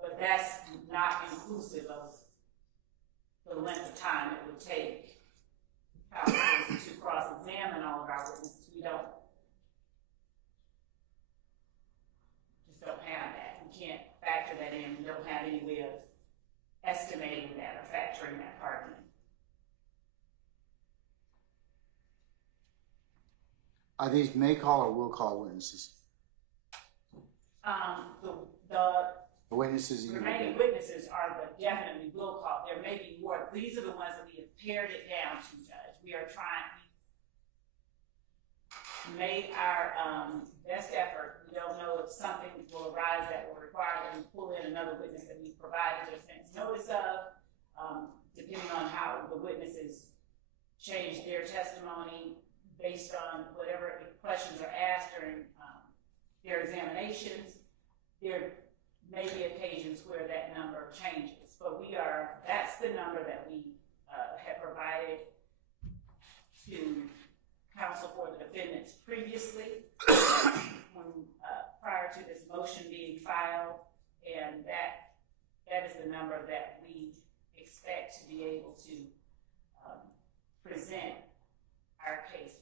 But that's not inclusive of the length of time it would take counsel to cross-examine all of our witnesses. We just don't have that. We can't factor that in. We don't have any way of estimating that or factoring that part in. Are these may call or will call witnesses? The witnesses you remaining witnesses are the definitely will call. There may be more. These are the ones that we have pared it down to, Judge. We made our best effort. We don't know if something will arise that will require that we pull in another witness that we provided the defense notice of, depending on how the witnesses change their testimony based on whatever questions are asked during their examinations. There may be occasions where that number changes, but that's the number that we have provided to counsel for the defendants previously, prior to this motion being filed, and that is the number that we expect to be able to present our case with.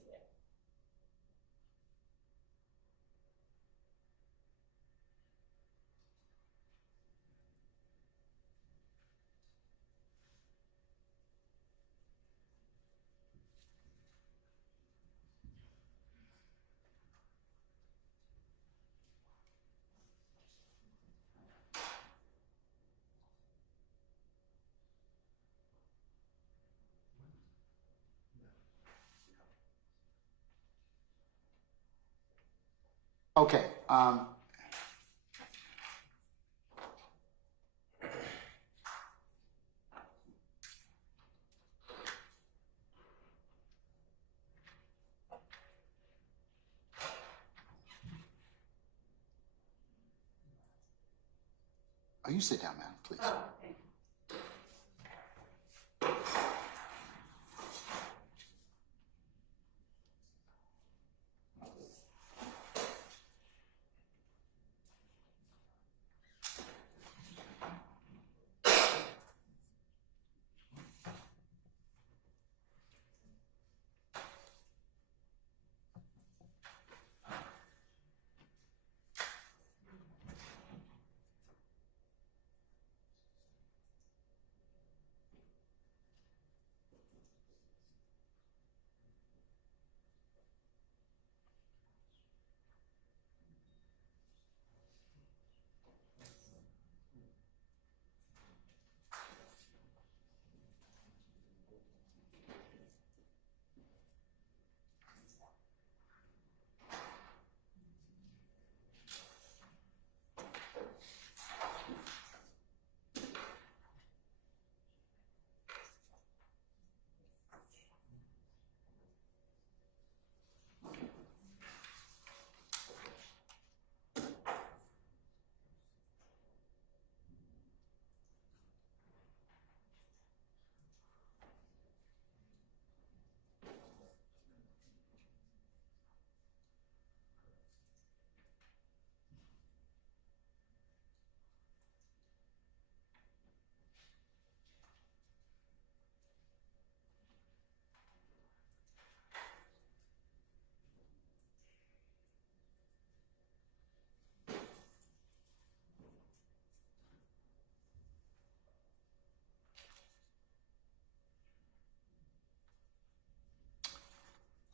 Okay. Oh, you sit down, man, please. Oh, thank you.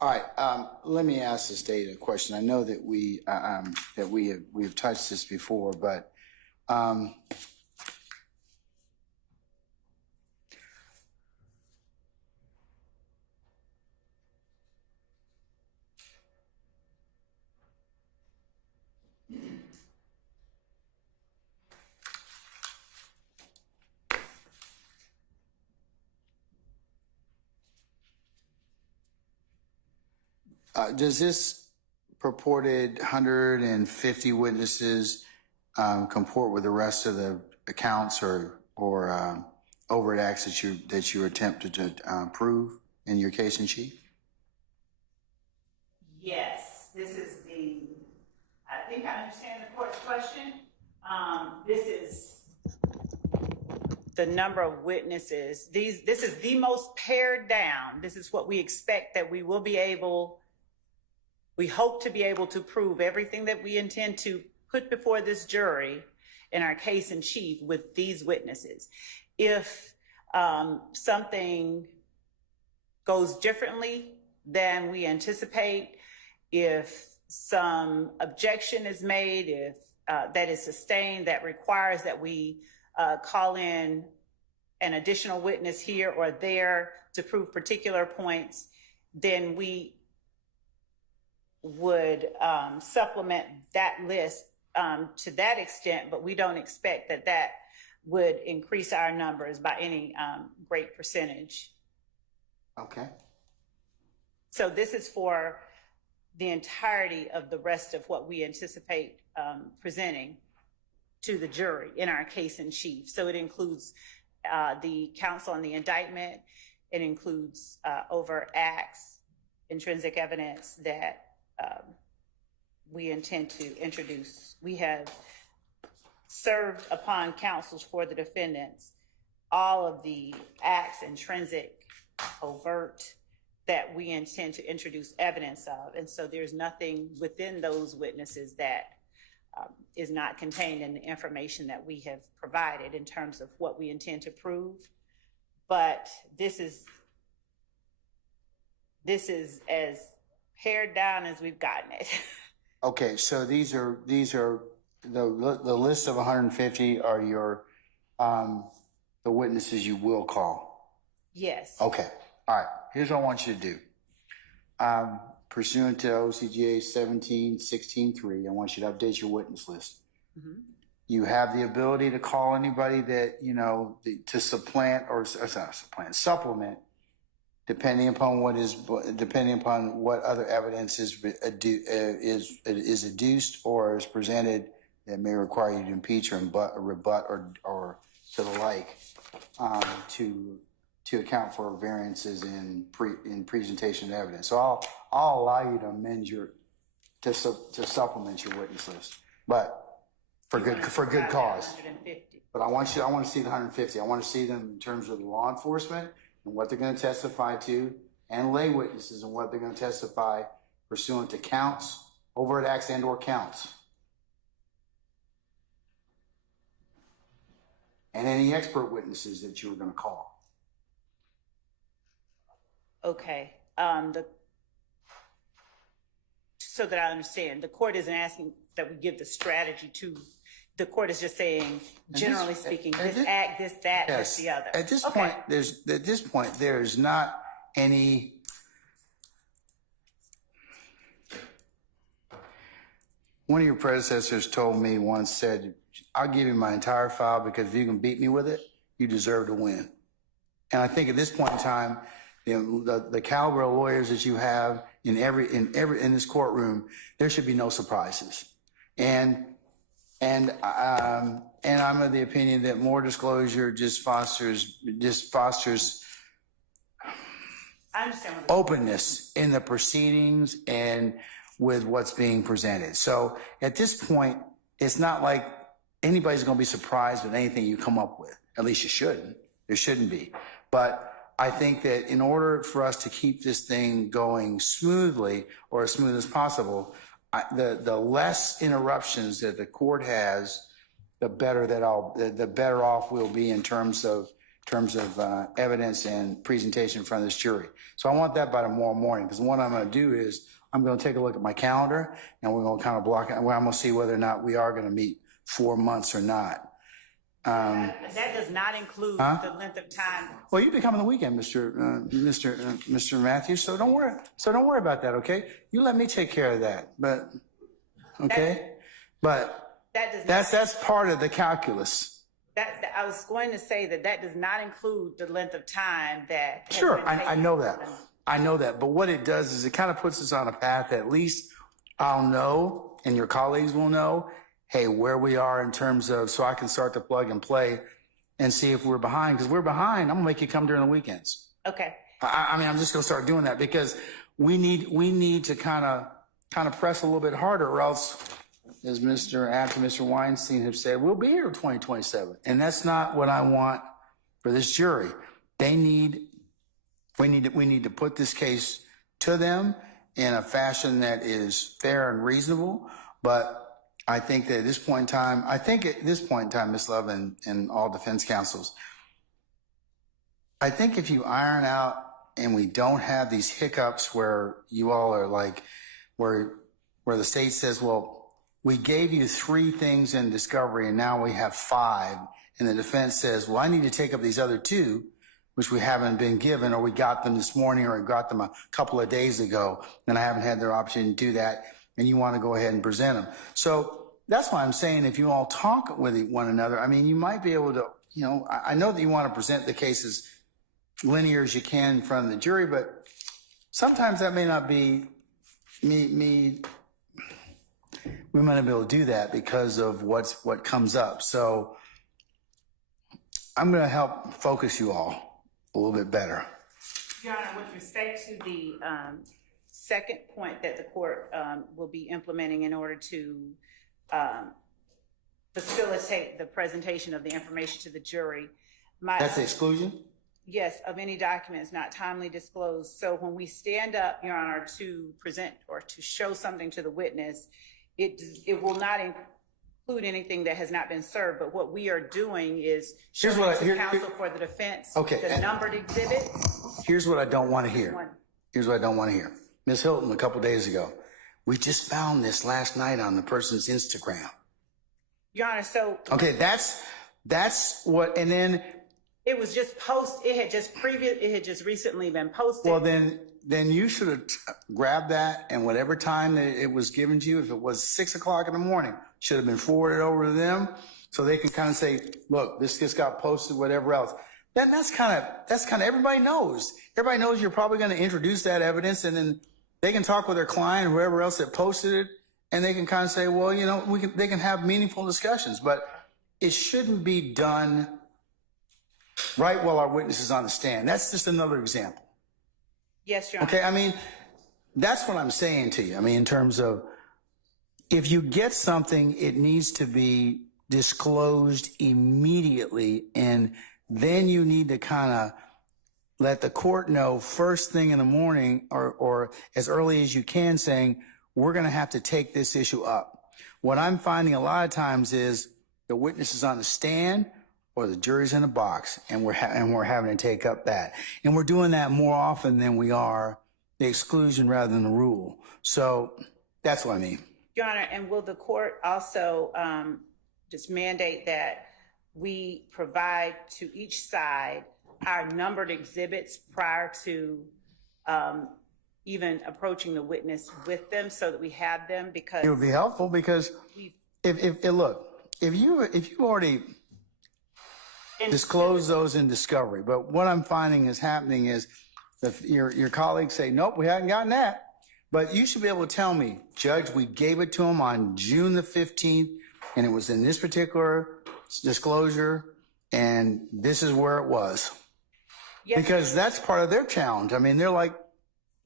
All right, let me ask the state a question. I know that we've touched this before, but does this purported 150 witnesses comport with the rest of the accounts or overt acts that you attempted to prove in your case in chief? Yes, this is I think I understand the court's question. This is the number of witnesses. This is the most pared down. This is what we expect that we will be able, we hope to be able to prove everything that we intend to put before this jury in our case in chief with these witnesses. If something goes differently than we anticipate, if some objection is made, if that is sustained, that requires that we call in an additional witness here or there to prove particular points, then we would supplement that list to that extent, but we don't expect that that would increase our numbers by any great percentage. Okay. So this is for the entirety of the rest of what we anticipate presenting to the jury in our case in chief. So it includes the counsel on the indictment. It includes overt acts, intrinsic evidence that we intend to introduce. We have served upon counsels for the defendants all of the acts, intrinsic, overt, that we intend to introduce evidence of. And so there's nothing within those witnesses that is not contained in the information that we have provided in terms of what we intend to prove. But this is as pared down as we've gotten it. Okay, so these are the list of 150 are your the witnesses you will call. Yes. Okay. All right. Here's what I want you to do. Pursuant to OCGA 17-16-3, I want you to update your witness list. Mm-hmm. You have the ability to call anybody that, you know, to supplement or not supplement, depending upon what other evidence is adduced or is presented that may require you to impeach or rebut or to the like, to account for variances in presentation of evidence. So I'll allow you to amend to supplement your witness list, but for good cause. 150. But I want to see the 150. I want to see them in terms of law enforcement and what they're going to testify to, and lay witnesses and what they're going to testify pursuant to counts, overt acts and/or counts, and any expert witnesses that you were going to call. Okay. So that I understand, the court isn't asking that we give the strategy to. The court is just saying, generally speaking, this act, this, that, yes, this, the other. At this point, there's not any. One of your predecessors told me once, said, "I'll give you my entire file because if you can beat me with it, you deserve to win." And I think at this point in time, you know, the caliber of lawyers that you have in this courtroom, there should be no surprises. And I'm of the opinion that more disclosure just fosters openness in the proceedings and with what's being presented. So at this point, it's not like anybody's going to be surprised with anything you come up with. At least you shouldn't. There shouldn't be. But I think that in order for us to keep this thing going smoothly, or as smooth as possible, the less interruptions that the court has, the better off we'll be in terms of terms of evidence and presentation in front of this jury. So I want that by tomorrow morning, because what I'm going to do is I'm going to take a look at my calendar, and we're going to kind of block it. I'm going to see whether or not we are going to meet 4 months or not. That does not include the length of time. Well, you can come on the weekend, Mr. Matthews. So don't worry. So don't worry about that. Okay. You let me take care of that. But okay. But that's part of the calculus. I was going to say that does not include the length of time that. Sure, I know that. I know that. But what it does is it kind of puts us on a path that at least I'll know, and your colleagues will know, hey, where we are in terms of, so I can start to plug and play and see if we're behind. Because we're behind, I'm gonna make you come during the weekends. Okay. I mean, I'm just gonna start doing that because we need to kind of press a little bit harder, or else, as Mr. Weinstein have said, we'll be here in 2027. And that's not what I want for this jury. We need to put this case to them in a fashion that is fair and reasonable. But I think that at this point in time, Ms. Love and all defense counsels, I think if you iron out and we don't have these hiccups where you all are like, where the state says, well, we gave you 3 things in discovery and now we have 5. And the defense says, well, I need to take up these other 2, which we haven't been given, or we got them this morning, or we got them a couple of days ago, and I haven't had their opportunity to do that. And you want to go ahead and present them. So that's why I'm saying if you all talk with one another, I mean, you might be able to, I know that you want to present the case as linear as you can in front of the jury, but sometimes that may not be me. We might not be able to do that because of what comes up. So I'm going to help focus you all a little bit better. Your Honor, with respect to the second point that the court will be implementing in order to facilitate the presentation of the information to the jury. That's the exclusion? Yes, of any documents not timely disclosed. So when we stand up, Your Honor, to present or to show something to the witness, it will not include anything that has not been served. But what we are doing is showing to counsel for the defense the numbered exhibits. Here's what I don't want to hear. Ms. Hilton, a couple days ago, we just found this last night on the person's Instagram. Your Honor, so. Okay, that's what, and then. It was just it had just recently been posted. Well, then you should have grabbed that, and whatever time that it was given to you, if it was 6 o'clock in the morning, should have been forwarded over to them so they can kind of say, look, this just got posted, whatever else. That's kind of, everybody knows. Everybody knows you're probably going to introduce that evidence, and then they can talk with their client or whoever else that posted it, and they can kind of say, well, they can have meaningful discussions, but it shouldn't be done right while our witness is on the stand. That's just another example. Yes, Your Honor. Okay, I mean, that's what I'm saying to you. I mean, in terms of, if you get something, it needs to be disclosed immediately, and then you need to kind of let the court know first thing in the morning or as early as you can, saying, we're going to have to take this issue up. What I'm finding a lot of times is the witness is on the stand or the jury's in a box, and we're having to take up that. And we're doing that more often than we are the exclusion rather than the rule. So that's what I mean. Your Honor, and will the court also just mandate that we provide to each side our numbered exhibits prior to even approaching the witness with them, so that we have them? Because it would be helpful, because if you already disclose those in discovery, but what I'm finding is happening is that your colleagues say, nope, we haven't gotten that. But you should be able to tell me, Judge, we gave it to him on June the 15th, and it was in this particular disclosure, and this is where it was. Yes, because that's part of their challenge. I mean, they're like,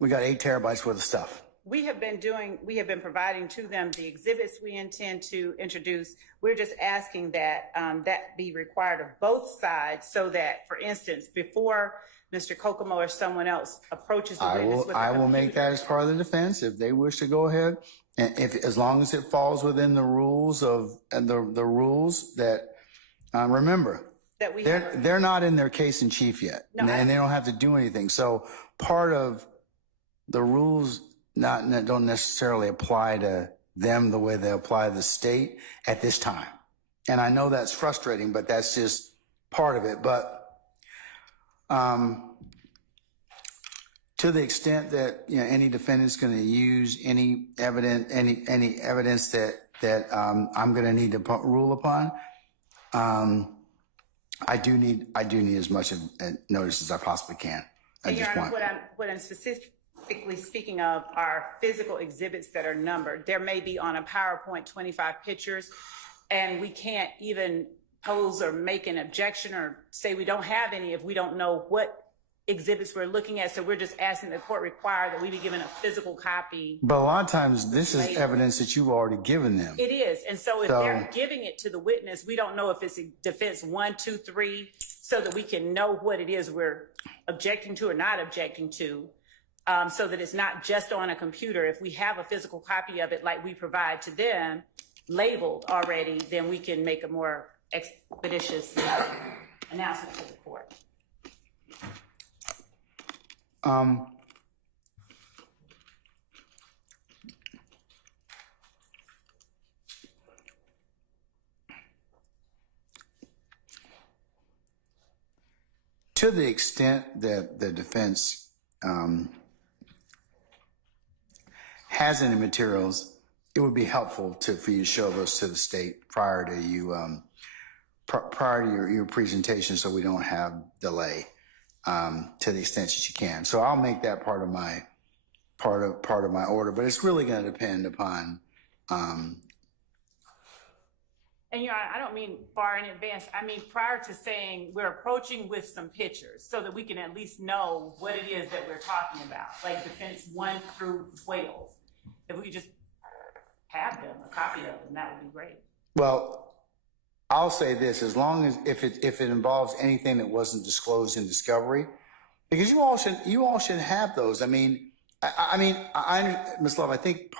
we got 8 terabytes worth of stuff. We have been providing to them the exhibits we intend to introduce. We're just asking that that be required of both sides, so that, for instance, before Mr. Kokomo or someone else approaches the witness with I will make that as part of the defense if they wish to go ahead, and as long as it falls within the rules of the rules that remember, that we They're not in their case in chief yet, No, and they don't have to do anything. So part of the rules don't necessarily apply to them the way they apply to the state at this time. And I know that's frustrating, but that's just part of it. But to the extent that any defendant's going to use any evidence that I'm going to need to rule upon, I do need as much notice as I possibly can. And Your Honor, what I'm specifically speaking of are physical exhibits that are numbered. There may be on a PowerPoint 25 pictures, and we can't even pose or make an objection or say we don't have any if we don't know what exhibits we're looking at. So we're just asking the court require that we be given a physical copy. But a lot of times this is evidence that you've already given them. It is. And so if they're giving it to the witness, we don't know if it's defense 1, 2, 3, so that we can know what it is we're objecting to or not objecting to, so that it's not just on a computer. If we have a physical copy of it like we provide to them, labeled already, then we can make a more expeditious announcement to the court. To the extent that the defense has any materials, it would be helpful for you to show those to the state prior to your presentation, so we don't have delay. To the extent that you can. So I'll make that part of my order, but it's really going to depend upon. And Your Honor, I don't mean far in advance. I mean prior to saying we're approaching with some pictures so that we can at least know what it is that we're talking about, like defense 1 through 12. If we could just have them, a copy of them, that would be great. Well, I'll say this: as long as if it involves anything that wasn't disclosed in discovery, because you all should have those. I mean, Ms. Love, I think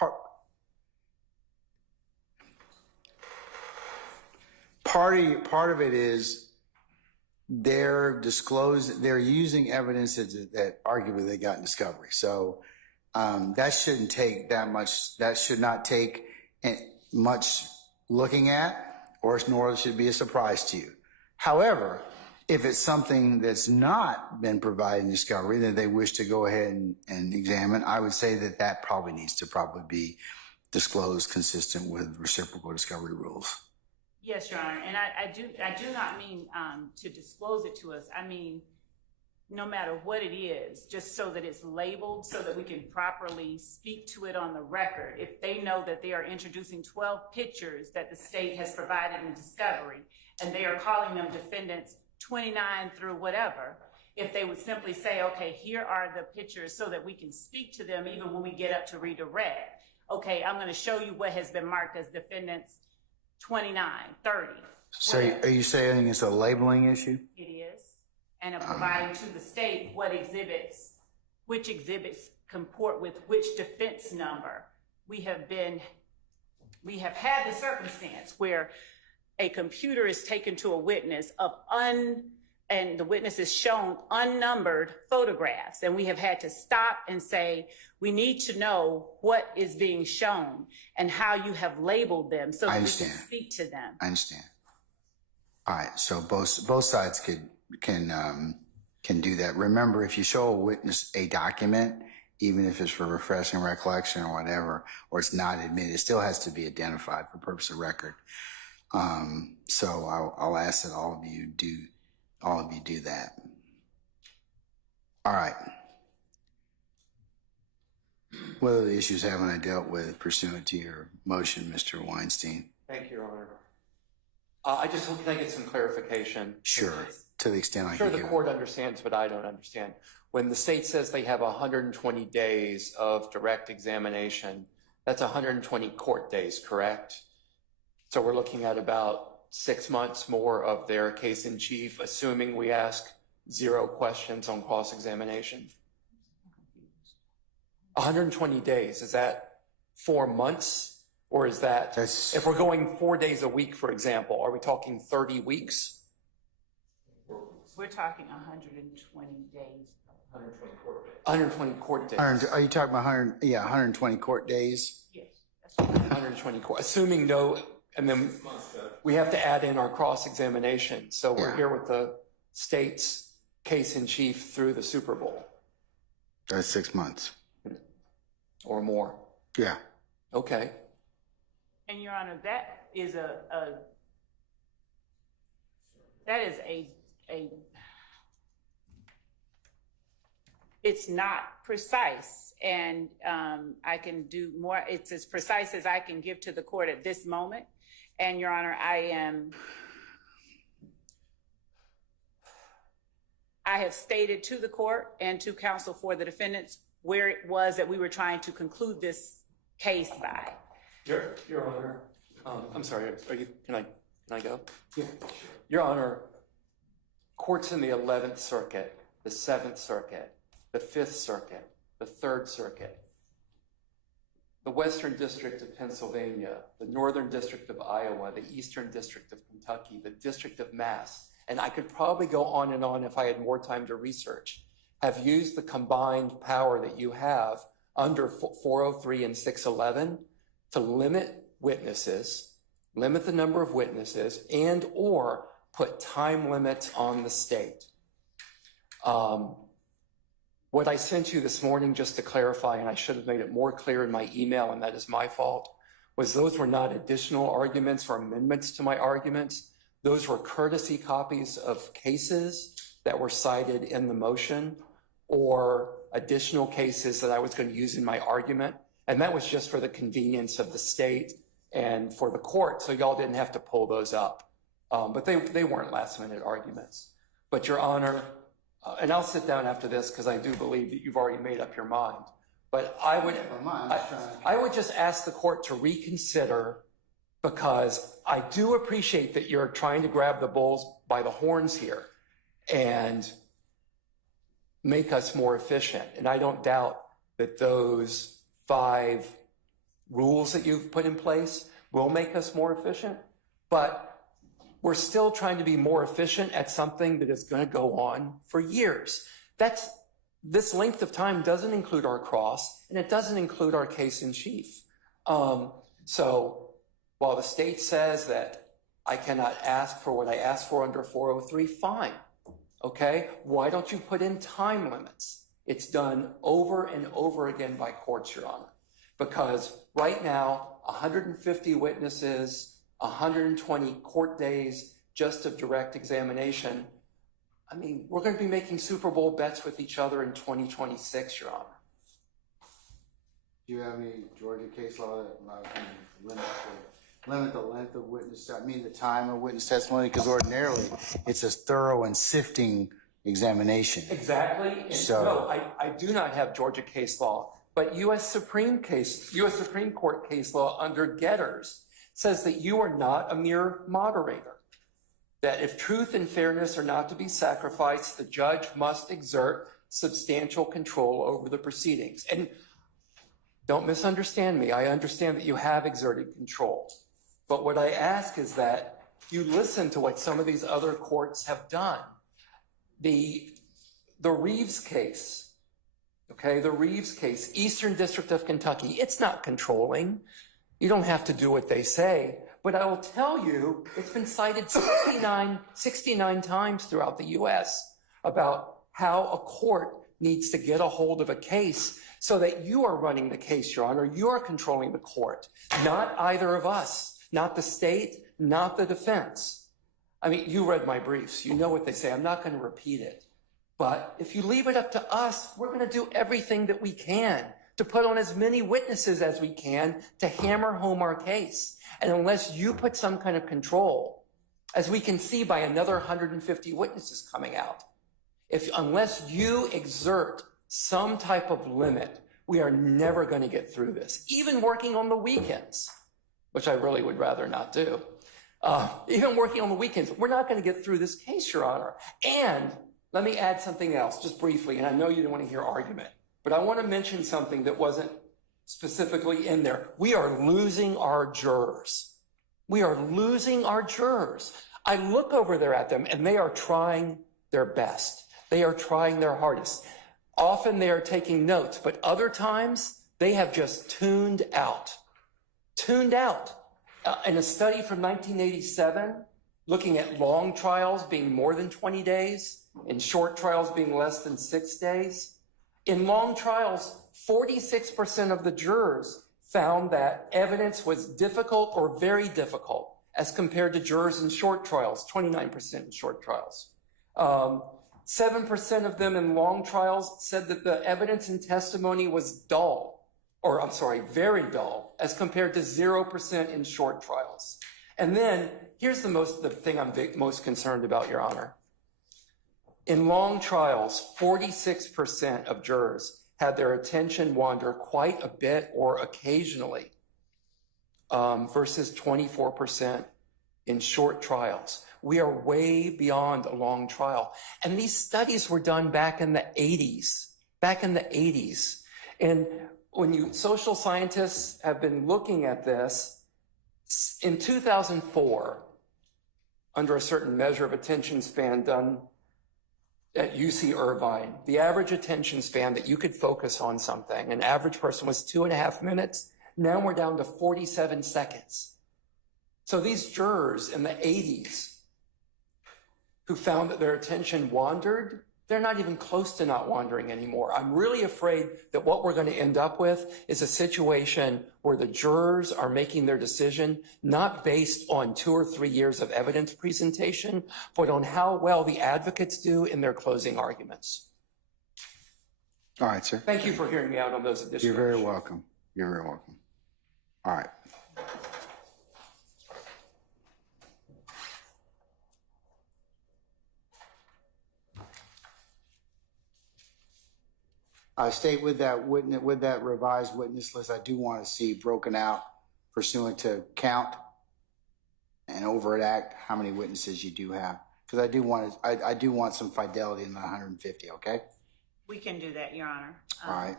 part of it is they're using evidence that arguably they got in discovery. So that shouldn't take that much. That should not take much looking at, nor should it be a surprise to you. However, if it's something that's not been provided in discovery that they wish to go ahead and examine, I would say that probably needs to be disclosed consistent with reciprocal discovery rules. Yes, Your Honor, and I do not mean to disclose it to us. I mean, no matter what it is, just so that it's labeled, so that we can properly speak to it on the record. If they know that they are introducing 12 pictures that the state has provided in discovery, and they are calling them defendants 29 through whatever, if they would simply say, okay, here are the pictures so that we can speak to them even when we get up to redirect. Okay, I'm going to show you what has been marked as defendants 29, 30. So are you saying it's a labeling issue? It is. And providing to the state which exhibits comport with which defense number. We have had the circumstance where a computer is taken to a witness and the witness is shown unnumbered photographs, and we have had to stop and say, we need to know what is being shown and how you have labeled them so that we can speak to them. I understand. All right, so both sides can do that. Remember, if you show a witness a document, even if it's for refreshing recollection or whatever, or it's not admitted, it still has to be identified for purpose of record. So I'll ask that all of you do that. All right. What other issues haven't I dealt with pursuant to your motion, Mr. Weinstein? Thank you, Your Honor. I just hope I get some clarification. Sure, to the extent I can. I'm sure the court understands, but I don't understand. When the state says they have 120 days of direct examination, that's 120 court days, correct? So we're looking at about 6 months more of their case in chief, assuming we ask 0 questions on cross-examination. 120 days, is that 4 months? Or is that, if we're going 4 days a week, for example, are we talking 30 weeks? we're talking 120 days. 120 court days. Are you talking about 120 court days? Yes. 120 court, assuming no, and then we have to add in our cross-examination. So we're here with the state's case in chief through the Super Bowl. That's 6 months. Or more. Yeah. Okay. And Your Honor, that is a it's not precise, and I can do more. It's as precise as I can give to the court at this moment. And Your Honor, I have stated to the court and to counsel for the defendants where it was that we were trying to conclude this case by. Your Honor, I'm sorry, can I go? Yeah. Your Honor, courts in the 11th Circuit, the 7th Circuit, the 5th Circuit, the 3rd Circuit, the Western District of Pennsylvania, the Northern District of Iowa, the Eastern District of Kentucky, the District of Mass, and I could probably go on and on if I had more time to research, have used the combined power that you have under 403 and 611 to limit witnesses, limit the number of witnesses, and or put time limits on the state. What I sent you this morning, just to clarify, and I should have made it more clear in my email, and that is my fault, was those were not additional arguments or amendments to my arguments. Those were courtesy copies of cases that were cited in the motion or additional cases that I was going to use in my argument. And that was just for the convenience of the state and for the court, so y'all didn't have to pull those up. But they weren't last minute arguments. But Your Honor, and I'll sit down after this because I do believe that you've already made up your mind. But I would just ask the court to reconsider, because I do appreciate that you're trying to grab the bulls by the horns here and make us more efficient. And I don't doubt that those 5 rules that you've put in place will make us more efficient, but we're still trying to be more efficient at something that is going to go on for years. This length of time doesn't include our cross, and it doesn't include our case in chief. So while the state says that I cannot ask for what I asked for under 403, fine. Okay? Why don't you put in time limits? It's done over and over again by courts, Your Honor. Because right now, 150 witnesses, 120 court days just of direct examination. I mean, we're going to be making Super Bowl bets with each other in 2026, Your Honor. Do you have any Georgia case law that allows you to limit the length of the time of witness testimony? Because ordinarily, it's a thorough and sifting examination. Exactly. And so, no, I do not have Georgia case law, but U.S. Supreme Court case law under Getters says that you are not a mere moderator, that if truth and fairness are not to be sacrificed, the judge must exert substantial control over the proceedings. And don't misunderstand me. I understand that you have exerted control. But what I ask is that you listen to what some of these other courts have done. The Reeves case, okay, the Reeves case, Eastern District of Kentucky, it's not controlling. You don't have to do what they say. But I will tell you, it's been cited 69 times throughout the U.S. about how a court needs to get a hold of a case so that you are running the case, Your Honor. You are controlling the court, not either of us, not the state, not the defense. I mean, you read my briefs. You know what they say. I'm not going to repeat it. But if you leave it up to us, we're going to do everything that we can to put on as many witnesses as we can to hammer home our case. And unless you put some kind of control, as we can see by another 150 witnesses coming out, unless you exert some type of limit, we are never going to get through this. Even working on the weekends, which I really would rather not do. Even working on the weekends, we're not going to get through this case, Your Honor. And let me add something else, just briefly, and I know you don't want to hear argument, but I want to mention something that wasn't specifically in there. We are losing our jurors. We are losing our jurors. I look over there at them, and they are trying their best. They are trying their hardest. Often they are taking notes, but other times they have just tuned out. Tuned out. In a study from 1987, looking at long trials being more than 20 days, and short trials being less than 6 days, in long trials, 46% of the jurors found that evidence was difficult or very difficult as compared to jurors in short trials, 29% in short trials. 7% of them in long trials said that the evidence and testimony was dull, or I'm sorry, very dull, as compared to 0% in short trials. And then here's the thing I'm most concerned about, Your Honor. In long trials, 46% of jurors had their attention wander quite a bit or occasionally, versus 24% in short trials. We are way beyond a long trial. And these studies were done back in the 80s, And when social scientists have been looking at this, in 2004, under a certain measure of attention span done at UC Irvine, the average attention span that you could focus on something, an average person was 2.5 minutes. Now we're down to 47 seconds. So these jurors in the 80s who found that their attention wandered, they're not even close to not wandering anymore. I'm really afraid that what we're going to end up with is a situation where the jurors are making their decision not based on 2 or 3 years of evidence presentation, but on how well the advocates do in their closing arguments. All right, sir. Thank you for hearing me out on those additional You're very issues. welcome. You're very welcome. All right. I state with that revised witness list, I do want to see broken out pursuant to count and overt act how many witnesses you do have, because I do want some fidelity in the 150. Okay. We can do that, Your Honor. All right.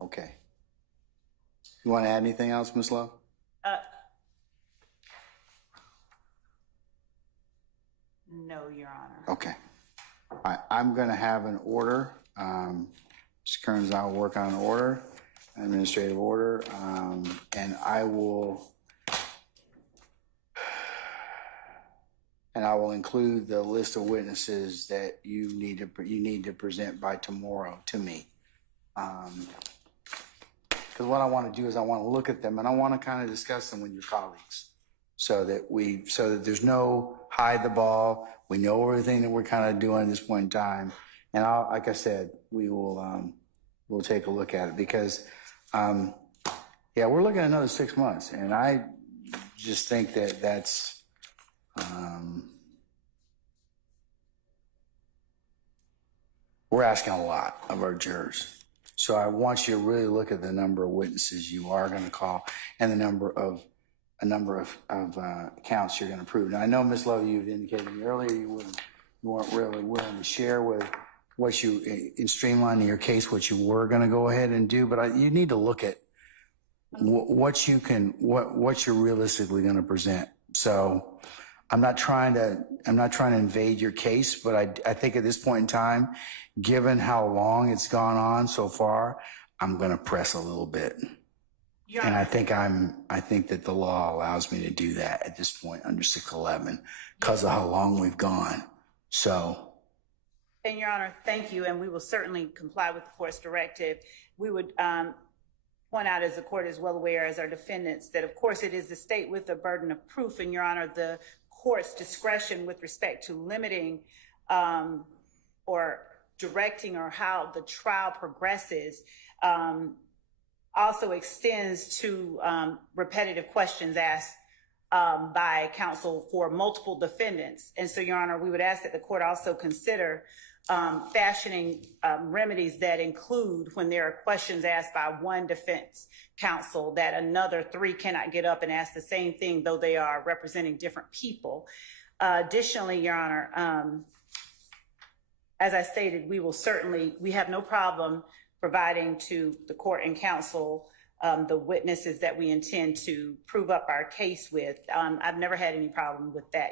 Okay. You want to add anything else, Ms. Lowe? No, Your Honor. Okay. All right. I'm going to have an order. Mr. Kearns and I will work on an order, an administrative order, and I will include the list of witnesses that you need to present by tomorrow to me. Because what I want to do is I want to look at them and I want to kind of discuss them with your colleagues, so that there's no hide the ball. We know everything that we're kind of doing at this point in time. And like I said, we'll take a look at it, because, we're looking at another 6 months, and I just think that's, we're asking a lot of our jurors. So I want you to really look at the number of witnesses you are going to call and the number of counts you're going to prove. Now, I know, Ms. Lowe, you've indicated to me earlier you weren't really willing to share with what you, in streamlining your case, what you were going to go ahead and do, but you need to look at what you're realistically going to present. So I'm not trying to invade your case, but I think at this point in time, given how long it's gone on so far, I'm going to press a little bit. Your And Honor. I think that the law allows me to do that at this point under 611 because of how long we've gone. So. And Your Honor, thank you, and we will certainly comply with the court's directive. We would point out, as the court is well aware, as our defendants, that of course it is the state with the burden of proof, and Your Honor, the court's discretion with respect to limiting or directing or how the trial progresses also extends to repetitive questions asked by counsel for multiple defendants. And so, Your Honor, we would ask that the court also consider fashioning remedies that include, when there are questions asked by one defense counsel, that another 3 cannot get up and ask the same thing, though they are representing different people. Additionally, Your Honor, as I stated, we have no problem providing to the court and counsel the witnesses that we intend to prove up our case with. I've never had any problem with that.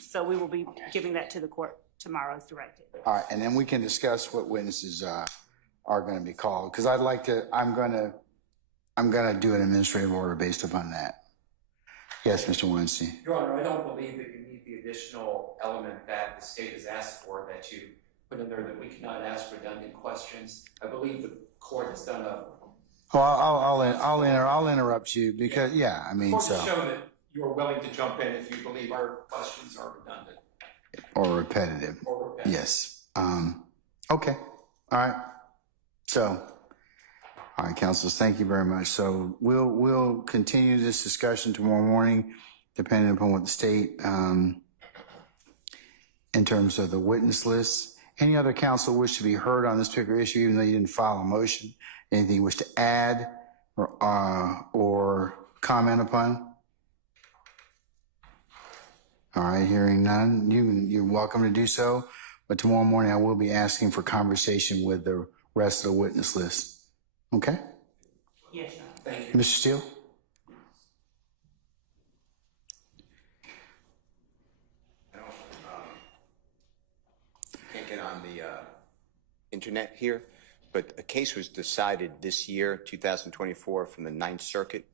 So we will be giving that to the court tomorrow as directed. All right, and then we can discuss what witnesses are going to be called, because I'd like to. I'm gonna do an administrative order based upon that. Yes, Mr. Weinstein. Your Honor, I don't believe that you need the additional element that the state has asked for, that you put in there that we cannot ask redundant questions. I believe the court has done a. I'll interrupt you because I mean, Court has shown that you are willing to jump in if you believe our questions are redundant or repetitive. Yes. Okay. All right. So, all right, counsels, thank you very much. So we'll continue this discussion tomorrow morning, depending upon what the state, in terms of the witness list. Any other counsel wish to be heard on this particular issue, even though you didn't file a motion? Anything you wish to add or comment upon? All right, hearing none, you're welcome to do so. But tomorrow morning, I will be asking for conversation with the rest of the witness list. Okay? Yes, Your Honor. Thank you. Mr. Steele? Can't get on the internet here, but a case was decided this year, 2024, from the Ninth Circuit.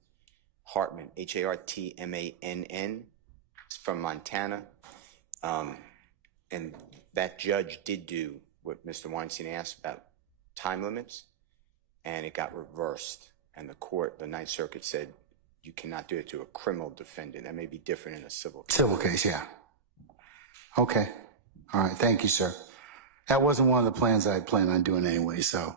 Hartman, Hartmann. It's from Montana. And that judge did do what Mr. Weinstein asked about time limits, and it got reversed. And the Ninth Circuit said, you cannot do it to a criminal defendant. That may be different in a civil case. Civil case, yeah. Okay. All right. Thank you, sir. That wasn't one of the plans I had planned on doing anyway, so.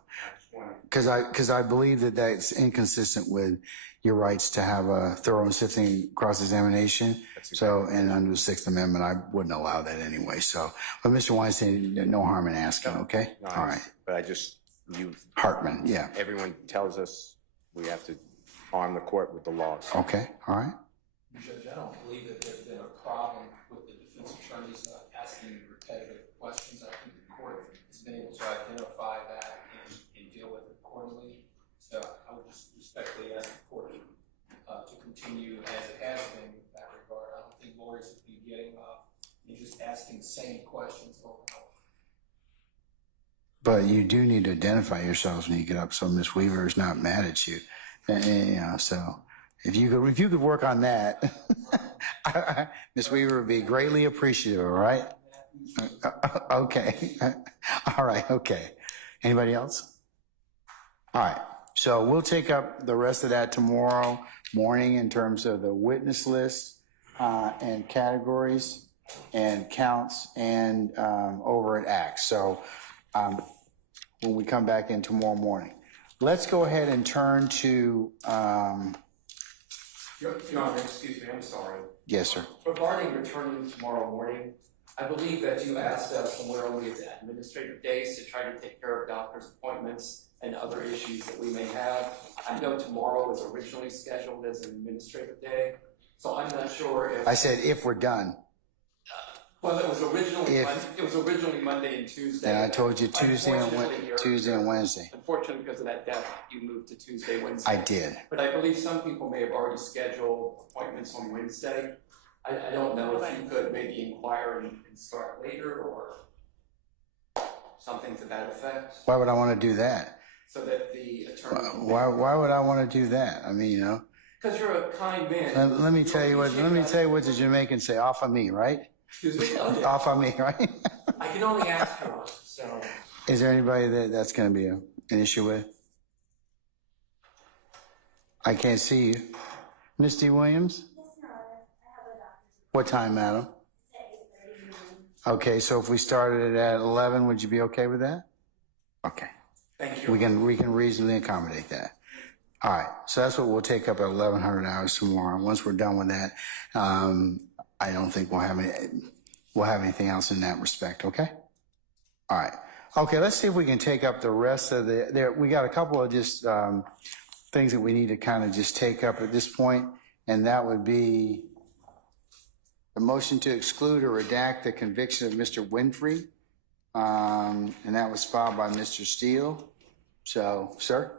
Because I believe that that's inconsistent with your rights to have a thorough and sifting cross-examination. So, and under the Sixth Amendment, I wouldn't allow that anyway. So, but Mr. Weinstein, no harm in asking, okay? No, all right. But Hartman, yeah. Everyone tells us we have to arm the court with the laws. Okay, all right. Judge, I don't believe that there's been a problem with the defense attorneys asking repetitive questions. I think the court has been able to identify that and deal with it accordingly. So I would just respectfully ask the court to continue as it has been in that regard. I don't think lawyers would be getting and just asking the same questions over and over. But you do need to identify yourselves when you get up, so Miss Weaver is not mad at you. So if you could work on that, Miss Weaver would be greatly appreciative. All right. Okay. All right. Okay. Anybody else? All right. So we'll take up the rest of that tomorrow morning in terms of the witness list and categories and counts and over at Acts. So when we come back in tomorrow morning, let's go ahead and turn to. Your Honor, excuse me, I'm sorry. Yes, sir. Regarding returning tomorrow morning, I believe that you asked us when we're only at administrative days to try to take care of doctor's appointments and other issues that we may have. I know tomorrow was originally scheduled as an administrative day, so I'm not sure if. I said if we're done. Well, it was originally Monday and Tuesday. And I told you Tuesday and Wednesday. Unfortunately, because of that death, you moved to Tuesday, Wednesday. I did. But I believe some people may have already scheduled appointments on Wednesday. I don't know if you could maybe inquire and start later or something to that effect. Why would I want to do that? So that the attorney. Why would I want to do that? I mean, Because you're a kind man. Let me tell you what the Jamaicans say. Off of me, right? Excuse me? Okay. Off on me, right? I can only ask her, so. Is there anybody that's going to be an issue with? I can't see you. Ms. D. Williams? Yes, Your Honor. I have a doctor's What time, madam? appointment at 8:30 a.m. Okay, so if we started it at 11, would you be okay with that? Okay. Thank you. We can reasonably accommodate that. All right, so that's what we'll take up at 1100 hours tomorrow. Once we're done with that, I don't think we'll have anything else in that respect, okay? All right. Okay, let's see if we can take up the rest of we got a couple of just things that we need to kind of just take up at this point, and that would be the motion to exclude or redact the conviction of Mr. Winfrey, and that was filed by Mr. Steele. So, sir?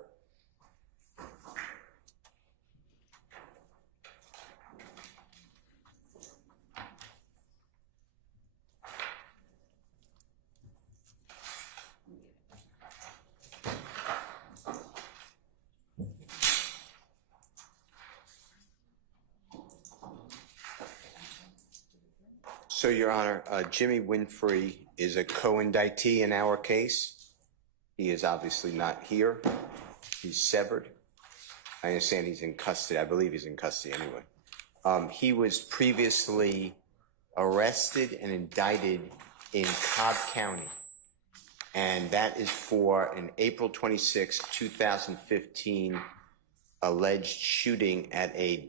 So, Your Honor, Jimmy Winfrey is a co-indictee in our case. He is obviously not here. He's severed. I understand he's in custody. I believe he's in custody anyway. He was previously arrested and indicted in Cobb County, and that is for an April 26, 2015 alleged shooting at a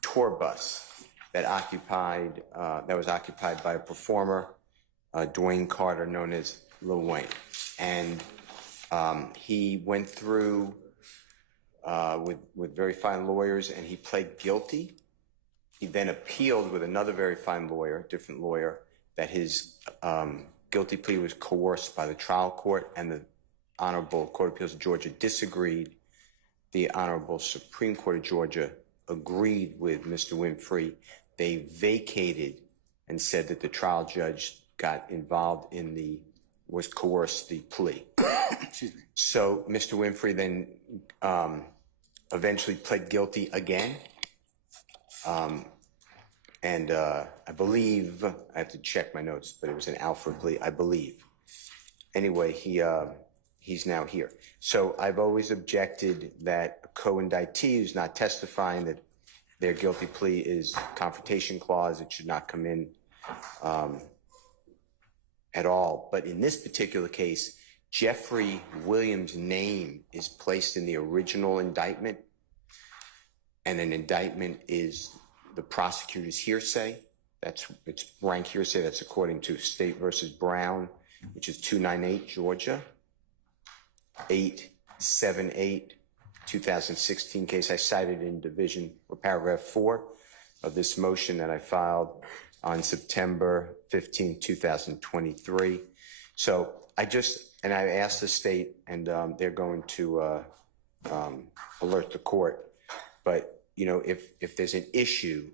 tour bus that was occupied by a performer, Dwayne Carter, known as Lil Wayne. And he went through with very fine lawyers, and he pled guilty. He then appealed with another very fine lawyer, different lawyer, that his guilty plea was coerced by the trial court, and the Honorable Court of Appeals of Georgia disagreed. The Honorable Supreme Court of Georgia agreed with Mr. Winfrey. They vacated and said that the trial judge got involved in was coerced the plea. Excuse me. So Mr. Winfrey then eventually pled guilty again. And I believe, I have to check my notes, but it was an Alfred plea, I believe. Anyway, he's now here. So I've always objected that a co-indictee who's not testifying that their guilty plea is confrontation clause. It should not come in at all. But in this particular case, Jeffery Williams' name is placed in the original indictment, and an indictment is the prosecutor's hearsay. It's rank hearsay. That's according to State versus Brown, which is 298 Georgia, 878, 2016 case. I cited in division or paragraph 4 of this motion that I filed on September 15, 2023. So I asked the state, and they're going to alert the court. But you know, if there's an issue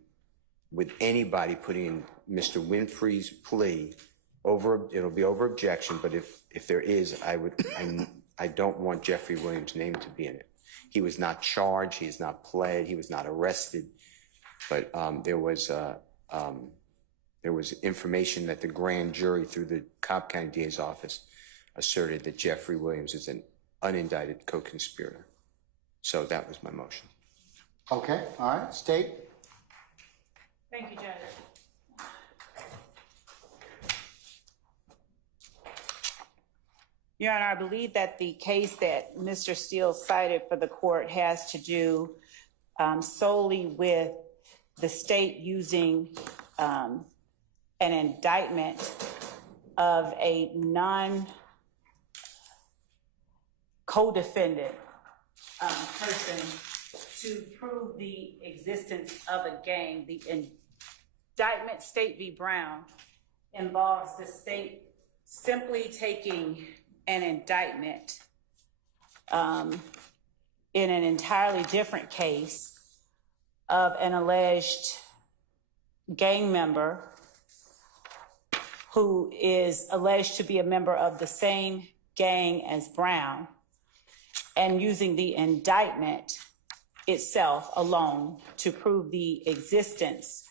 with anybody putting in Mr. Winfrey's plea it'll be over objection. But if there is, I don't want Jeffery Williams' name to be in it. He was not charged. He is not pled. He was not arrested. But there was information that the grand jury through the Cobb County DA's office asserted that Jeffery Williams is an unindicted co-conspirator. So that was my motion. Okay, all right, State. Thank you, Judge. Your Honor, I believe that the case that Mr. Steele cited for the court has to do solely with the state using an indictment of a non-co-defendant person to prove the existence of a gang. The indictment, State v. Brown, involves the state simply taking an indictment in an entirely different case of an alleged gang member who is alleged to be a member of the same gang as Brown, and using the indictment itself alone to prove the existence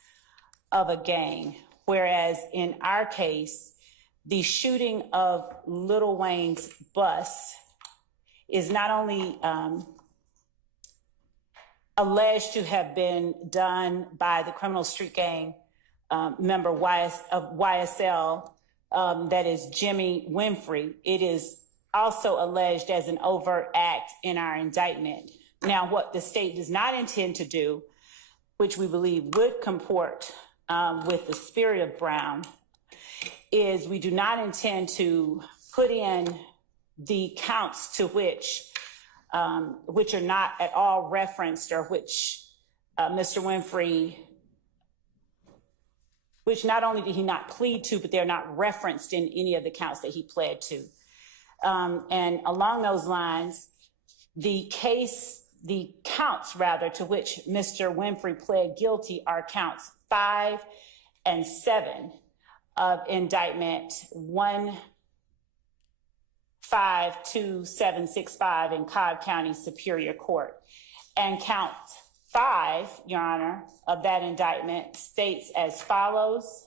of a gang. Whereas in our case, the shooting of Lil Wayne's bus is not only alleged to have been done by the criminal street gang member of YSL, that is Jimmy Winfrey. It is also alleged as an overt act in our indictment. Now, what the state does not intend to do, which we believe would comport with the spirit of Brown, is we do not intend to put in the counts to which are not at all referenced, or which Mr. Winfrey, which not only did he not plead to, but they're not referenced in any of the counts that he pled to. And along those lines, the counts to which Mr. Winfrey pled guilty are counts 5 and 7 of indictment 1522765 in Cobb County Superior Court. And count 5, Your Honor, of that indictment states as follows: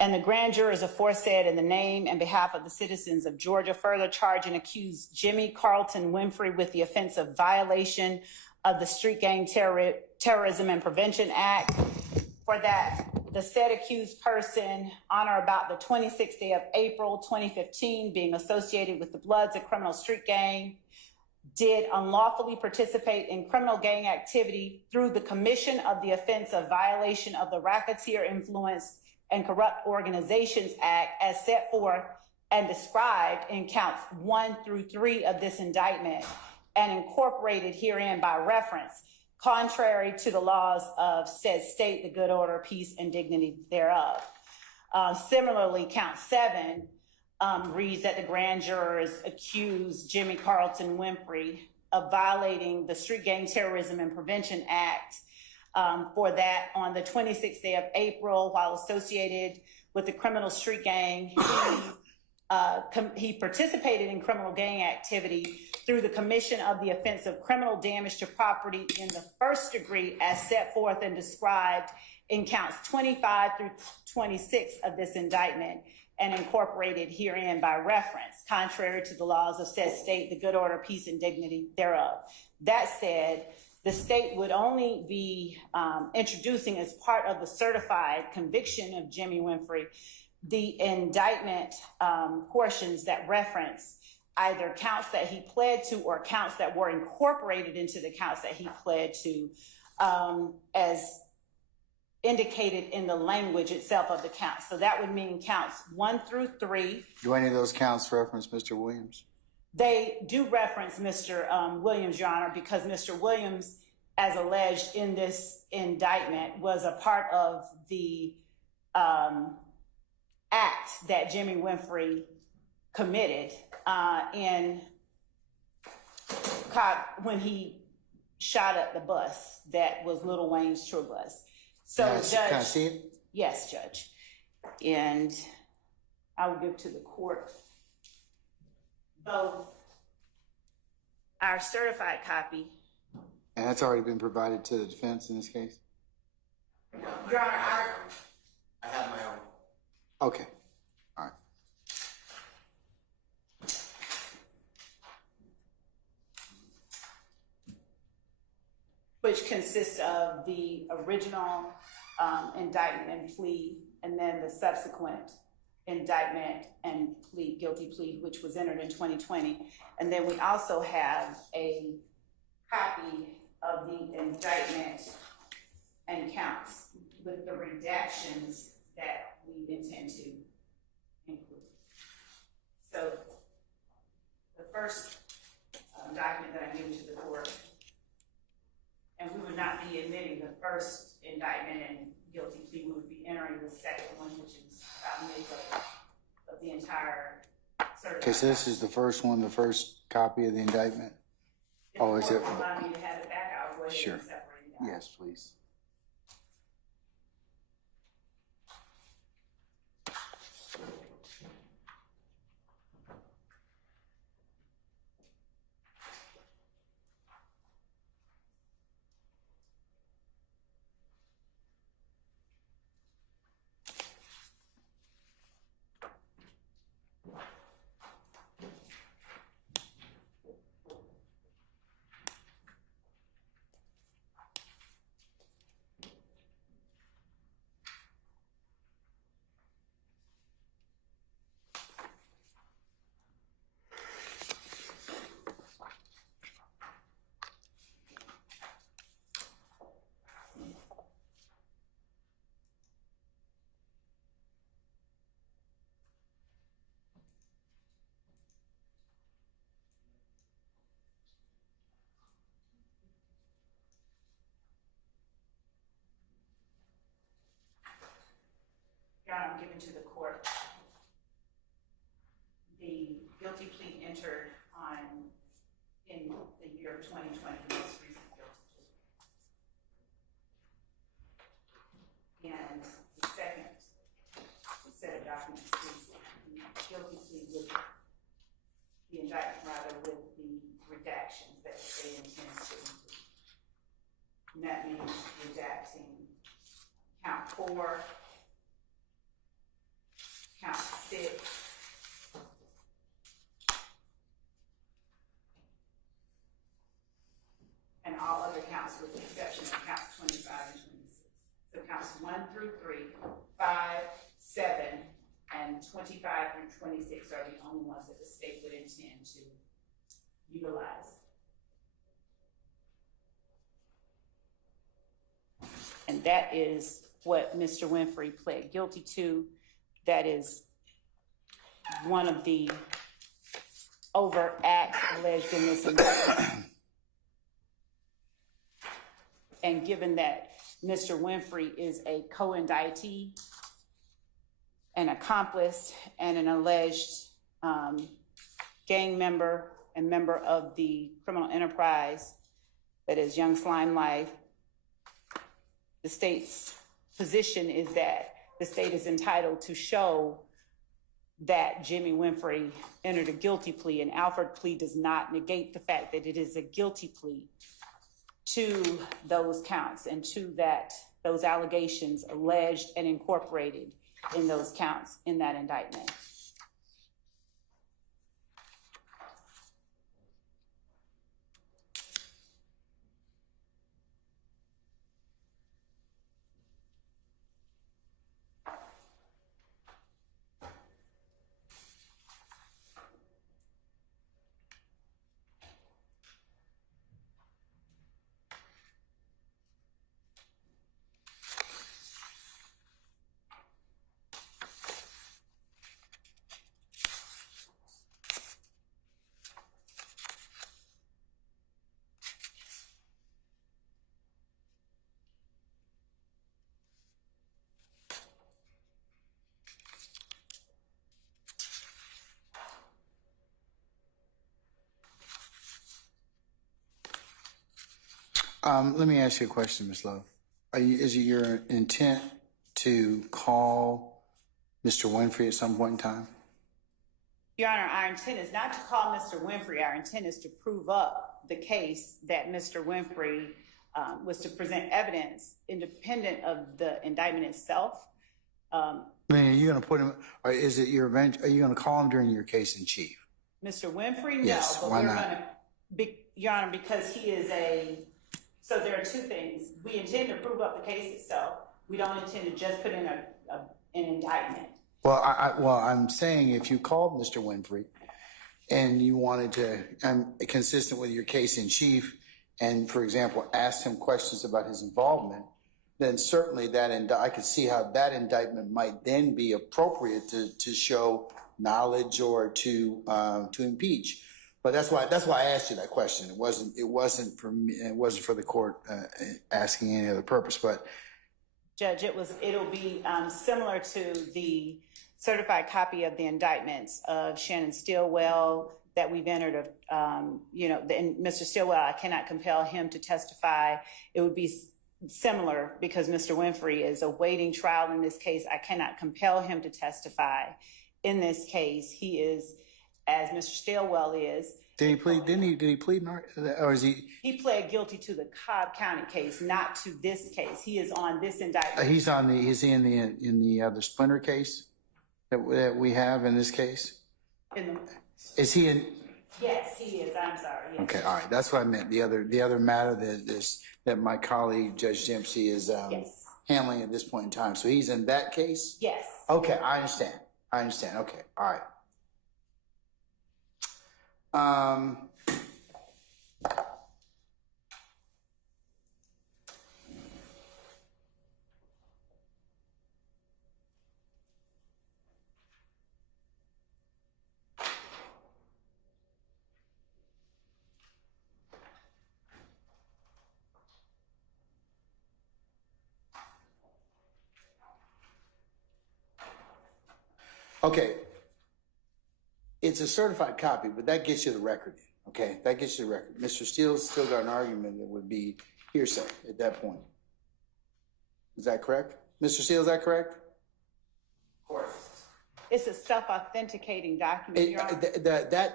And the grand jurors aforesaid in the name and behalf of the citizens of Georgia further charge and accuse Jimmy Carlton Winfrey with the offense of violation of the Street Gang Terrorism and Prevention Act. For that, the said accused person on or about the 26th day of April 2015, being associated with the Bloods, a criminal street gang, did unlawfully participate in criminal gang activity through the commission of the offense of violation of the Racketeer Influenced and Corrupt Organizations Act as set forth and described in counts 1 through 3 of this indictment and incorporated herein by reference, contrary to the laws of said state, the good order, peace, and dignity thereof. Similarly, count 7 reads that the grand jurors accuse Jimmy Carlton Winfrey of violating the Street Gang Terrorism and Prevention Act. For that, on the 26th day of April, while associated with the criminal street gang, he participated in criminal gang activity through the commission of the offense of criminal damage to property in the first degree as set forth and described in counts 25 through 26 of this indictment and incorporated herein by reference, contrary to the laws of said state, the good order, peace, and dignity thereof. That said, the state would only be introducing as part of the certified conviction of Jimmy Winfrey the indictment portions that reference either counts that he pled to or counts that were incorporated into the counts that he pled to, as indicated in the language itself of the counts. So that would mean counts 1 through 3. Do any of those counts reference Mr. Williams? They do reference Mr. Williams, Your Honor, because Mr. Williams, as alleged in this indictment, was a part of the act that Jimmy Winfrey committed when he shot up the bus that was Lil Wayne's tour bus. So, Judge, can I see it? Yes, Judge. And I will give to the court both our certified copy. And that's already been provided to the defense in this case? Your Honor, I have my own. Okay, all right. which consists of the original indictment and plea, and then the subsequent indictment and guilty plea, which was entered in 2020. And then we also have a copy of the indictment and counts with the redactions that we intend to include. So the first document that I gave to the court, and we would not be admitting the first indictment and guilty plea, we would be entering the second one, which is about midway of the entire certified. Okay, so this is the first one, the first copy of the indictment? If Oh, is the it? court would allow me to have it back, I'll go ahead Sure. and separate it out. Yes, please. Your Honor, I'm giving to the court the guilty plea entered in the year of 2020, the most recent guilty plea. And the second set of documents is the guilty plea with the indictment, rather, with the redactions that the state intends to include. And that means redacting count 4, 25 through 26 are the only ones that the state would intend to utilize. And that is what Mr. Winfrey pled guilty to. That is one of the overt acts alleged in this indictment. And given that Mr. Winfrey is a co-indictee, an accomplice, and an alleged gang member and member of the criminal enterprise that is Young Slime Life, the state's position is that the state is entitled to show that Jimmy Winfrey entered a guilty plea, and Alford plea does not negate the fact that it is a guilty plea to those counts and to those allegations alleged and incorporated in those counts in that indictment. Let me ask you a question, Ms. Love. Is it your intent to call Mr. Winfrey at some point in time? Your Honor, our intent is not to call Mr. Winfrey. Our intent is to prove up the case that Mr. Winfrey was to present evidence independent of the indictment itself. I mean, are you going to put him, or is it your event? Are you going to call him during your case in chief? Mr. Winfrey, Yes, no, but why we're not? going to, Your Honor, because he is so there are two things. We intend to prove up the case itself. We don't intend to just put in an indictment. Well, I'm saying if you called Mr. Winfrey and you wanted to, consistent with your case in chief, and for example, asked him questions about his involvement, then certainly I could see how that indictment might then be appropriate to show knowledge or to impeach. But that's why I asked you that question. It wasn't for me. It wasn't for the court asking any other purpose. But Judge, it'll be similar to the certified copy of the indictments of Shannon Stillwell that we've entered. And Mr. Stillwell, I cannot compel him to testify. It would be similar because Mr. Winfrey is awaiting trial in this case. I cannot compel him to testify in this case. He is, as Mr. Stillwell is. Did he plead? Did he plead, or is he? He pled guilty to the Cobb County case, not to this case. He is on this indictment. Is he in the other Splinter case that we have in this case? Is he in? Yes, he is. I'm sorry. Yes. Okay, all right. That's what I meant. The other matter that my colleague Judge Dempsey is handling at this point in time. So he's in that case. Yes. Okay, I understand. Okay, all right. Okay, it's a certified copy, but that gets you the record. Okay, that gets you the record. Mr. Steele's still got an argument that would be hearsay at that point. Is that correct? Mr. Steele, is that correct? Of course. It's a self-authenticating document, Your Honor.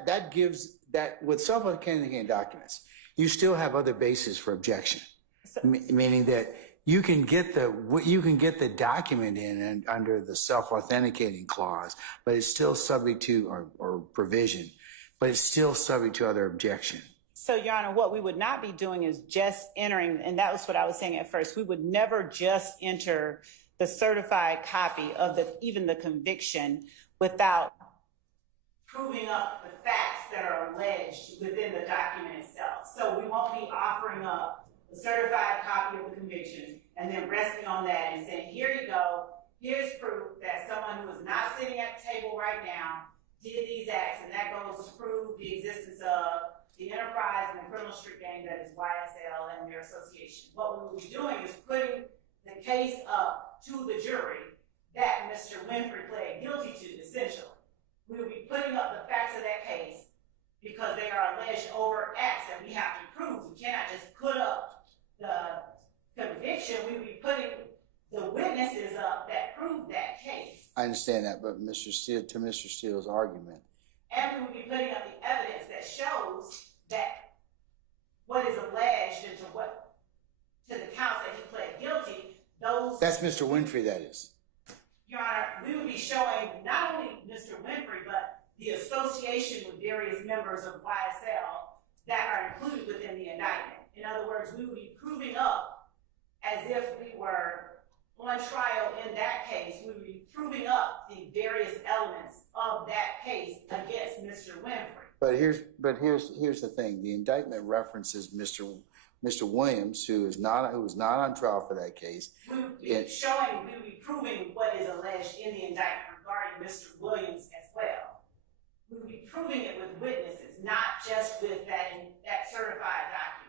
That gives that with self-authenticating documents, you still have other bases for objection, meaning that you can get the document in and under the self-authenticating clause, but it's still subject to or provision, but it's still subject to other objection. So, Your Honor, what we would not be doing is just entering, and that was what I was saying at first. We would never just enter the certified copy of even the conviction without proving up the facts that are alleged within the document itself. So we won't be offering up a certified copy of the conviction and then resting on that and saying, here you go, here's proof that someone who is not sitting at the table right now did these acts, and that goes to prove the existence of the enterprise and the criminal street gang that is YSL and their association. What we will be doing is putting the case up to the jury that Mr. Winfrey pled guilty to, essentially. We will be putting up the facts of that case because they are alleged overt acts that we have to prove. We cannot just put up the conviction. We will be putting the witnesses up that prove that case. I understand that, but to Mr. Steele's argument. And we will be putting up the evidence that shows that what is alleged and to the counts that he pled guilty, those... That's Mr. Winfrey, that is. Your Honor, we will be showing not only Mr. Winfrey, but the association with various members of YSL that are included within the indictment. In other words, we will be proving up as if we were on trial in that case. We will be proving up the various elements of that case against Mr. Winfrey. But here's the thing. The indictment references Mr. Williams, who was not on trial for that case. We will be proving what is alleged in the indictment regarding Mr. Williams as well. We will be proving it with witnesses, not just with that certified document.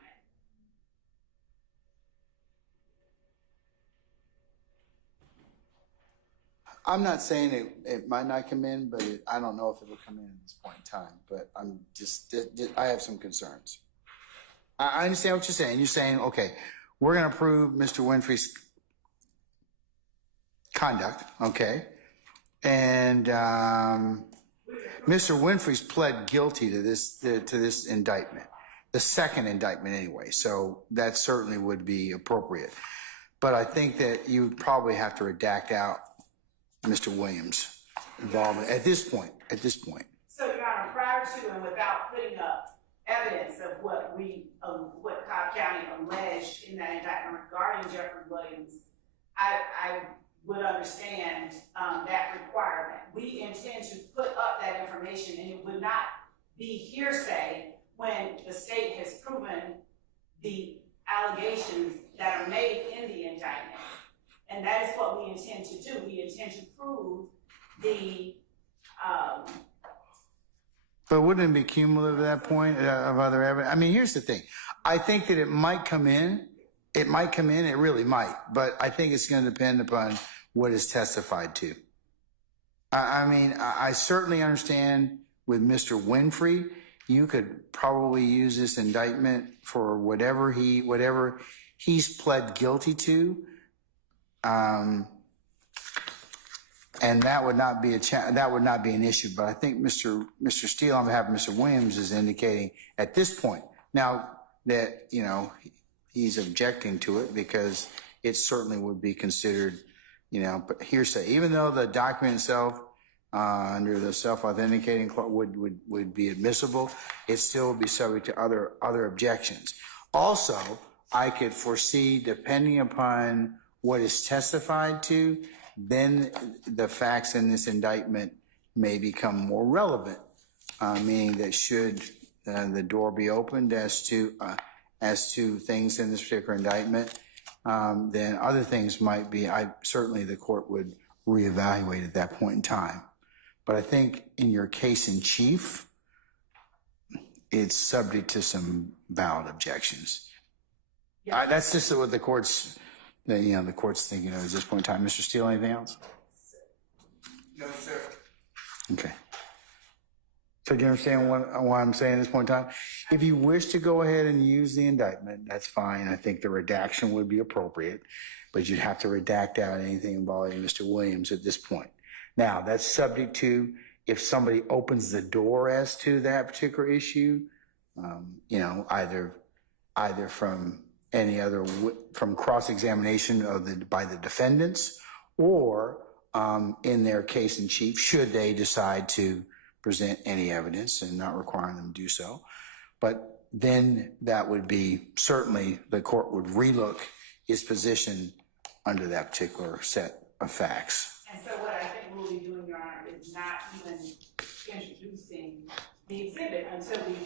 I'm not saying it might not come in, but I don't know if it will come in at this point in time. But I have some concerns. I understand what you're saying. You're saying, okay, we're going to prove Mr. Winfrey's conduct, okay? And Mr. Winfrey's pled guilty to this indictment, the second indictment anyway, so that certainly would be appropriate. But I think that you would probably have to redact out Mr. Williams' involvement at this point. So, Your Honor, prior to and without putting up evidence of what Cobb County alleged in that indictment regarding Jeffery Williams, I would understand that requirement. We intend to put up that information, and it would not be hearsay when the state has proven the allegations that are made in the indictment. And that is what we intend to do. We intend to prove the But wouldn't it be cumulative at that point of other evidence? I mean, here's the thing. I think that it might come in. It might come in. It really might. But I think it's going to depend upon what is testified to. I mean, I certainly understand with Mr. Winfrey, you could probably use this indictment for whatever he's pled guilty to. And that would not be an issue. But I think Mr. Steele on behalf of Mr. Williams is indicating at this point now that, he's objecting to it because it certainly would be considered, but hearsay. Even though the document itself, under the self-authenticating clause would be admissible, it still would be subject to other objections. Also, I could foresee, depending upon what is testified to, then the facts in this indictment may become more relevant, meaning that should the door be opened as to things in this particular indictment, then other things might be, certainly the court would reevaluate at that point in time. But I think in your case in chief, it's subject to some valid objections. Yeah. That's just what the court's thinking of at this point in time. Mr. Steele, anything else? No, sir. Okay. So do you understand what I'm saying at this point in time? If you wish to go ahead and use the indictment, that's fine. I think the redaction would be appropriate, but you'd have to redact out anything involving Mr. Williams at this point. Now, that's subject to if somebody opens the door as to that particular issue, either from from cross-examination by the defendants, or in their case in chief, should they decide to present any evidence and not requiring them to do so. But then that would be, certainly the court would relook its position under that particular set of facts. And so what I think we'll be doing, Your Honor, is not even introducing the exhibit until we.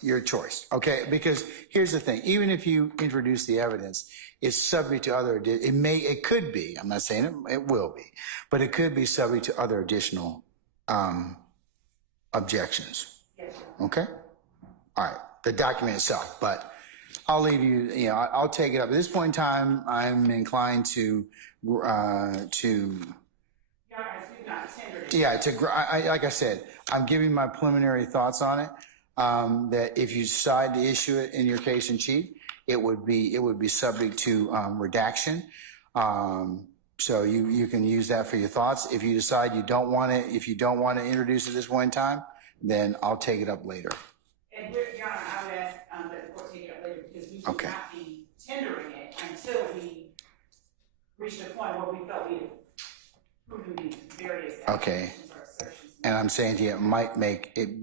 Your choice, okay? Because here's the thing: even if you introduce the evidence, it's subject to other. It could be. I'm not saying it will be, but it could be subject to other additional objections. Yes, okay. All right. The document itself, but I'll leave you. You know, I'll take it up. At this point in time, I'm inclined to. Yeah, like I said, I'm giving my preliminary thoughts on it. That if you decide to issue it in your case in chief, it would be subject to redaction. So you can use that for your thoughts. If you decide you don't want to introduce it at this point in time, then I'll take it up later. And Your Honor, I would ask that the court take it up later because we should not be tendering it until we reach the point where we felt we had proven these various allegations or assertions. And I'm saying to you, it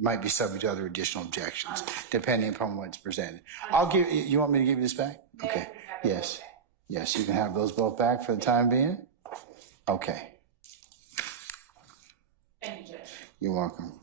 might be subject to other additional objections, depending upon what's presented. You want me to give you this back? Okay. Yes. Yes, you can have those both back for the time being. Okay. Thank you, Judge. You're welcome.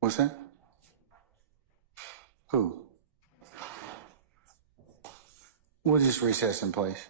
What's that? Who? We'll just recess in place.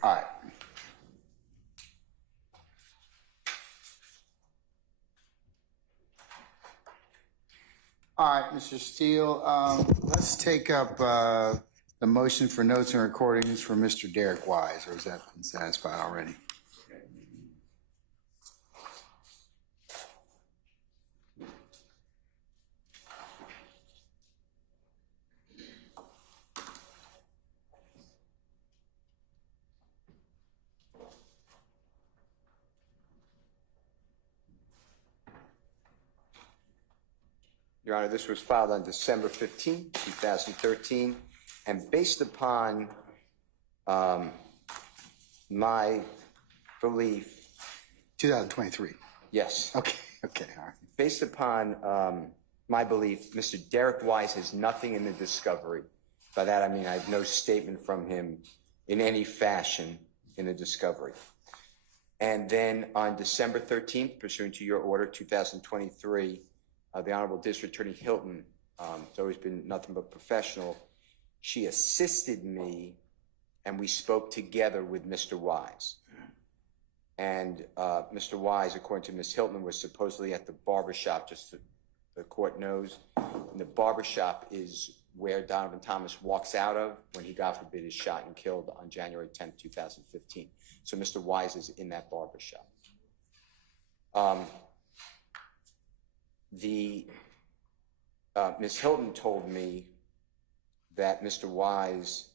All right. All right, Mr. Steele, let's take up the motion for notes and recordings for Mr. Derek Wise, or has that been satisfied already? Your Honor, this was filed on December 15, 2013, and based upon my belief. 2023. Yes. Okay, all right. Based upon my belief, Mr. Derek Wise has nothing in the discovery. By that I mean I have no statement from him in any fashion in the discovery. And then on December 13th, pursuant to your order, 2023, the Honorable District Attorney Hilton, has always been nothing but professional. She assisted me, and we spoke together with Mr. Wise. And Mr. Wise, according to Ms. Hilton, was supposedly at the barbershop, just so the court knows. And the barbershop is where Donovan Thomas walks out of when he, God forbid, is shot and killed on January 10th, 2015. So Mr. Wise is in that barbershop. Ms. Hilton told me that Mr. Wise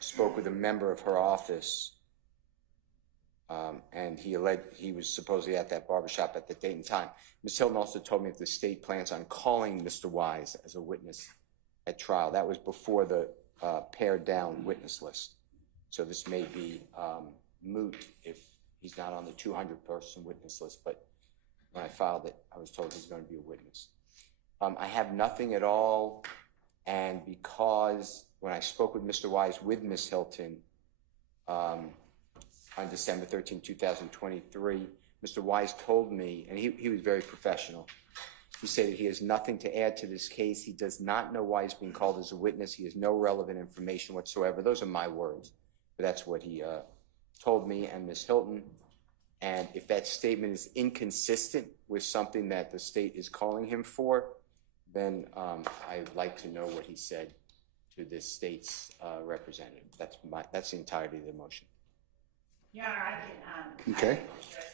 spoke with a member of her office, and he was supposedly at that barbershop at the date and time. Ms. Hilton also told me that the state plans on calling Mr. Wise as a witness at trial. That was before the pared down witness list. So this may be moot if he's not on the 200-person witness list, but when I filed it, I was told he's going to be a witness. I have nothing at all, and because when I spoke with Mr. Wise with Ms. Hilton on December 13, 2023, Mr. Wise told me, and he was very professional, he said that he has nothing to add to this case. He does not know why he's being called as a witness. He has no relevant information whatsoever. Those are my words, but that's what he told me and Ms. Hilton. And if that statement is inconsistent with something that the state is calling him for, then I'd like to know what he said to this state's representative. That's the entirety of the motion. Your Honor, I can address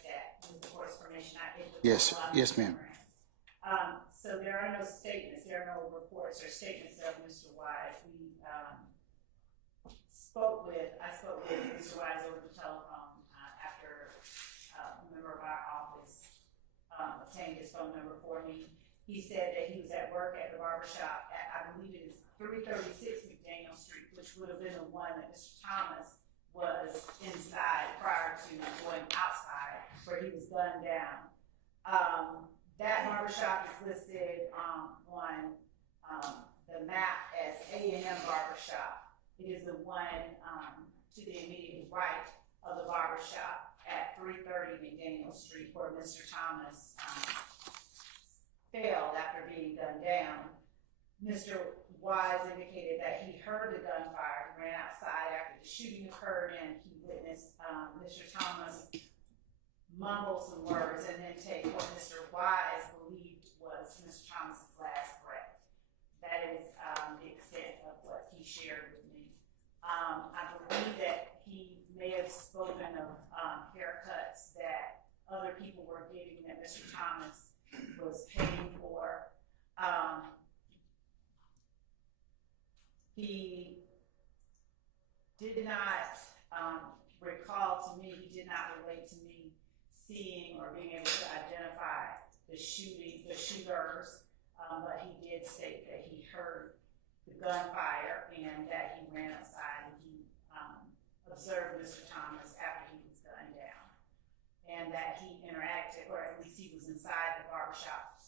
that with the court's permission. Yes, ma'am. So there are no statements, there are no reports or statements of Mr. Wise. I spoke with Mr. Wise over the telephone after a member of our office obtained his phone number for me. He said that he was at work at the barbershop at, I believe it is 336 McDaniel Street, which would have been the one that Mr. Thomas was inside prior to going outside where he was gunned down. That barbershop is listed on the map as A&M Barbershop. It is the one to the immediate right of the barbershop at 330 McDaniel Street where Mr. Thomas failed after being gunned down. Mr. Wise indicated that he heard the gunfire. He ran outside after the shooting occurred, and he witnessed Mr. Thomas mumble some words and then take what Mr. Wise believed was Mr. Thomas's last breath. That is the extent of what he shared with me. I believe that he may have spoken of haircuts that other people were getting that Mr. Thomas was paying for. He did not recall to me, he did not relate to me seeing or being able to identify the shooters, but he did state that he heard the gunfire and that he ran outside and he observed Mr. Thomas after he was gunned down, and that he interacted, or at least he was inside the barbershop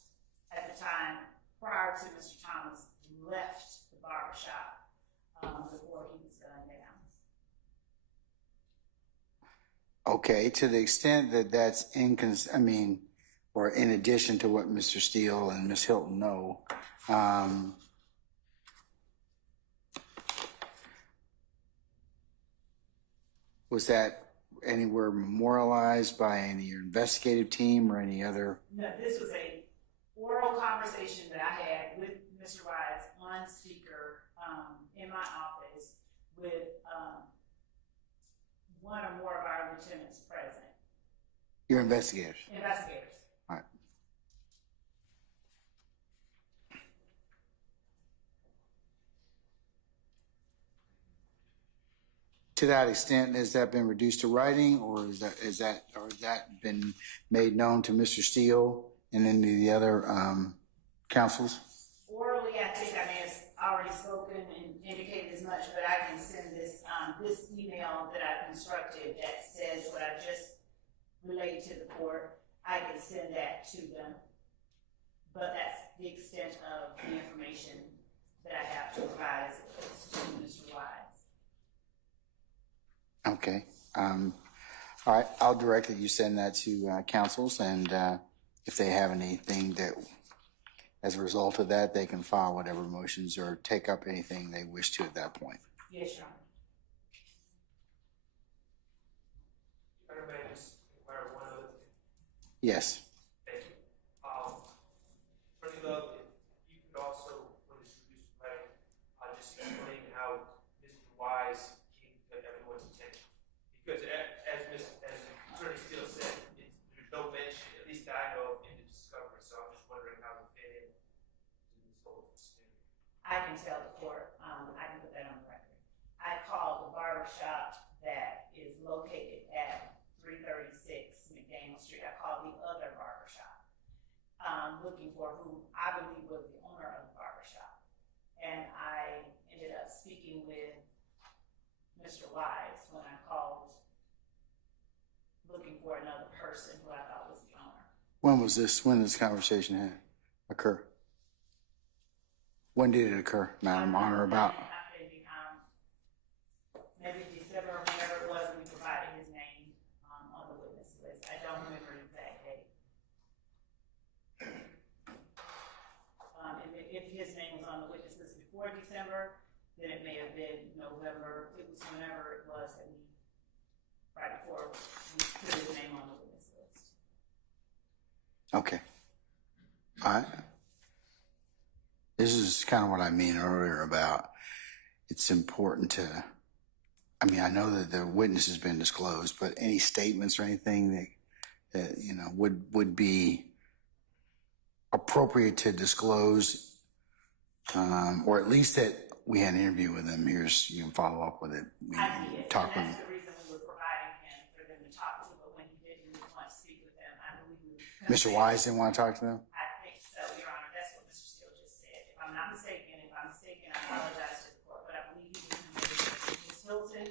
at the time prior to Mr. Thomas left the barbershop before he was gunned down. Okay, to the extent that that's or in addition to what Mr. Steele and Ms. Hilton know, Was that anywhere memorialized by any investigative team or any other? No, this was a oral conversation that I had with Mr. Wise on speaker in my office with one or more of our lieutenants present. Your investigators? Investigators. All right. To that extent, has that been reduced to writing, or is that been made known to Mr. Steele and any of the other counsels? Orally, I think I may have already spoken and indicated as much, but I can send this this email that I constructed that says what I just relayed to the court. I can send that to them, but that's the extent of the information that I have to provide as opposed to Mr. Wise. Okay. All right. I'll direct that you send that to counsels, and if they have anything that, as a result of that, they can file whatever motions or take up anything they wish to at that point. Yes, Your Honor. Yes. Thank you. Attorney Love, if you could also, when it's introduced, right, just explain how Mr. Wise came to everyone's attention. Because as Attorney Steele said, there's no mention, at least I know, in the discovery. So I'm just wondering how it fit in to this whole scenario. I can tell the court, I can put that on the record. I called the barbershop that is located at 336 McDaniel Street. I called the other barbershop, looking for who I believe was the owner of the barbershop. And I ended up speaking with Mr. Wise when I called, looking for another person who I thought was the owner. When was this? When did this conversation occur? When did it occur, Madam? On or about? Maybe December or whenever it was, we provided his name on the witness list. I don't remember the exact date. And if his name was on the witness list before December, then it may have been November. It was whenever it was that we, right before we put his name on the witness list. Okay. All right. This is kind of what I mean earlier about it's important to, I mean, I know that the witness has been disclosed, but any statements or anything that you know, would be appropriate to disclose, or at least that we had an interview with him. Here's, you can follow up with it. We talk with him. That's the reason we were providing him for them to talk to, but when he didn't want to speak with them, I believe Mr. Wise didn't want to talk to them? I think so, Your Honor. That's what Mr. Steele just said. If I'm not mistaken, I apologize to the court, but I believe he was convicted. Ms. Hilton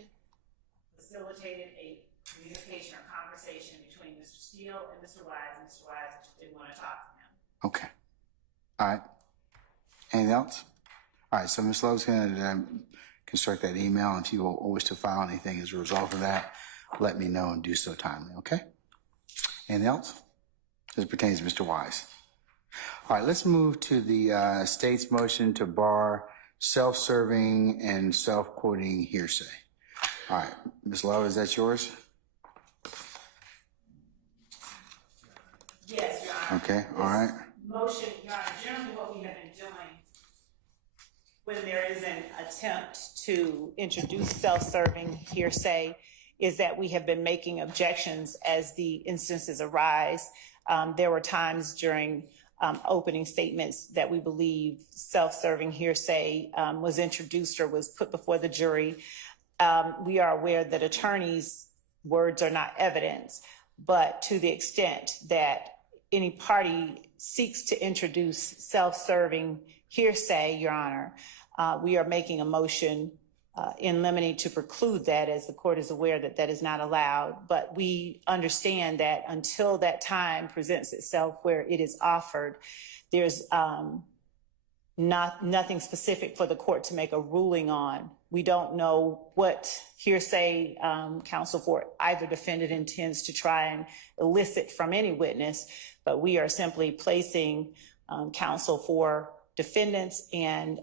facilitated a communication or conversation between Mr. Steele and Mr. Wise, and Mr. Wise didn't want to talk to him. Okay. All right. Anything else? All right. So Ms. Love's going to construct that email. If you wish to file anything as a result of that, let me know and do so timely. Okay. Anything else? As it pertains to Mr. Wise. All right. Let's move to the state's motion to bar self-serving and self-quoting hearsay. All right. Ms. Love, is that yours? Yes, Your Honor. Okay. All right. Motion, Your Honor, generally what we have been doing when there is an attempt to introduce self-serving hearsay is that we have been making objections as the instances arise. There were times during opening statements that we believe self-serving hearsay was introduced or was put before the jury. We are aware that attorneys' words are not evidence, but to the extent that any party seeks to introduce self-serving hearsay, Your Honor, we are making a motion in limine to preclude that, as the court is aware that that is not allowed. But we understand that until that time presents itself where it is offered, there's nothing specific for the court to make a ruling on. We don't know what hearsay counsel for either defendant intends to try and elicit from any witness, but we are simply placing counsel for defendants and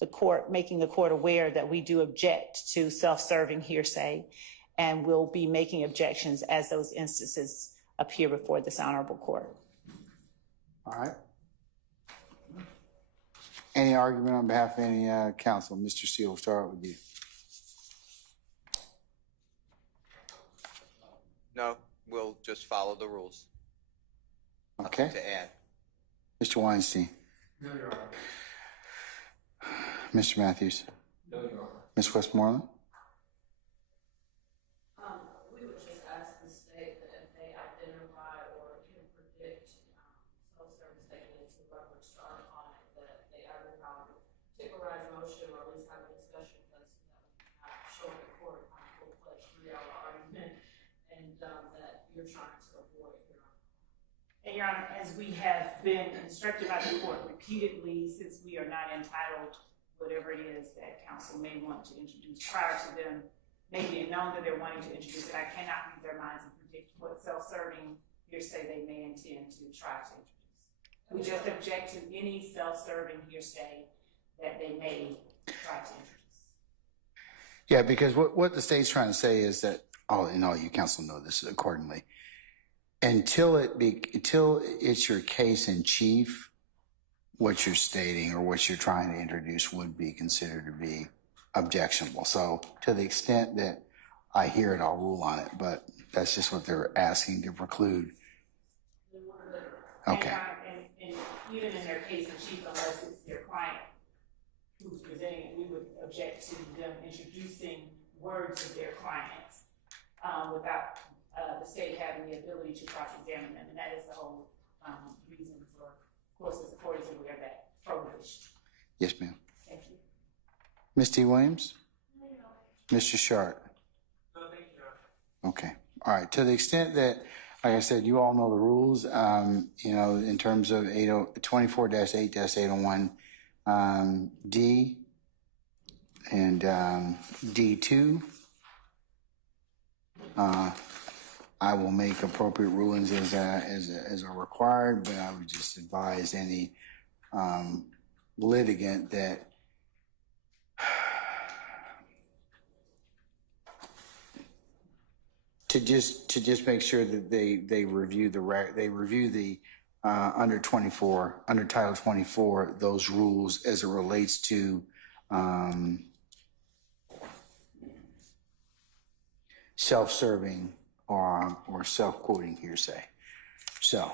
the court, making the court aware that we do object to self-serving hearsay. and we'll be making objections as those instances appear before this honorable court. All right. Any argument on behalf of any counsel? Mr. Steele, we'll start with you. No, we'll just follow the rules. Okay. Nothing to add. Mr. Weinstein. No, Your Honor. Mr. Matthews. No, Your Honor. Ms. Westmoreland. We would just ask the state that if they identify or can predict self-service techniques with reference to our client, that they either have a particularized motion or at least have a discussion because not showing the court on a full-fledged 3-hour argument, and that you're trying to avoid, Your Honor. And Your Honor, as we have been instructed by the court repeatedly, since we are not entitled, whatever it is that counsel may want to introduce prior to them making it known that they're wanting to introduce it, I cannot read their minds and predict what self-serving hearsay they may intend to try to introduce. We just object to any self-serving hearsay that they may try to introduce. Yeah, because what the state's trying to say is that, and all you counsel know this accordingly, until it's your case in chief, what you're stating or what you're trying to introduce would be considered to be objectionable. So to the extent that I hear it, I'll rule on it, but that's just what they're asking to preclude. Okay. And even in their case in chief, unless it's their client who's presenting it, we would object to them introducing words of their clients without the state having the ability to cross-examine them. And that is the whole reason for, of course, the court is aware of that prohibition. Yes, ma'am. Thank you. Ms. T. Williams? Mr. Sharp? No, thank you, Your Honor. Okay. All right. To the extent that, like I said, you all know the rules, in terms of 24-8-801 D and D2, I will make appropriate rulings as are required, but I would just advise any litigant that to just make sure that they review the under Title 24 those rules as it relates to self-serving or self-quoting hearsay. So,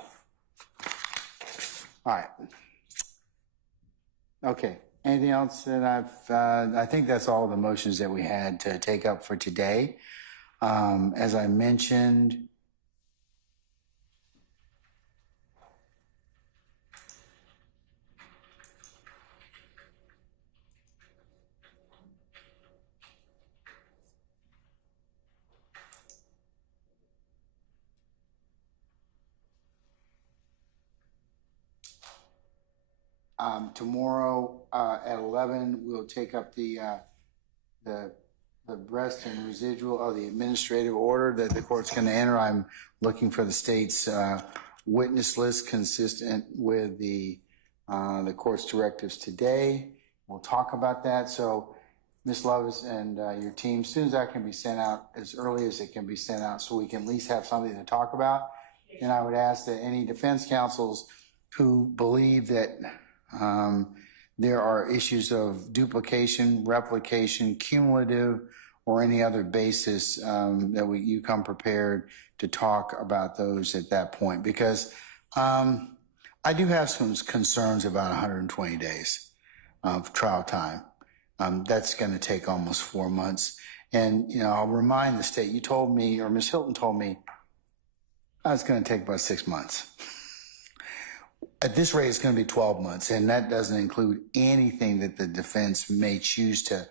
all right. Okay. Anything else that I think that's all the motions that we had to take up for today. As I mentioned, tomorrow at 11, we'll take up the rest and residual of the administrative order that the court's going to enter. I'm looking for the state's witness list consistent with the court's directives today. We'll talk about that. So, Ms. Lovis and your team, as soon as that can be sent out, as early as it can be sent out, so we can at least have something to talk about. And I would ask that any defense counsels who believe that there are issues of duplication, replication, cumulative, or any other basis that you come prepared to talk about those at that point. Because I do have some concerns about 120 days of trial time. That's going to take almost 4 months. And, I'll remind the state, you told me, or Ms. Hilton told me, it's going to take about 6 months. At this rate, it's going to be 12 months, and that doesn't include anything that the defense may choose to.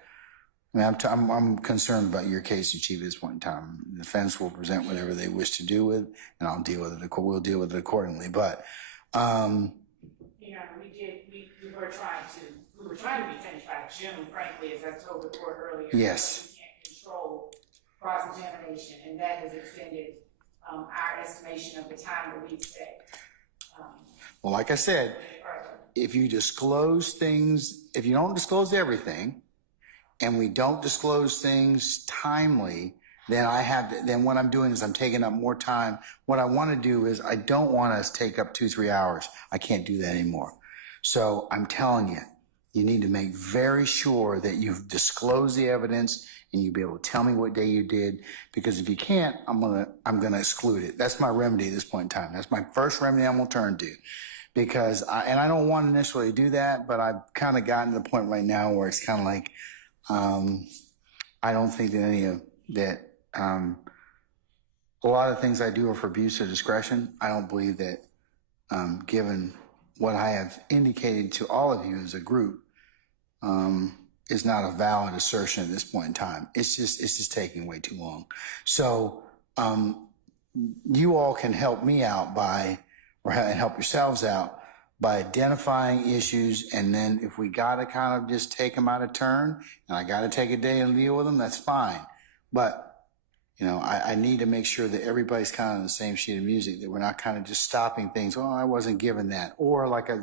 I mean, I'm concerned about your case in chief at this point in time. The defense will present whatever they wish to do with, and I'll deal with it. We'll deal with it accordingly. But we were trying to be finished by June, frankly, as I told the court earlier. Yes. We can't control cross-examination, and that has extended our estimation of the time that we expect. Well, like I said, if you disclose things, if you don't disclose everything, and we don't disclose things timely, then what I'm doing is I'm taking up more time. What I want to do is I don't want us to take up 2-3 hours. I can't do that anymore. So I'm telling you, you need to make very sure that you've disclosed the evidence and you'll be able to tell me what day you did, because if you can't, I'm gonna exclude it. That's my remedy at this point in time. That's my first remedy I'm gonna turn to, because I don't want to necessarily do that, but I've kind of gotten to the point right now where it's kind of like, I don't think that a lot of things I do are for abuse of discretion. I don't believe that, given what I have indicated to all of you as a group, is not a valid assertion at this point in time. It's just taking way too long. So you all can help me out or help yourselves out by identifying issues, and then if we got to kind of just take them out of turn, and I got to take a day and deal with them, that's fine. But I need to make sure that everybody's kind of on the same sheet of music, that we're not kind of just stopping things. Oh, I wasn't given that. Or like I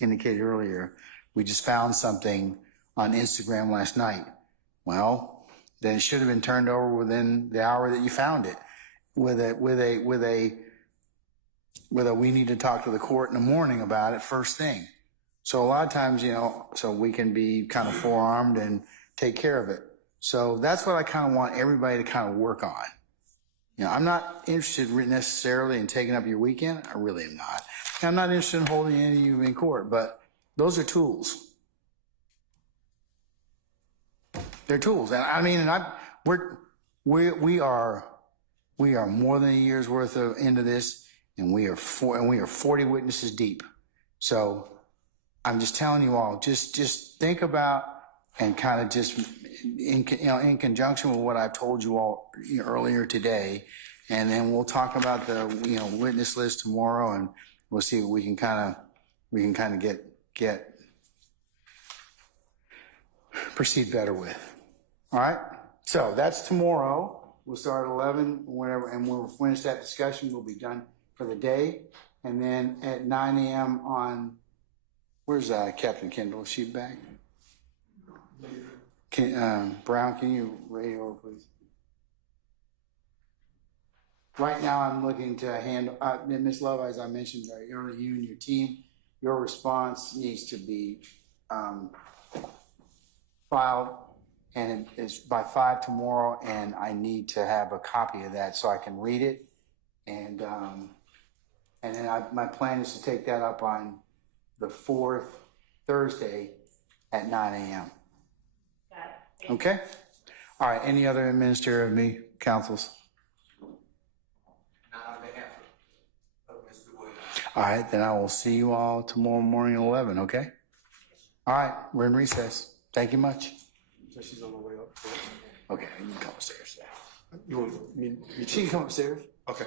indicated earlier, we just found something on Instagram last night. Well, then it should have been turned over within the hour that you found it. With a we need to talk to the court in the morning about it first thing. So a lot of times, so we can be kind of forearmed and take care of it. So that's what I kind of want everybody to kind of work on. I'm not interested necessarily in taking up your weekend. I really am not. I'm not interested in holding any of you in court, but those are tools. They're tools. And I mean, we are more than a year's worth into this, and we are 40 witnesses deep. So I'm just telling you all, just think about and kind of just in conjunction with what I've told you all earlier today, and then we'll talk about the witness list tomorrow, and we'll see what we can kind of get proceed better with. All right. So that's tomorrow. We'll start at 11, whatever, and when we're finished that discussion, we'll be done for the day. And then at 9 a.m. on, where's Captain Kendall? Is she back? Brown, can you radio over, please? Right now, I'm looking to handle, Ms. Love, as I mentioned very early, you and your team, your response needs to be filed, and it's by 5 tomorrow, and I need to have a copy of that so I can read it. And then my plan is to take that up on the 4th Thursday at 9 a.m. Okay? All right, any other ministerial councils? Not on behalf of Mr. Williams. All right, then I will see you all tomorrow morning at 11, okay? All right, we're in recess. Thank you much. So she's on the way up. Okay, you can come upstairs. You want me? She can come upstairs. Okay.